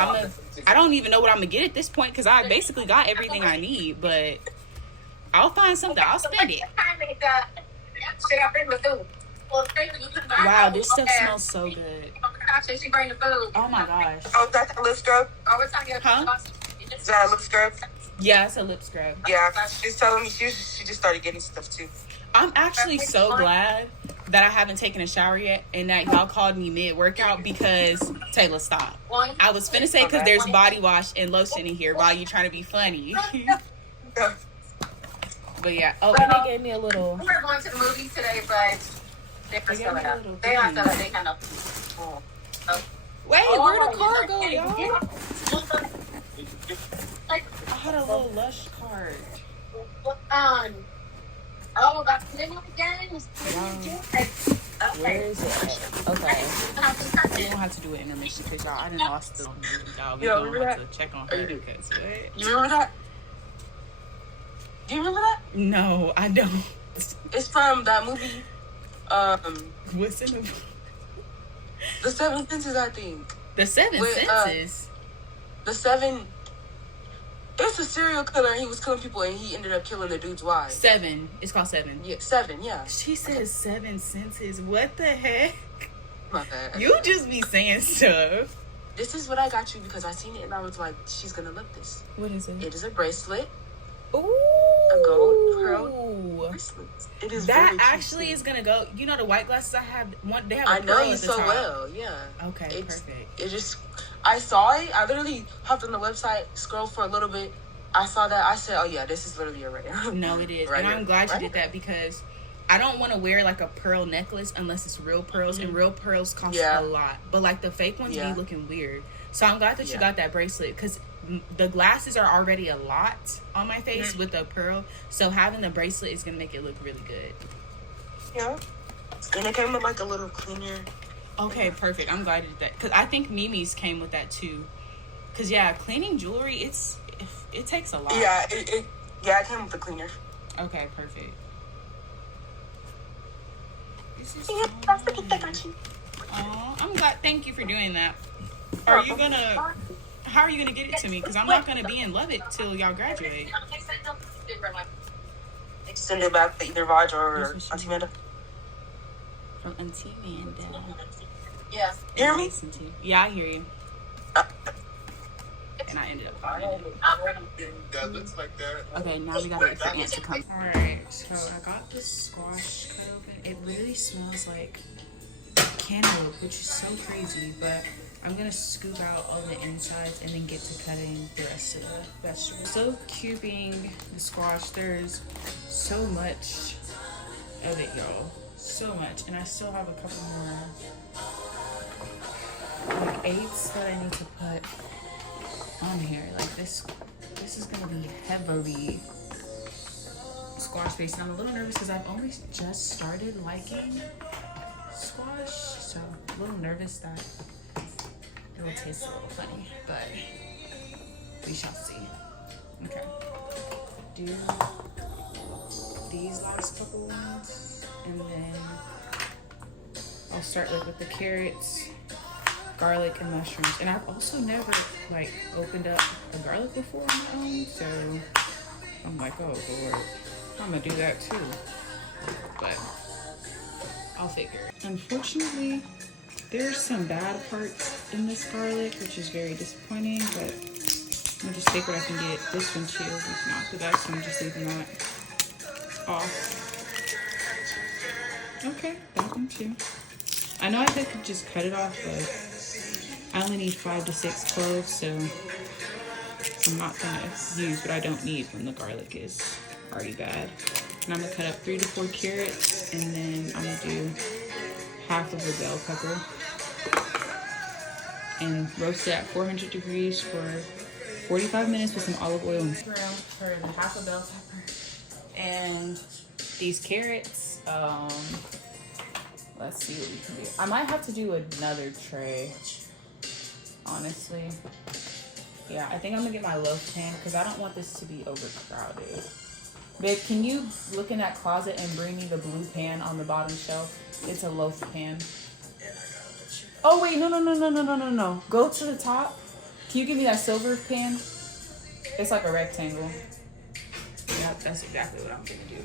I don't even know what I'm gonna get at this point, because I basically got everything I need. But I'll find something. I'll spend it. Wow, this stuff smells so good. Oh my gosh. Oh, that's a lip scrub? Huh? Is that a lip scrub? Yeah, it's a lip scrub. Yeah, she's telling me she just started getting stuff too. I'm actually so glad that I haven't taken a shower yet and that y'all called me mid-workout, because Taylor, stop. I was finna say, because there's body wash and lotion in here while you trying to be funny. But yeah. Oh, and they gave me a little... We were going to the movies today, but they're still out. They are still out. They kind of... Wait, where'd the car go, y'all? I had a little Lush card. Oh, that's the name of the game. Where is it? Okay. We don't have to do an intermission, because y'all, I done lost the dog. We don't have to check on her, because what? You remember that? Do you remember that? No, I don't. It's from that movie. What's in the... The Seven Senses, I think. The Seven Senses? The Seven... It's a serial killer, and he was killing people, and he ended up killing the dude's wife. Seven. It's called Seven. Yeah, Seven, yeah. She says Seven Senses. What the heck? My bad. You just be saying stuff. This is what I got you, because I seen it, and I was like, she's gonna love this. What is it? It is a bracelet. Ooh. A gold pearl bracelet. It is that very actually is gonna go. You know the white glasses I have. They have. I know you so well. Yeah. Okay. Perfect. It just. I saw it. I literally hopped on the website, scrolled for a little bit. I saw that. I said, "Oh yeah, this is literally a rare." No, it is, and I'm glad you did that, because I don't want to wear like a pearl necklace unless it's real pearls, and real pearls cost a lot. But like the fake ones be looking weird. So I'm glad that you got that bracelet, because the glasses are already a lot on my face with the pearl. So having the bracelet is gonna make it look really good. Yeah, and it came with like a little cleaner. Okay, perfect. I'm glad you did that, because I think Mimi's came with that too. Because yeah, cleaning jewelry, it takes a lot. Yeah, it came with the cleaner. Okay, perfect. This is I'm glad. Thank you for doing that. How are you gonna get it to me? Because I'm not gonna be in Lubbock till y'all graduate. Send it back to either Vaj or Auntie Amanda. From Auntie Amanda. Yeah. You hear me? Yeah, I hear you. And I ended up That looks like that. Okay, now we gotta wait for Aunt to come. Alright, so I got this squash cut open. It really smells like cantaloupe, which is so crazy, but I'm gonna scoop out all the insides and then get to cutting the rest of the vegetables. So cubing the squash, there's so much of it, y'all. So much. And I still have a couple more like eights that I need to put on here. Like this is gonna be heavily squash based, and I'm a little nervous because I've only just started liking squash, so a little nervous that it will taste a little funny, but we shall see. Okay, do these last couple ones, and then I'll start like with the carrots, garlic, and mushrooms. And I've also never like opened up a garlic before on my own, so I'm like, oh Lord, I'm gonna do that too, but I'll figure it. Unfortunately, there's some bad parts in this garlic, which is very disappointing, but I'm gonna just take what I can get. This one too, if not the best, I'm just leaving that off. Okay, that one too. I know I could just cut it off, but I only need 5 to 6 cloves, so I'm not gonna use what I don't need when the garlic is already bad. And I'm gonna cut up 3 to 4 carrots, and then I'm gonna do half of a bell pepper and roast it at 400 degrees for 45 minutes with some olive oil and for the half a bell pepper and these carrots. Let's see what we can do. I might have to do another tray, honestly. Yeah, I think I'm gonna get my loaf pan because I don't want this to be overcrowded. Babe, can you look in that closet and bring me the blue pan on the bottom shelf? It's a loaf pan. Oh wait, no. Go to the top. Can you give me that silver pan? It's like a rectangle. Yeah, that's exactly what I'm gonna do.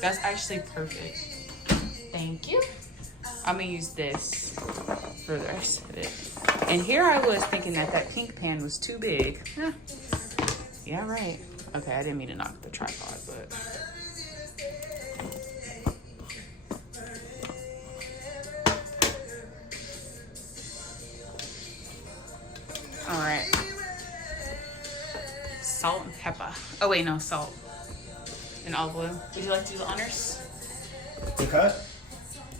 That's actually perfect. Thank you. I'm gonna use this for the rest of it. And here I was thinking that pink pan was too big. Huh. Yeah, right. Okay, I didn't mean to knock the tripod, but. All right. Salt and pepper. Oh wait, no, salt and olive oil. Would you like to do the honors? To cut?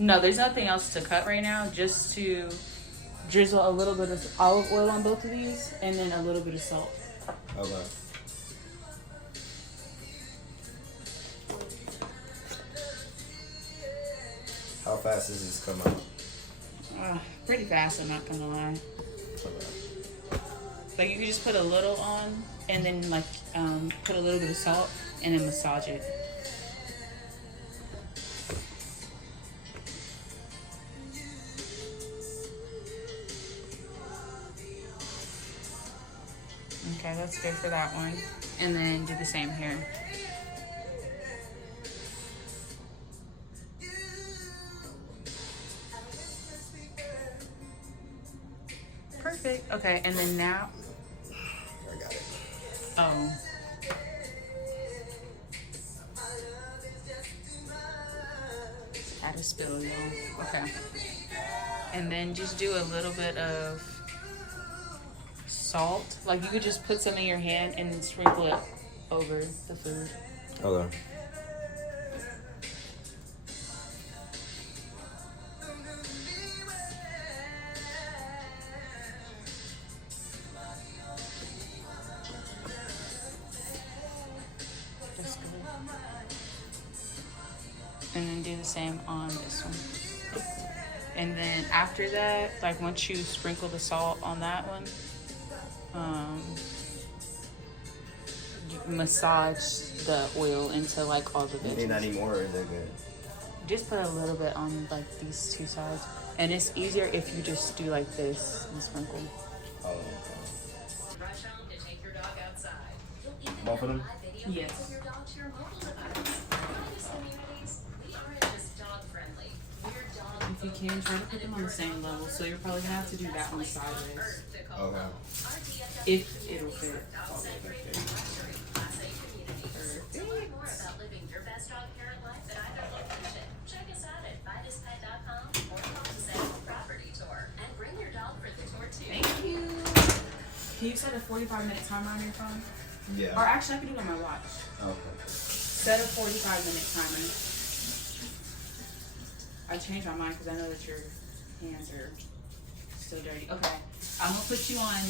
No, there's nothing else to cut right now. Just to drizzle a little bit of olive oil on both of these, and then a little bit of salt. Okay. How fast does this come out? Pretty fast, I'm not gonna lie. Okay. Like you can just put a little on, and then like put a little bit of salt, and then massage it. Okay, that's good for that one. And then do the same here. Perfect. Okay, and then now. I got it. Oh. Had a spill, y'all. Okay. And then just do a little bit of salt. Like you could just put some in your hand and then sprinkle it over the food. Okay. That's good. And then do the same on this one. And then after that, like once you sprinkle the salt on that one, massage the oil into like all the veggies. You need any more, or is that good? Just put a little bit on like these two sides, and it's easier if you just do like this and sprinkle. Oh, okay. Both of them? Yes. If you can, try to put them on the same level. So you're probably gonna have to do that one sideways. Okay. If it'll fit. Thank you. Can you set a 45-minute timer on your phone? Yeah. Or actually, I can do it on my watch. Okay. Set a 45-minute timer. I changed my mind because I know that your hands are still dirty. Okay, I'm gonna put you on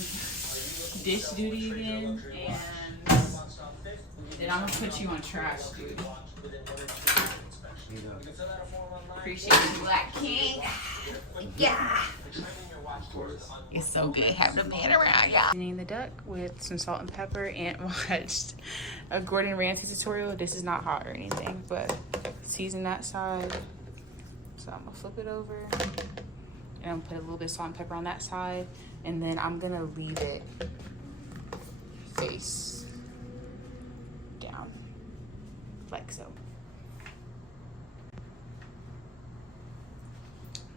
dish duty again, and then I'm gonna put you on trash duty. Appreciate you, Black King. Yeah. It's so good having a man around, y'all. Seasoning the duck with some salt and pepper, and watched a Gordon Ramsay tutorial. This is not hot or anything, but season that side. So I'm gonna flip it over, and I'm gonna put a little bit of salt and pepper on that side, and then I'm gonna leave it face down, like so.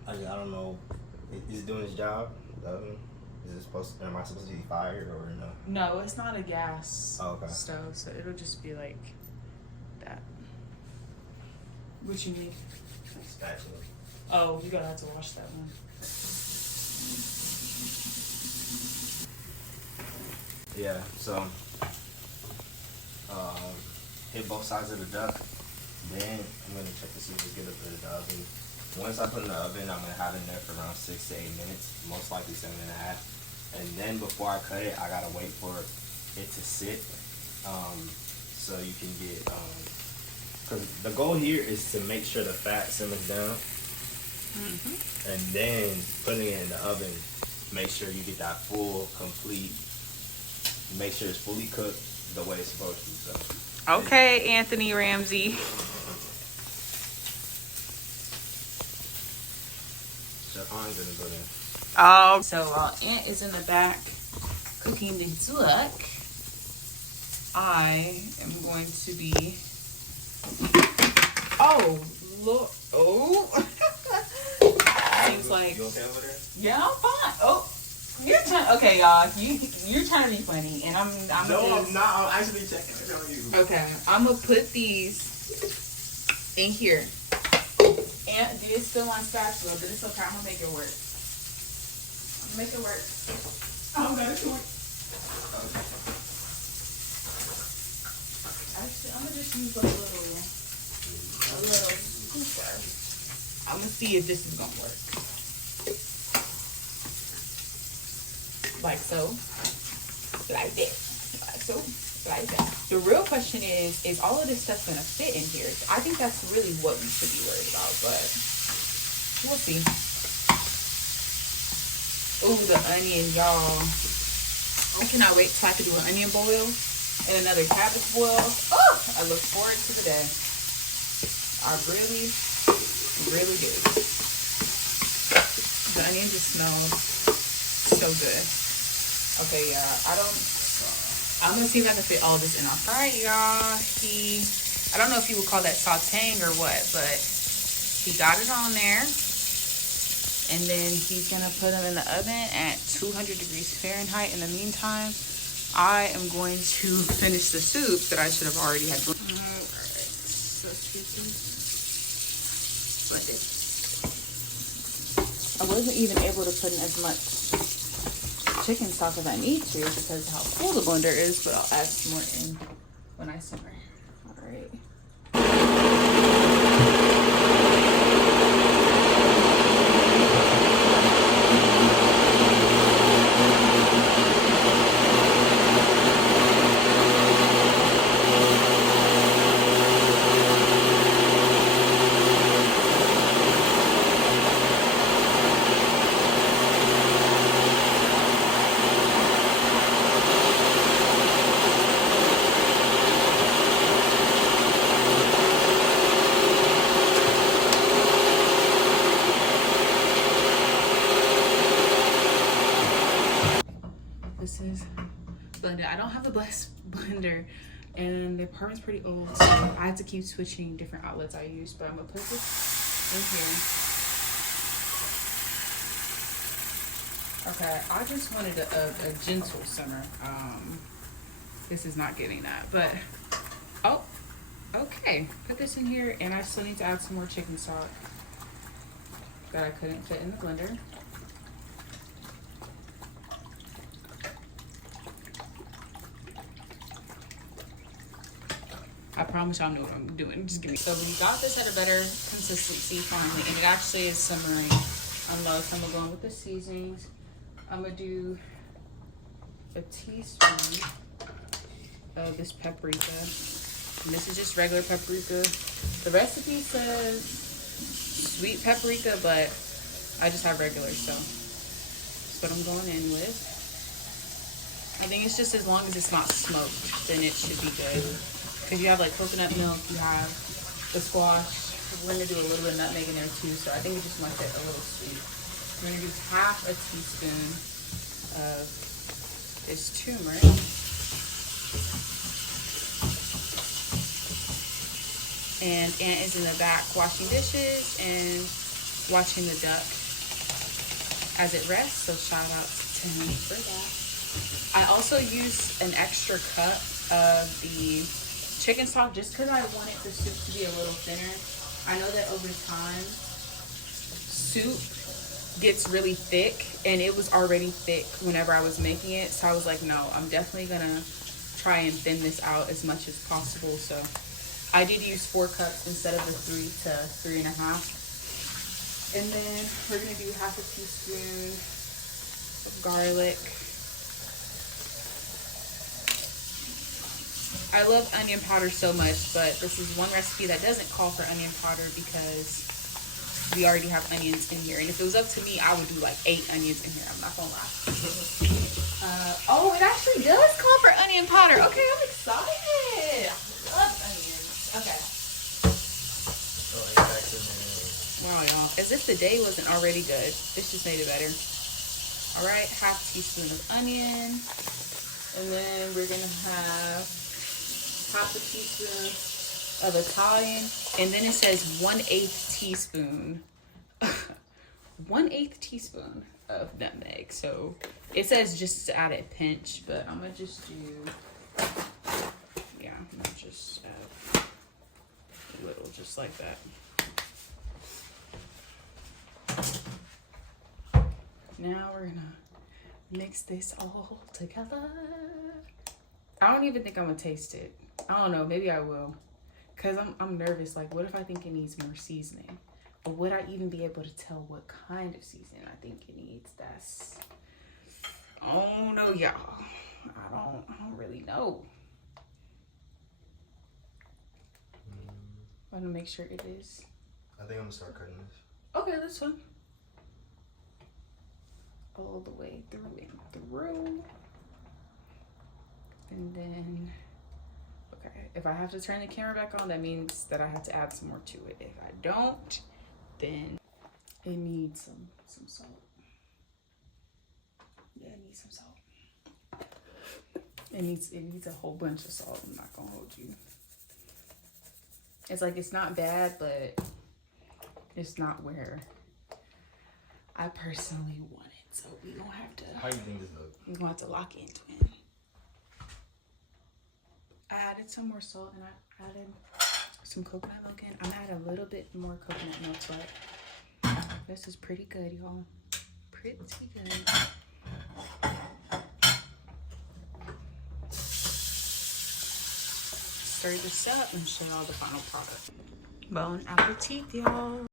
I don't know. Is it doing its job? Is it supposed to, am I supposed to be fired or no? No, it's not a gas stove, so it'll just be like that. What you need? Spatula. Oh, you gotta have to wash that one. Yeah, so hit both sides of the duck. Then I'm gonna check to see if it's good up in the oven. Once I put it in the oven, I'm gonna have it in there for around 6 to 8 minutes, most likely 7.5. And then before I cut it, I gotta wait for it to sit, so you can get. Because the goal here is to make sure the fat simmers down, and then putting it in the oven, make sure you get that full, complete. Make sure it's fully cooked the way it's supposed to. So. Okay, Anthony Ramsey. Chef Heinz in the building. Oh, so while Aunt is in the back cooking the duck, I am going to be. Oh, look. Oh. Seems like. You okay over there? Yeah, I'm fine. Oh. You're trying. Okay, y'all. You're trying to be funny, and I'm. No, I'm not. I'm actually checking it on you. Okay, I'm gonna put these in here. And did still on spatula, but it's okay. I'm gonna make it work. I'm gonna make it work. I'm gonna do it. Actually, I'm gonna just use a little scooper. I'm gonna see if this is gonna work. Like so, like this, like so, like that. The real question is all of this stuff gonna fit in here? I think that's really what we should be worried about, but we'll see. Ooh, the onion, y'all. I cannot wait till I can do an onion boil and another cabbage boil. Oh, I look forward to the day. I really, really do. The onion just smells so good. Okay, I'm gonna see if I can fit all this in. All right, y'all. I don't know if you would call that sauteing or what, but he got it on there. And then he's gonna put them in the oven at 200 degrees Fahrenheit. In the meantime, I am going to finish the soup that I should have already had. All right, so blend it. I wasn't even able to put in as much chicken stock as I need to because of how full the blender is, but I'll add some more in when I simmer. All right. This is blended. I don't have the best blender and the apartment's pretty old, so I have to keep switching different outlets I use, but I'm gonna put this in here. Okay, I just wanted a gentle simmer. This is not getting that, but oh, okay. Put this in here, and I still need to add some more chicken stock that I couldn't fit in the blender. I promise y'all know what I'm doing. Just give me. So we got this at a better consistency finally, and it actually is simmering on low. So I'm gonna go in with the seasonings. I'm gonna do a teaspoon of this paprika, and this is just regular paprika. The recipe says sweet paprika, but I just have regular, so that's what I'm going in with. I think it's just as long as it's not smoked, then it should be good. Because you have like coconut milk, you have the squash. We're gonna do a little bit of nutmeg in there too, so I think we just want it a little sweet. We're gonna do half a teaspoon of this turmeric. And Aunt is in the back washing dishes and watching the duck as it rests, so shout out to him for that. I also used an extra cup of the chicken stock just because I wanted the soup to be a little thinner. I know that over time, soup gets really thick, and it was already thick whenever I was making it. So I was like, no, I'm definitely gonna try and thin this out as much as possible. So I did use 4 cups instead of the 3 to 3.5. And then we're gonna do half a teaspoon of garlic. I love onion powder so much, but this is one recipe that doesn't call for onion powder because we already have onions in here. And if it was up to me, I would do like 8 onions in here. I'm not gonna lie. Oh, it actually does call for onion powder. Okay, I'm excited. I love onions. Okay. Wow, y'all. As if the day wasn't already good. This just made it better. All right, half teaspoon of onion. And then we're gonna have half a teaspoon of Italian, and then it says 1/8 teaspoon 1/8 teaspoon of nutmeg. So it says just to add a pinch, but I'm gonna just do, yeah, I'm gonna just add a little, just like that. Now we're gonna mix this all together. I don't even think I'm gonna taste it. I don't know, maybe I will. Cause I'm nervous, like what if I think it needs more seasoning? Or would I even be able to tell what kind of seasoning I think it needs? That's, oh no, y'all. I don't really know. I wanna make sure it is. I think I'm gonna start cutting this. Okay, that's fine. All the way through and through. And then, okay, if I have to turn the camera back on, that means that I have to add some more to it. If I don't, then it needs some salt. Yeah, it needs some salt. It needs a whole bunch of salt. I'm not gonna hold you. It's like, it's not bad, but it's not where I personally want it. So we gonna have to. How you think this looks? We're gonna have to lock in, twin. I added some more salt and I added some coconut milk in. I'm gonna add a little bit more coconut milk, but this is pretty good, y'all. Pretty good. Stir this up and show y'all the final product. Bon appetit, y'all.